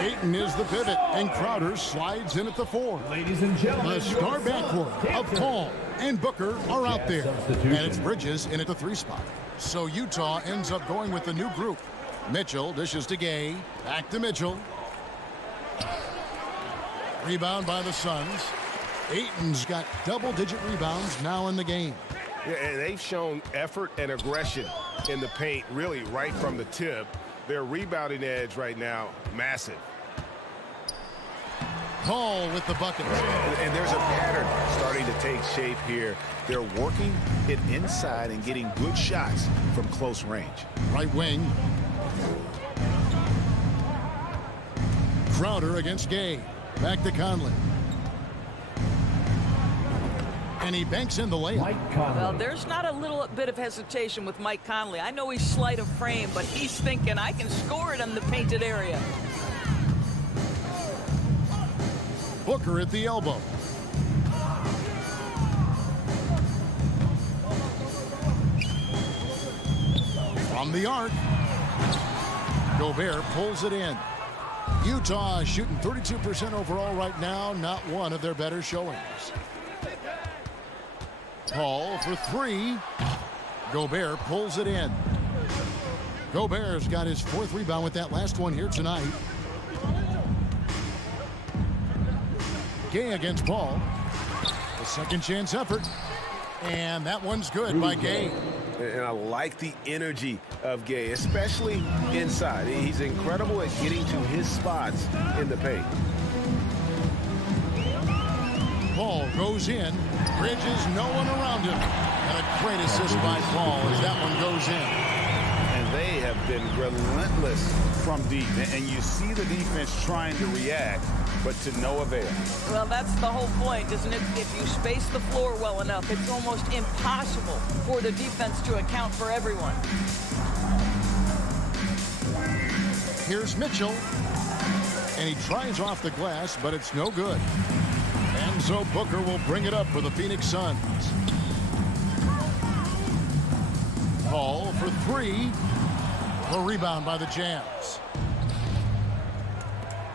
Ayton is the pivot, and Crowder slides in at the 4. Ladies and gentlemen, the star backcourt of Paul and Booker are out there. And it's Bridges in at the 3 spot. So Utah ends up going with the new group. Mitchell dishes to Gay. Back to Mitchell. Rebound by the Suns. Ayton's got double-digit rebounds now in the game. Yeah, and they've shown effort and aggression in the paint, really right from the tip. Their rebounding edge right now, massive. Paul with the bucket. And there's a pattern starting to take shape here. They're working it inside and getting good shots from close range. Right wing. Crowder against Gay. Back to Conley. And he banks in the layup. Well, there's not a little bit of hesitation with Mike Conley. I know he's slight of frame, but he's thinking, I can score it in the painted area. Booker at the elbow. From the arc. Gobert pulls it in. Utah shooting 32% overall right now. Not one of their better showings. Paul for 3. Gobert pulls it in. Gobert's got his 4th rebound with that last one here tonight. Gay against Paul. The second chance effort. And that one's good by Gay. And I like the energy of Gay, especially inside. He's incredible at getting to his spots in the paint. Paul goes in. Bridges, no one around him. And a great assist by Paul as that one goes in. And they have been relentless from deep. And you see the defense trying to react, but to no avail. Well, that's the whole point, isn't it? If you space the floor well enough, it's almost impossible for the defense to account for everyone. Here's Mitchell. And he tries off the glass, but it's no good. And so Booker will bring it up for the Phoenix Suns. Paul for three. The rebound by the Jazz.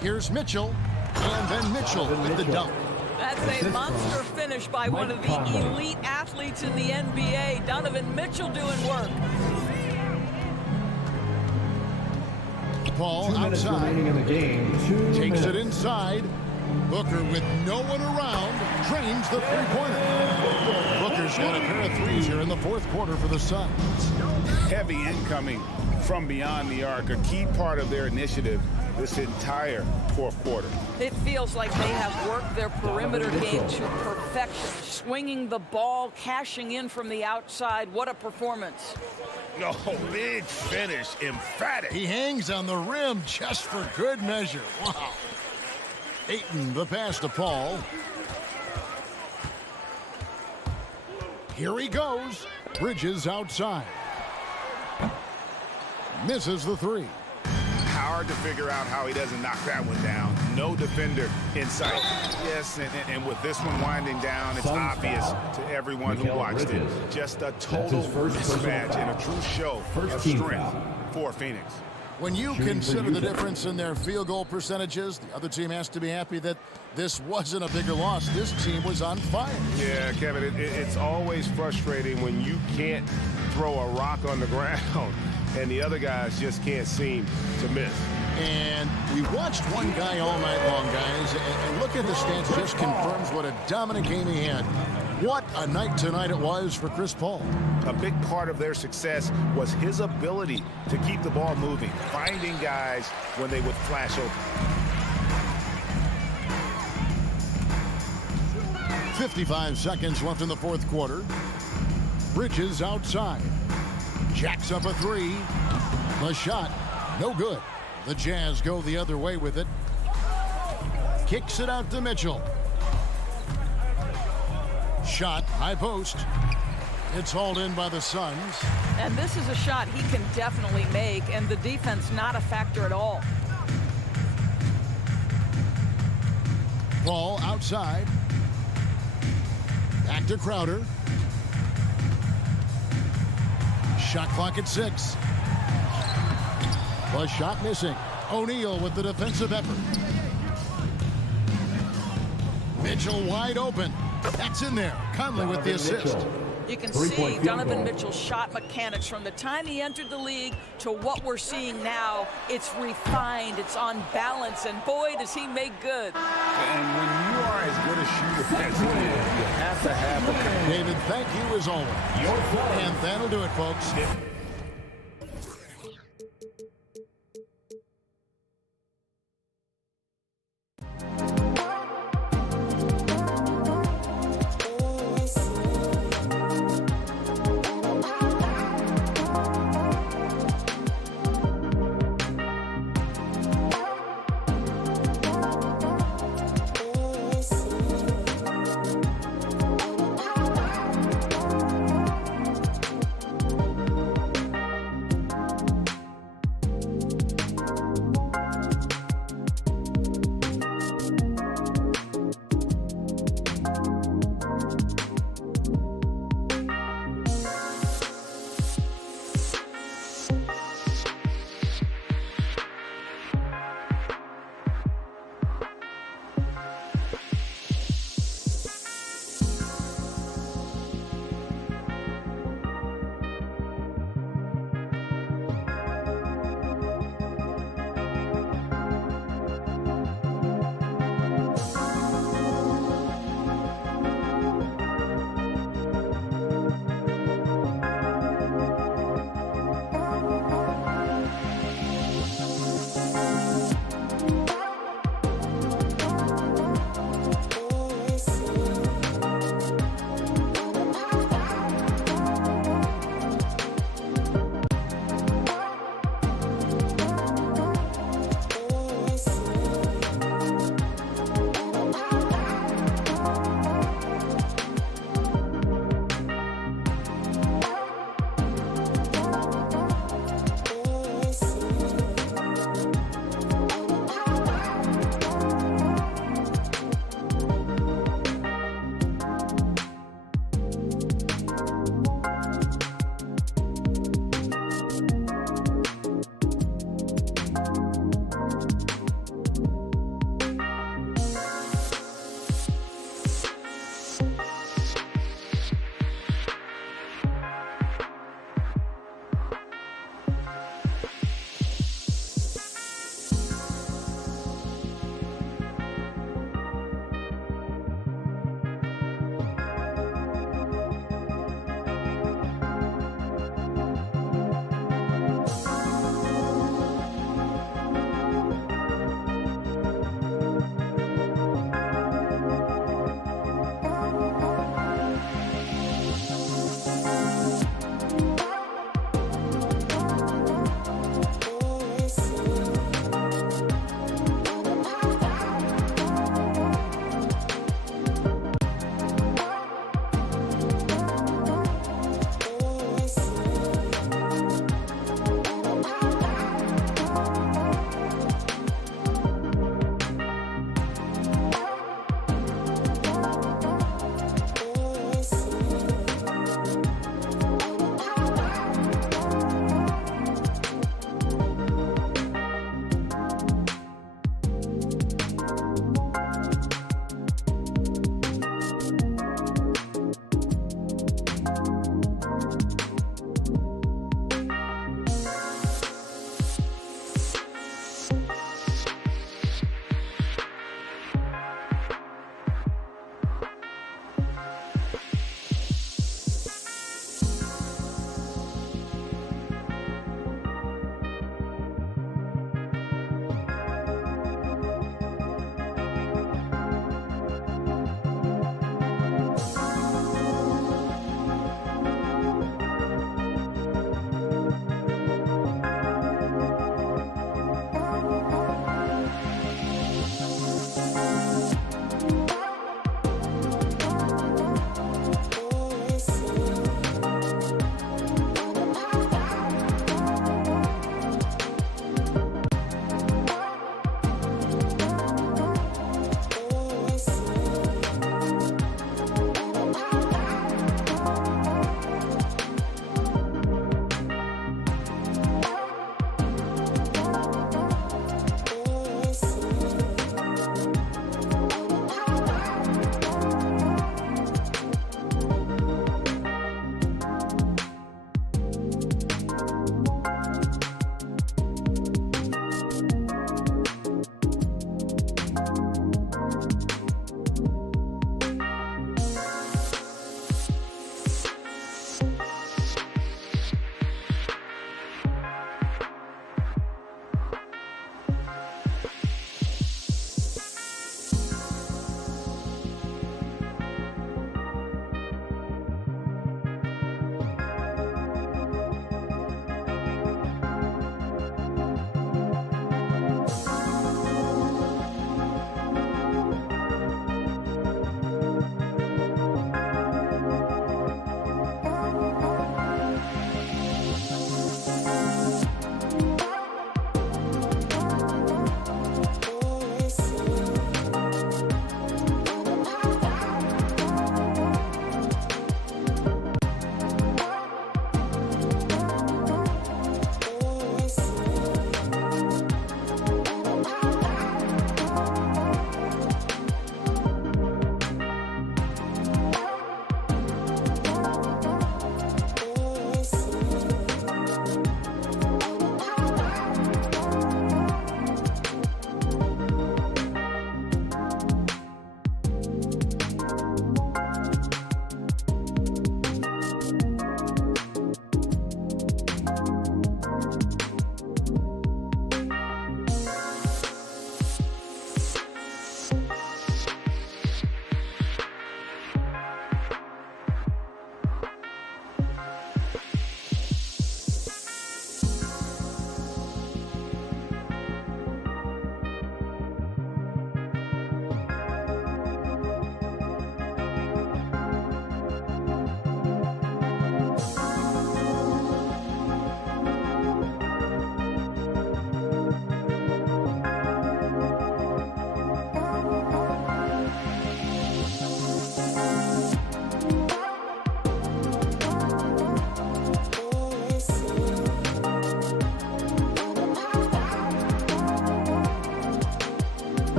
Here's Mitchell. And then Mitchell with the dunk. That's a monster finish by one of the elite athletes in the NBA. Donovan Mitchell doing work. Paul outside. In the game. Takes it inside. Booker with no one around drains the three-pointer. Booker's got a pair of threes here in the fourth quarter for the Suns. Heavy incoming from beyond the arc, a key part of their initiative this entire fourth quarter. It feels like they have worked their perimeter game to perfection. Swinging the ball, cashing in from the outside. What a performance. No, big finish, emphatic. He hangs on the rim just for good measure. Wow. Ayton, the pass to Paul. Here he goes. Bridges outside. Misses the three. Hard to figure out how he doesn't knock that one down. No defender in sight. Yes, and with this one winding down, it's obvious to everyone who watched it. Just a total mismatch and a true show of strength for Phoenix. When you consider the difference in their field goal percentages, the other team has to be happy that this wasn't a bigger loss. This team was on fire. Yeah, Kevin, it's always frustrating when you can't throw a rock on the ground and the other guys just can't seem to miss. And we watched one guy all night long, guys, and look at the stats, just confirms what a dominant game he had. What a night tonight it was for Chris Paul. A big part of their success was his ability to keep the ball moving, finding guys when they would flash open. 55 seconds left in the fourth quarter. Bridges outside. Jacks up a three. The shot, no good. The Jazz go the other way with it. Kicks it out to Mitchell. Shot, high post. It's hauled in by the Suns. And this is a shot he can definitely make, and the defense not a factor at all. Ball outside. Back to Crowder. Shot clock at 6. The shot missing. O'Neal with the defensive effort. Mitchell wide open. That's in there. Conley with the assist. You can see Donovan Mitchell's shot mechanics from the time he entered the league to what we're seeing now. It's refined, it's on balance, and boy, does he make good. And when you are as good a shooter as he is, you have to have the... David, thank you as always. And that'll do it, folks.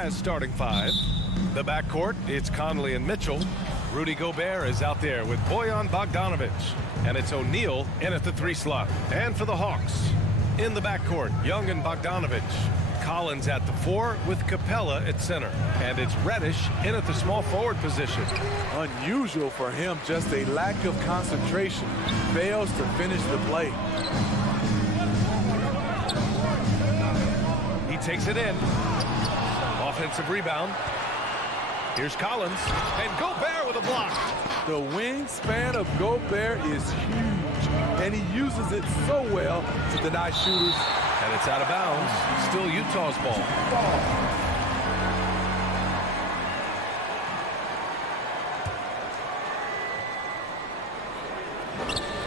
Jazz starting five. The backcourt, it's Conley and Mitchell. Rudy Gobert is out there with Bojan Bogdanovic. And it's O'Neal in at the 3 slot. And for the Hawks, in the backcourt, Young and Bogdanovic. Collins at the 4 with Capella at center. And it's Reddish in at the small forward position. Unusual for him, just a lack of concentration. Fails to finish the play. He takes it in. Offensive rebound. Here's Collins. And Gobert with a block. The wingspan of Gobert is huge, and he uses it so well to deny shooters. And it's out of bounds. Still Utah's ball.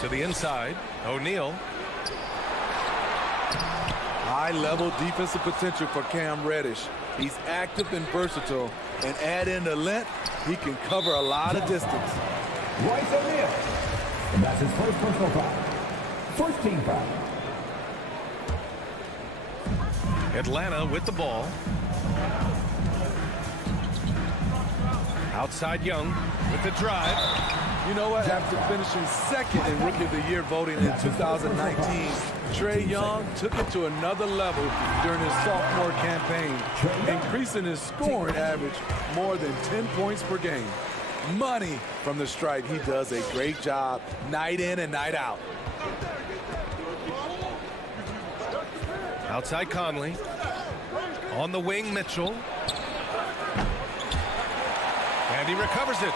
To the inside, O'Neal. High-level defensive potential for Cam Reddish. He's active and versatile, and add in the length, he can cover a lot of distance. Royce O'Neal. And that's his first personal foul. First team foul. Atlanta with the ball. Outside Young with the drive. You know what? After finishing second in Rookie of the Year voting in 2019, Trae Young took it to another level during his sophomore campaign, increasing his scoring average more than 10 points per game. Money from the stripe. He does a great job night in and night out. Outside Conley. On the wing, Mitchell. And he recovers it.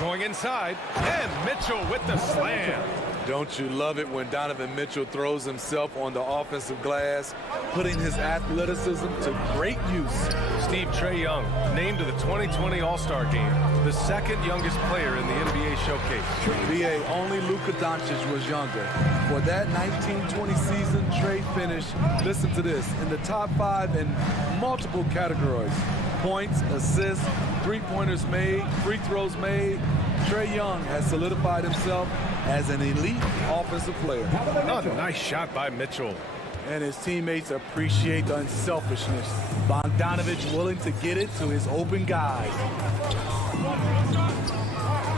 Going inside. And Mitchell with the slam. Don't you love it when Donovan Mitchell throws himself on the offensive glass, putting his athleticism to great use? Steve, Trae Young named to the 2020 All-Star Game, the second youngest player in the NBA showcase. BA, only Luka Doncic was younger. For that 1920 season, Trae finished, listen to this, in the top 5 in multiple categories. Points, assists, three-pointers made, free throws made. Trae Young has solidified himself as an elite offensive player. Oh, nice shot by Mitchell. And his teammates appreciate the unselfishness. Bogdanovic willing to get it to his open guys.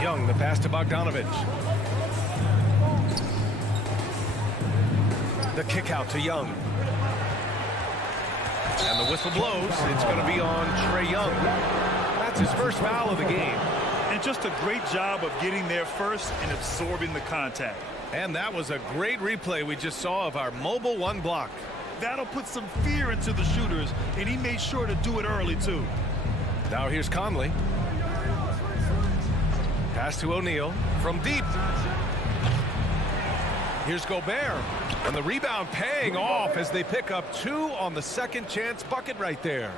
Young, the pass to Bogdanovic. The kick out to Young. And the whistle blows. It's going to be on Trae Young. That's his first foul of the game. And just a great job of getting there first and absorbing the contact. And that was a great replay we just saw of our mobile 1 block. That'll put some fear into the shooters, and he made sure to do it early, too. Now here's Conley. Pass to O'Neal from deep. Here's Gobert. And the rebound paying off as they pick up 2 on the second chance bucket right there.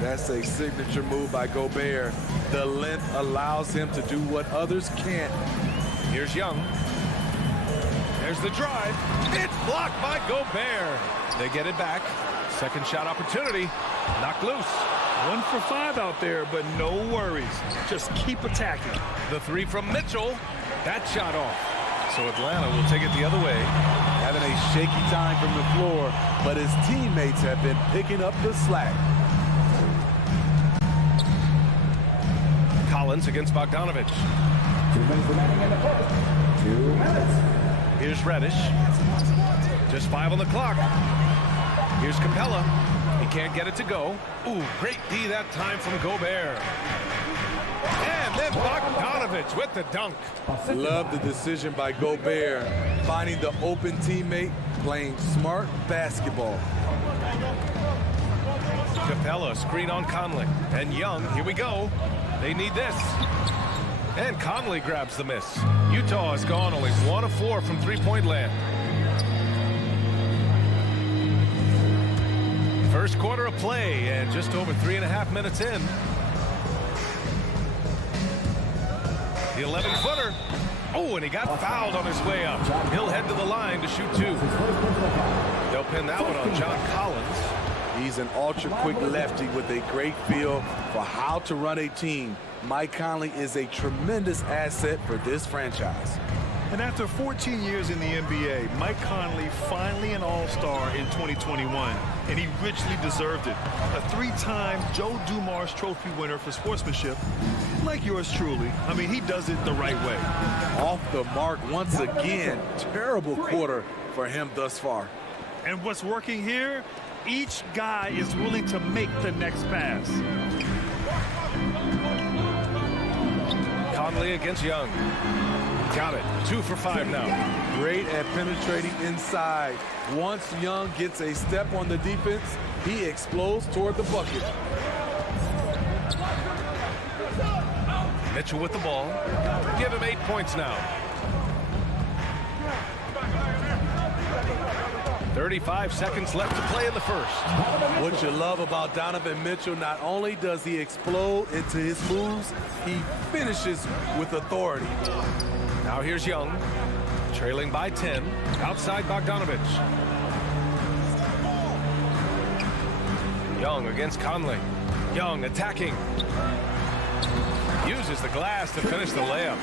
That's a signature move by Gobert. The length allows him to do what others can't. Here's Young. There's the drive. It's blocked by Gobert. They get it back. Second shot opportunity. Knocked loose. 1 for 5 out there, but no worries. Just keep attacking. The 3 from Mitchell. That shot off. So Atlanta will take it the other way. Having a shaky time from the floor, but his teammates have been picking up the slack. Collins against Bogdanovic. 2 minutes remaining in the first. 2 minutes. Here's Reddish. Just 5 on the clock. Here's Capella. He can't get it to go. Ooh, great D that time from Gobert. And then Bogdanovic with the dunk. Love the decision by Gobert, finding the open teammate, playing smart basketball. Capella screen on Conley. And Young, here we go. They need this. And Conley grabs the miss. Utah has gone only 1 of 4 from three-point land. First quarter of play and just over 3.5 minutes in. The 11-footer. Oh, and he got fouled on his way up. He'll head to the line to shoot 2. They'll pin that one on John Collins. He's an ultra-quick lefty with a great feel for how to run a team. Mike Conley is a tremendous asset for this franchise. And after 14 years in the NBA, Mike Conley finally an all-star in 2021, and he richly deserved it. A 3-time Joe Dumars Trophy winner for sportsmanship, like yours truly. I mean, he does it the right way. Off the mark once again. Terrible quarter for him thus far. And what's working here? Each guy is willing to make the next pass. Conley against Young. Got it. 2 for 5 now. Great at penetrating inside. Once Young gets a step on the defense, he explodes toward the bucket. Mitchell with the ball. Give him 8 points now. 35 seconds left to play in the first. What you love about Donovan Mitchell, not only does he explode into his moves, he finishes with authority. Now here's Young, trailing by 10, outside Bogdanovich. Young against Conley. Young attacking. Uses the glass to finish the layup.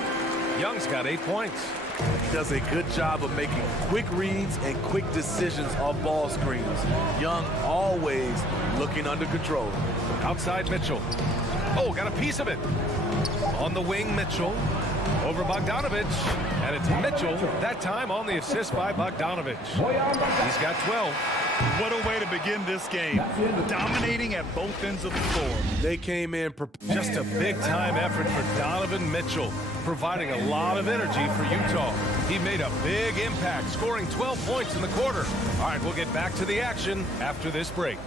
Young's got 8 points. He does a good job of making quick reads and quick decisions off ball screens. Young always looking under control. Outside Mitchell. Oh, got a piece of it. On the wing, Mitchell. Over Bogdanovich. And it's Mitchell, that time on the assist by Bogdanovich. He's got 12. What a way to begin this game. Dominating at both ends of the floor. They came in just a big-time effort for Donovan Mitchell, providing a lot of energy for Utah. He made a big impact, scoring 12 points in the quarter. All right, we'll get back to the action after this break.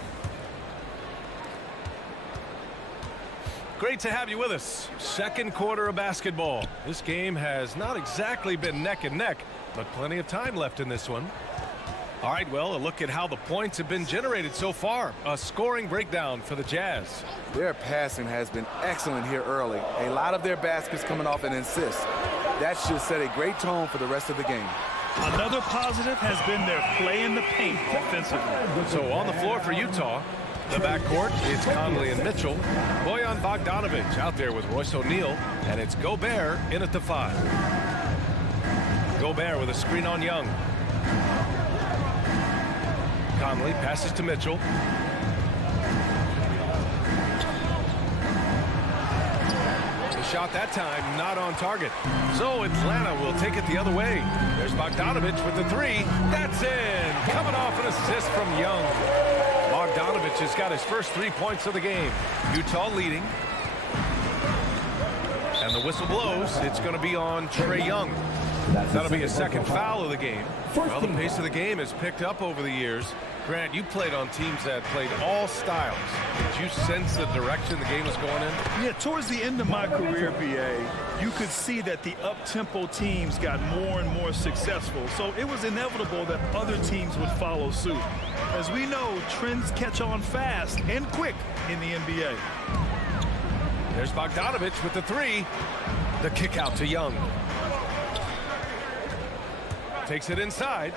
Great to have you with us. Second quarter of basketball. This game has not exactly been neck and neck, but plenty of time left in this one. All right, well, a look at how the points have been generated so far. A scoring breakdown for the Jazz. Their passing has been excellent here early. A lot of their baskets coming off an assist. That should set a great tone for the rest of the game. Another positive has been their play in the paint offensively. So on the floor for Utah, the backcourt, it's Conley and Mitchell. Bojan Bogdanovich out there with Royce O'Neal, and it's Gobert in at the 5. Gobert with a screen on Young. Conley passes to Mitchell. The shot that time not on target. So Atlanta will take it the other way. There's Bogdanovich with the 3. That's in. Coming off an assist from Young. Bogdanovich has got his first 3 points of the game. Utah leading. And the whistle blows. It's going to be on Trae Young. That'll be a second foul of the game. Well, the pace of the game has picked up over the years. Grant, you played on teams that played all styles. Did you sense the direction the game was going in? Yeah, towards the end of my career, BA, you could see that the up-tempo teams got more and more successful. So it was inevitable that other teams would follow suit. As we know, trends catch on fast and quick in the NBA. There's Bogdanovich with the 3. The kick out to Young. Takes it inside.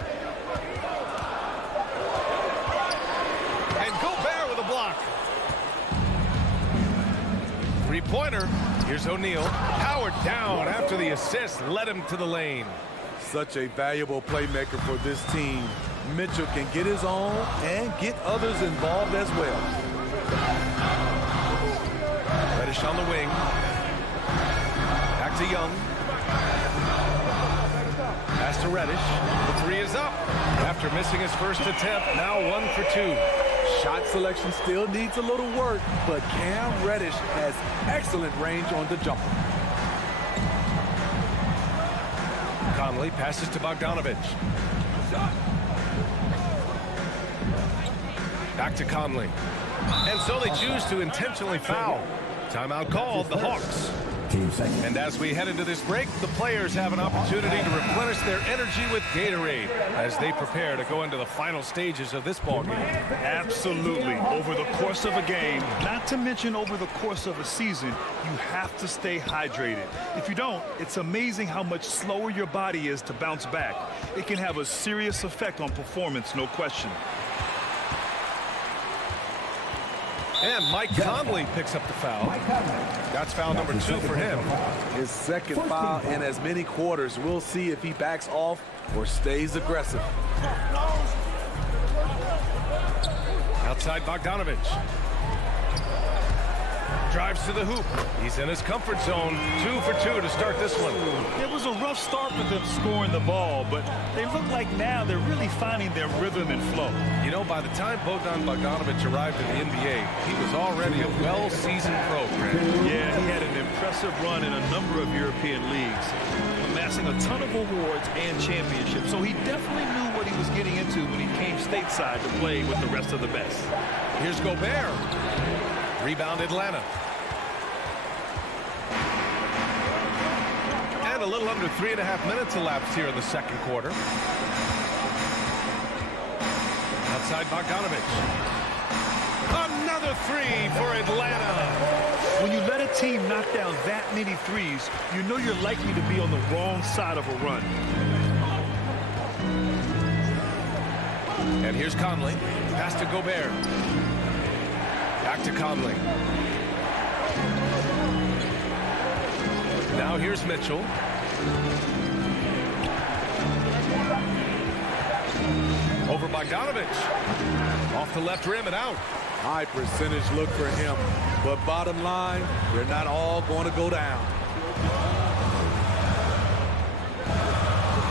And Gobert with a block. 3-pointer. Here's O'Neal. Powered down after the assist led him to the lane. Such a valuable playmaker for this team. Mitchell can get his own and get others involved as well. Reddish on the wing. Back to Young. Pass to Reddish. The 3 is up. After missing his first attempt, now 1 for 2. Shot selection still needs a little work, but Cam Reddish has excellent range on the jumper. Conley passes to Bogdanovich. Back to Conley. And so they choose to intentionally foul. Timeout called, the Hawks. And as we head into this break, the players have an opportunity to replenish their energy with Gatorade as they prepare to go into the final stages of this ballgame. Absolutely. Over the course of a game, not to mention over the course of a season, you have to stay hydrated. If you don't, it's amazing how much slower your body is to bounce back. It can have a serious effect on performance, no question. And Mike Conley picks up the foul. That's foul number 2 for him. His second foul in as many quarters. We'll see if he backs off or stays aggressive. Outside Bogdanovich. Drives to the hoop. He's in his comfort zone. 2 for 2 to start this one. It was a rough start for them scoring the ball, but they look like now they're really finding their rhythm and flow. You know, by the time Bogdanovich arrived in the NBA, he was already a well-seasoned pro, Grant. Yeah, he had an impressive run in a number of European leagues, amassing a ton of awards and championships. So he definitely knew what he was getting into when he came stateside to play with the rest of the best. Here's Gobert. Rebound Atlanta. And a little under 3.5 minutes elapsed here in the second quarter. Outside Bogdanovich. Another 3 for Atlanta. When you let a team knock down that many threes, you know you're likely to be on the wrong side of a run. And here's Conley. Pass to Gobert. Back to Conley. Now here's Mitchell. Over Bogdanovich. Off the left rim and out. High percentage look for him. But bottom line, they're not all going to go down.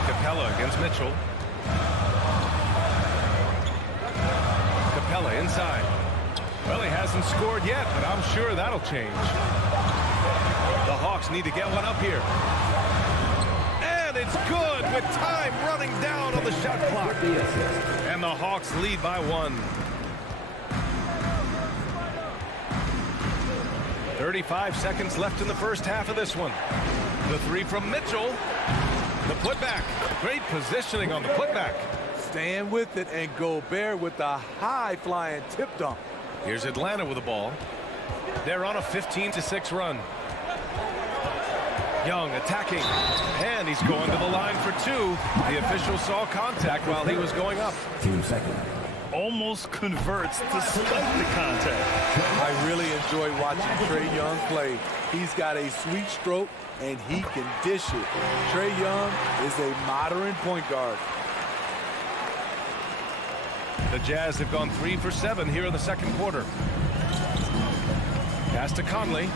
Capella against Mitchell. Capella inside. Well, he hasn't scored yet, but I'm sure that'll change. The Hawks need to get one up here. And it's good with time running down on the shot clock. And the Hawks lead by 1. 35 seconds left in the first half of this one. The 3 from Mitchell. The putback. Great positioning on the putback. Stand with it, and Gobert with the high-flying tip dunk. Here's Atlanta with the ball. They're on a 15-6 run. Young attacking, and he's going to the line for 2. The official saw contact while he was going up. 2 seconds. Almost converts despite the contact. I really enjoy watching Trae Young play. He's got a sweet stroke, and he can dish it. Trae Young is a modern point guard. The Jazz have gone 3 for 7 here in the second quarter. Pass to Conley.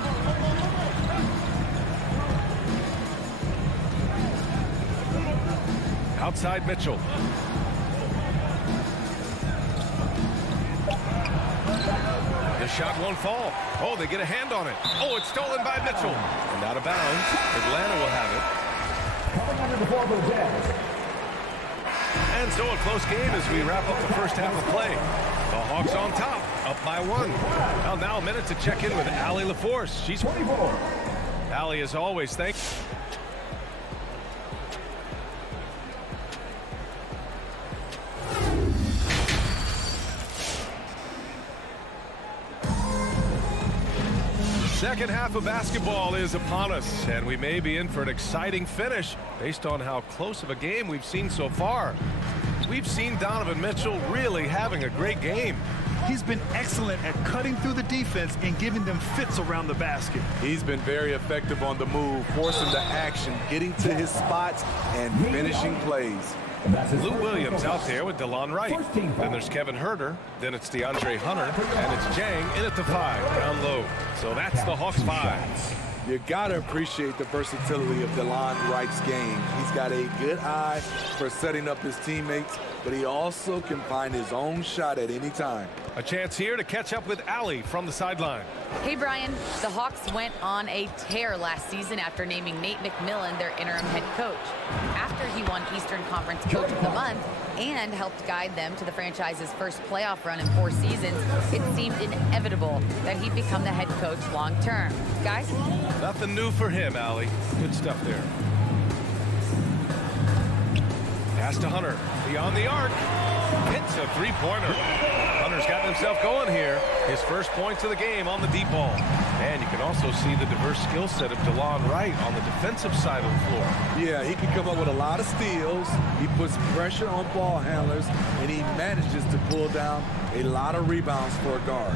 Outside Mitchell. The shot won't fall. Oh, they get a hand on it. Oh, it's stolen by Mitchell. And out of bounds. Atlanta will have it. Coming under the ball for the Jazz. And so a close game as we wrap up the first half of play. The Hawks on top, up by 1. Well, now a minute to check in with Allie LaForce. She's 24. Allie, as always, thanks. Second half of basketball is upon us, and we may be in for an exciting finish based on how close of a game we've seen so far. We've seen Donovan Mitchell really having a great game. He's been excellent at cutting through the defense and giving them fits around the basket. He's been very effective on the move, forcing the action, getting to his spots, and finishing plays. Lou Williams out there with DeLon Wright. Then there's Kevin Huerter. Then it's DeAndre Hunter. And it's Jang in at the 5, down low. So that's the Hawks 5. You got to appreciate the versatility of DeLon Wright's game. He's got a good eye for setting up his teammates, but he also can find his own shot at any time. A chance here to catch up with Allie from the sideline. Hey, Brian. The Hawks went on a tear last season after naming Nate McMillan their interim head coach. After he won Eastern Conference Coach of the Month and helped guide them to the franchise's first playoff run in 4 seasons, it seemed inevitable that he'd become the head coach long term. Guys? Nothing new for him, Allie. Good stuff there. Pass to Hunter. Beyond the arc. Hits a 3-pointer. Hunter's gotten himself going here. His first points of the game on the deep ball. And you can also see the diverse skill set of DeLon Wright on the defensive side of the floor. Yeah, he can come up with a lot of steals. He puts pressure on ball handlers, and he manages to pull down a lot of rebounds for a guard.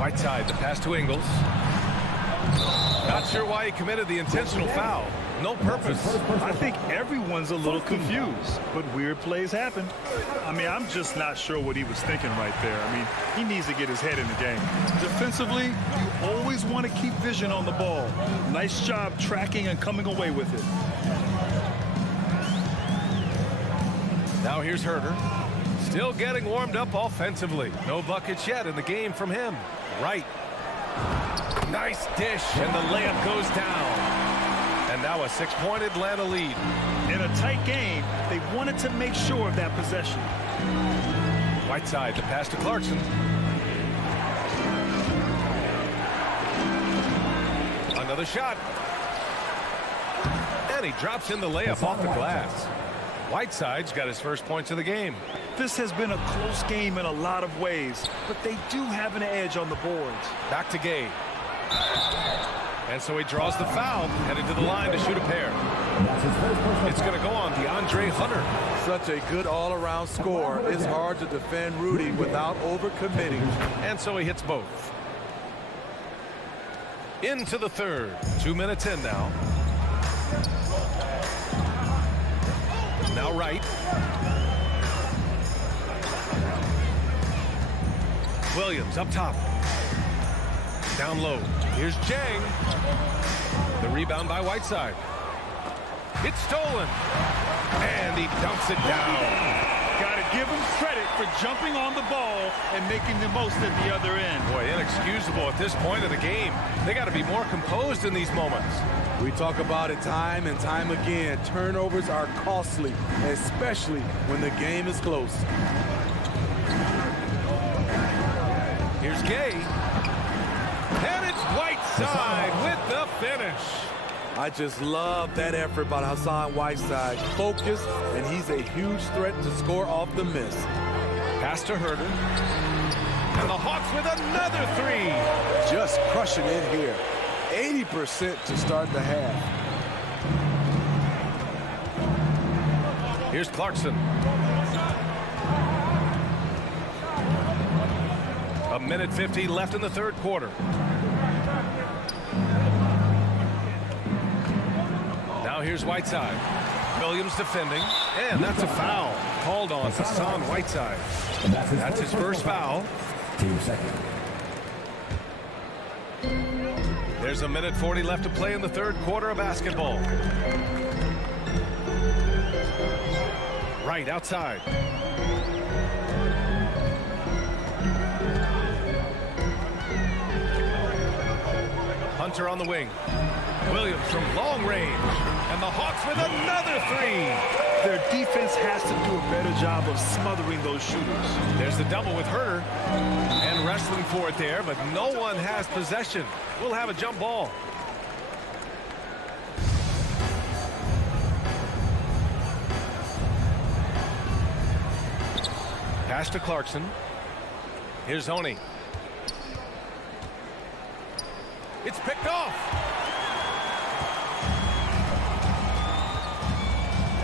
Whiteside, the pass to Ingles. Not sure why he committed the intentional foul. No purpose. I think everyone's a little confused, but weird plays happen. I mean, I'm just not sure what he was thinking right there. I mean, he needs to get his head in the game. Defensively, you always want to keep vision on the ball. Nice job tracking and coming away with it. Now here's Herter. Still getting warmed up offensively. No buckets yet in the game from him. Right. Nice dish, and the layup goes down. And now a 6-point Atlanta lead. In a tight game, they wanted to make sure of that possession. Whiteside, the pass to Clarkson. Another shot. And he drops in the layup off the glass. Whiteside's got his first points of the game. This has been a close game in a lot of ways, but they do have an edge on the boards. Back to Gay. And so he draws the foul, headed to the line to shoot a pair. It's going to go on DeAndre Hunter. Such a good all-around scorer. It's hard to defend Rudy without overcommitting. And so he hits both. Into the third. 2 minutes in now. Now right. Williams up top. Down low. Here's Jang. The rebound by Whiteside. It's stolen. And he dumps it down. Got to give him credit for jumping on the ball and making the most at the other end. Boy, inexcusable at this point of the game. They got to be more composed in these moments. We talk about it time and time again. Turnovers are costly, especially when the game is close. Here's Gay. And it's Whiteside with the finish. I just love that effort by Hassan Whiteside. Focused, and he's a huge threat to score off the miss. Pass to Herter. And the Hawks with another three. Just crushing it here. 80% to start the half. Here's Clarkson. A minute 50 left in the third quarter. Now here's Whiteside. Williams defending, and that's a foul called on Hassan Whiteside. That's his first foul. Team second. There's a minute 40 left to play in the third quarter of basketball. Right outside. Hunter on the wing. Williams from long range. And the Hawks with another three. Their defense has to do a better job of smothering those shooters. There's the double with Herter. And wrestling for it there, but no one has possession. We'll have a jump ball. Pass to Clarkson. Here's Honey. It's picked off.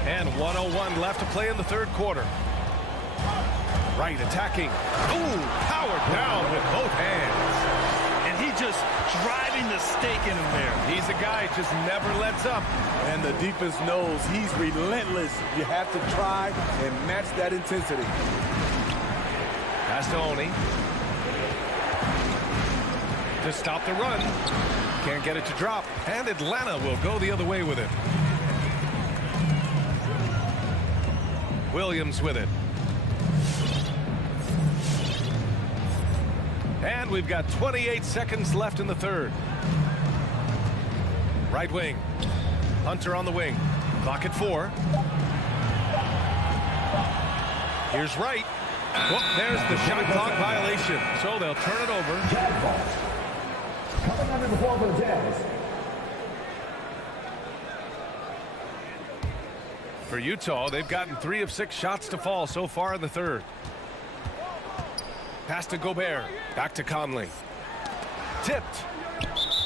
And 1:01 left to play in the third quarter. Right attacking. Ooh, powered down with both hands. And he just driving the stake in him there. He's a guy just never lets up. And the defense knows he's relentless. You have to try and match that intensity. Pass to Oni. To stop the run. Can't get it to drop. And Atlanta will go the other way with it. Williams with it. And we've got 28 seconds left in the third. Right wing. Hunter on the wing. Clock at 4. Here's Wright. Well, there's the shot clock violation. So they'll turn it over. Jazz ball. Coming under the ball for the Jazz. For Utah, they've gotten 3 of 6 shots to fall so far in the third. Pass to Gobert. Back to Conley. Tipped.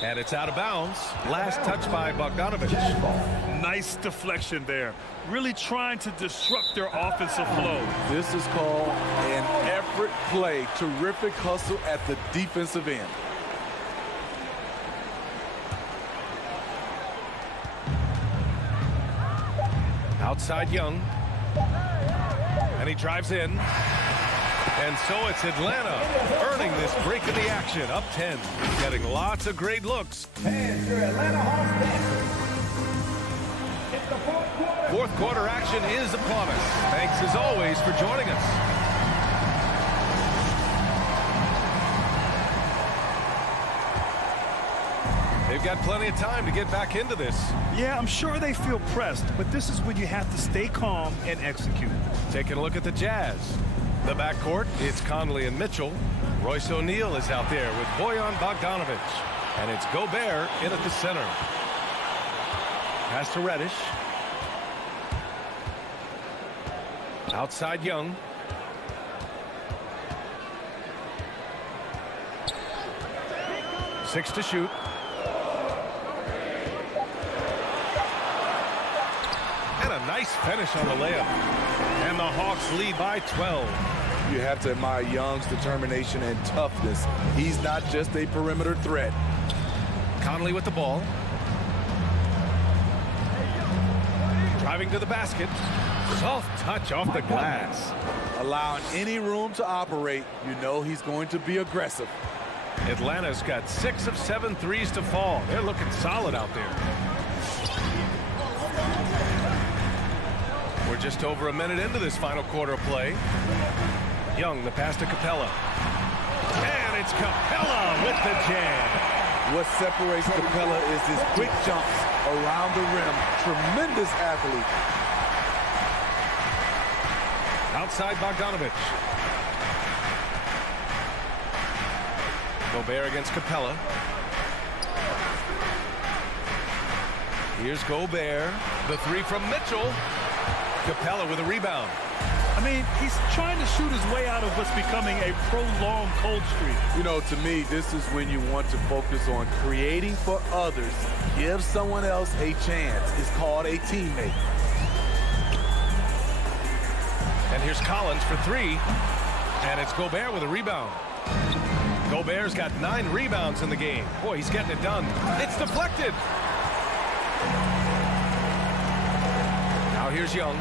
And it's out of bounds. Last touch by Bogdanovich. Nice deflection there. Really trying to disrupt their offensive flow. This is called an effort play. Terrific hustle at the defensive end. Outside Young. And he drives in. And so it's Atlanta earning this break in the action. Up 10. Getting lots of great looks. And your Atlanta Hawks dancers. It's the fourth quarter. Fourth quarter action is upon us. Thanks as always for joining us. They've got plenty of time to get back into this. Yeah, I'm sure they feel pressed, but this is when you have to stay calm and execute. Taking a look at the Jazz. The backcourt, it's Conley and Mitchell. Royce O'Neal is out there with Bojan Bogdanovic. And it's Gobert in at the center. Pass to Reddish. Outside Young. Six to shoot. And a nice finish on the layup. And the Hawks lead by 12. You have to admire Young's determination and toughness. He's not just a perimeter threat. Conley with the ball. Driving to the basket. Soft touch off the glass. Allowing any room to operate, you know he's going to be aggressive. Atlanta's got 6 of 7 threes to fall. They're looking solid out there. We're just over a minute into this final quarter of play. Young, the pass to Capella. And it's Capella with the jam. What separates Capella is his quick jumps around the rim. Tremendous athlete. Outside Bogdanovic. Gobert against Capella. Here's Gobert. The three from Mitchell. Capella with a rebound. I mean, he's trying to shoot his way out of what's becoming a prolonged cold streak. You know, to me, this is when you want to focus on creating for others. Give someone else a chance. It's called a teammate. And here's Collins for three. And it's Gobert with a rebound. Gobert's got 9 rebounds in the game. Boy, he's getting it done. It's deflected. Now here's Young.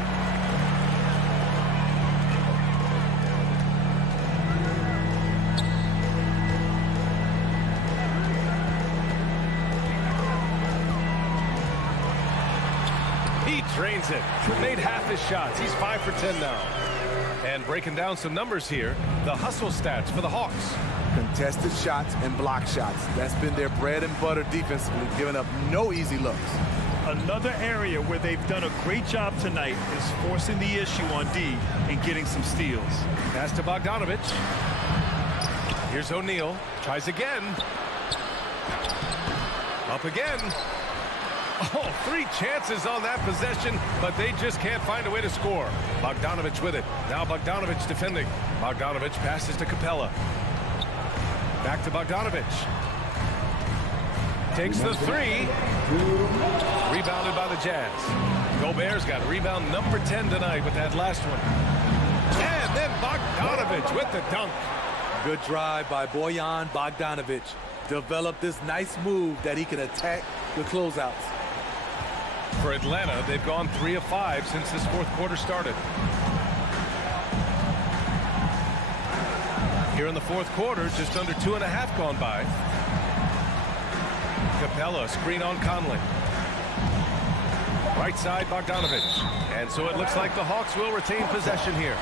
He drains it. Made half his shots. He's 5 for 10 now. And breaking down some numbers here, the hustle stats for the Hawks. Contested shots and block shots. That's been their bread and butter defensively, giving up no easy looks. Another area where they've done a great job tonight is forcing the issue on D and getting some steals. Pass to Bogdanovic. Here's O'Neal. Tries again. Up again. Oh, 3 chances on that possession, but they just can't find a way to score. Bogdanovic with it. Now Bogdanovic defending. Bogdanovic passes to Capella. Back to Bogdanovic. Takes the 3. Rebounded by the Jazz. Gobert's got rebound number 10 tonight with that last one. And then Bogdanovic with the dunk. Good drive by Bojan Bogdanovic. Developed this nice move that he can attack the closeouts. For Atlanta, they've gone 3 of 5 since this fourth quarter started. Here in the fourth quarter, just under 2.5 gone by. Capella, screen on Conley. Right side, Bogdanovic. And so it looks like the Hawks will retain possession here.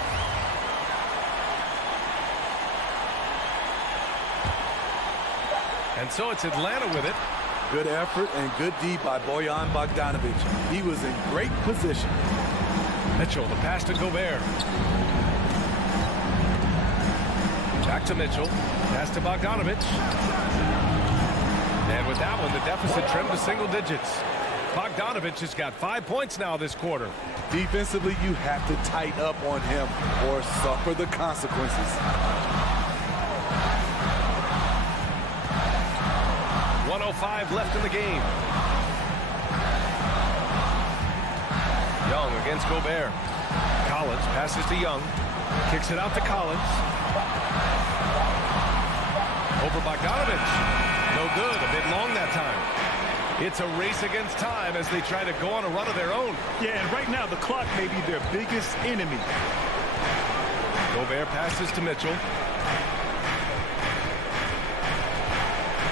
And so it's Atlanta with it. Good effort and good D by Bojan Bogdanovic. He was in great position. Mitchell, the pass to Gobert. Back to Mitchell. Pass to Bogdanovic. And with that one, the deficit trimmed to single digits. Bogdanovic has got 5 points now this quarter. Defensively, you have to tighten up on him or suffer the consequences. 1:05 left in the game. Young against Gobert. Collins passes to Young. Kicks it out to Collins. Over Bogdanovich. No good. A bit long that time. It's a race against time as they try to go on a run of their own. Yeah, and right now the clock may be their biggest enemy. Gobert passes to Mitchell.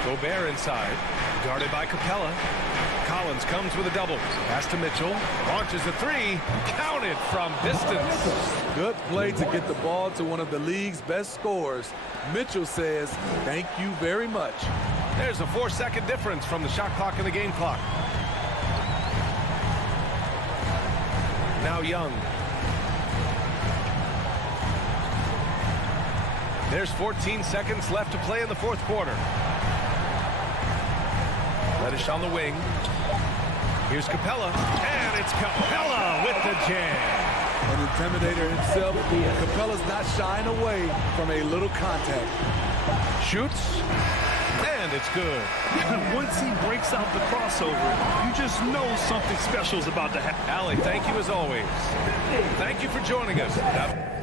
Gobert inside. Guarded by Capella. Collins comes with a double. Pass to Mitchell. Launches a three. Counted from distance. Good play to get the ball to one of the league's best scorers. Mitchell says, thank you very much. There's a 4-second difference from the shot clock and the game clock. Now Young. There's 14 seconds left to play in the fourth quarter. Reddish on the wing. Here's Capella. And it's Capella with the jam. An intimidator himself. Capella's not shying away from a little contact. Shoots. And it's good. Once he breaks out the crossover, you just know something special is about to happen. Allie, thank you as always. Thank you for joining us.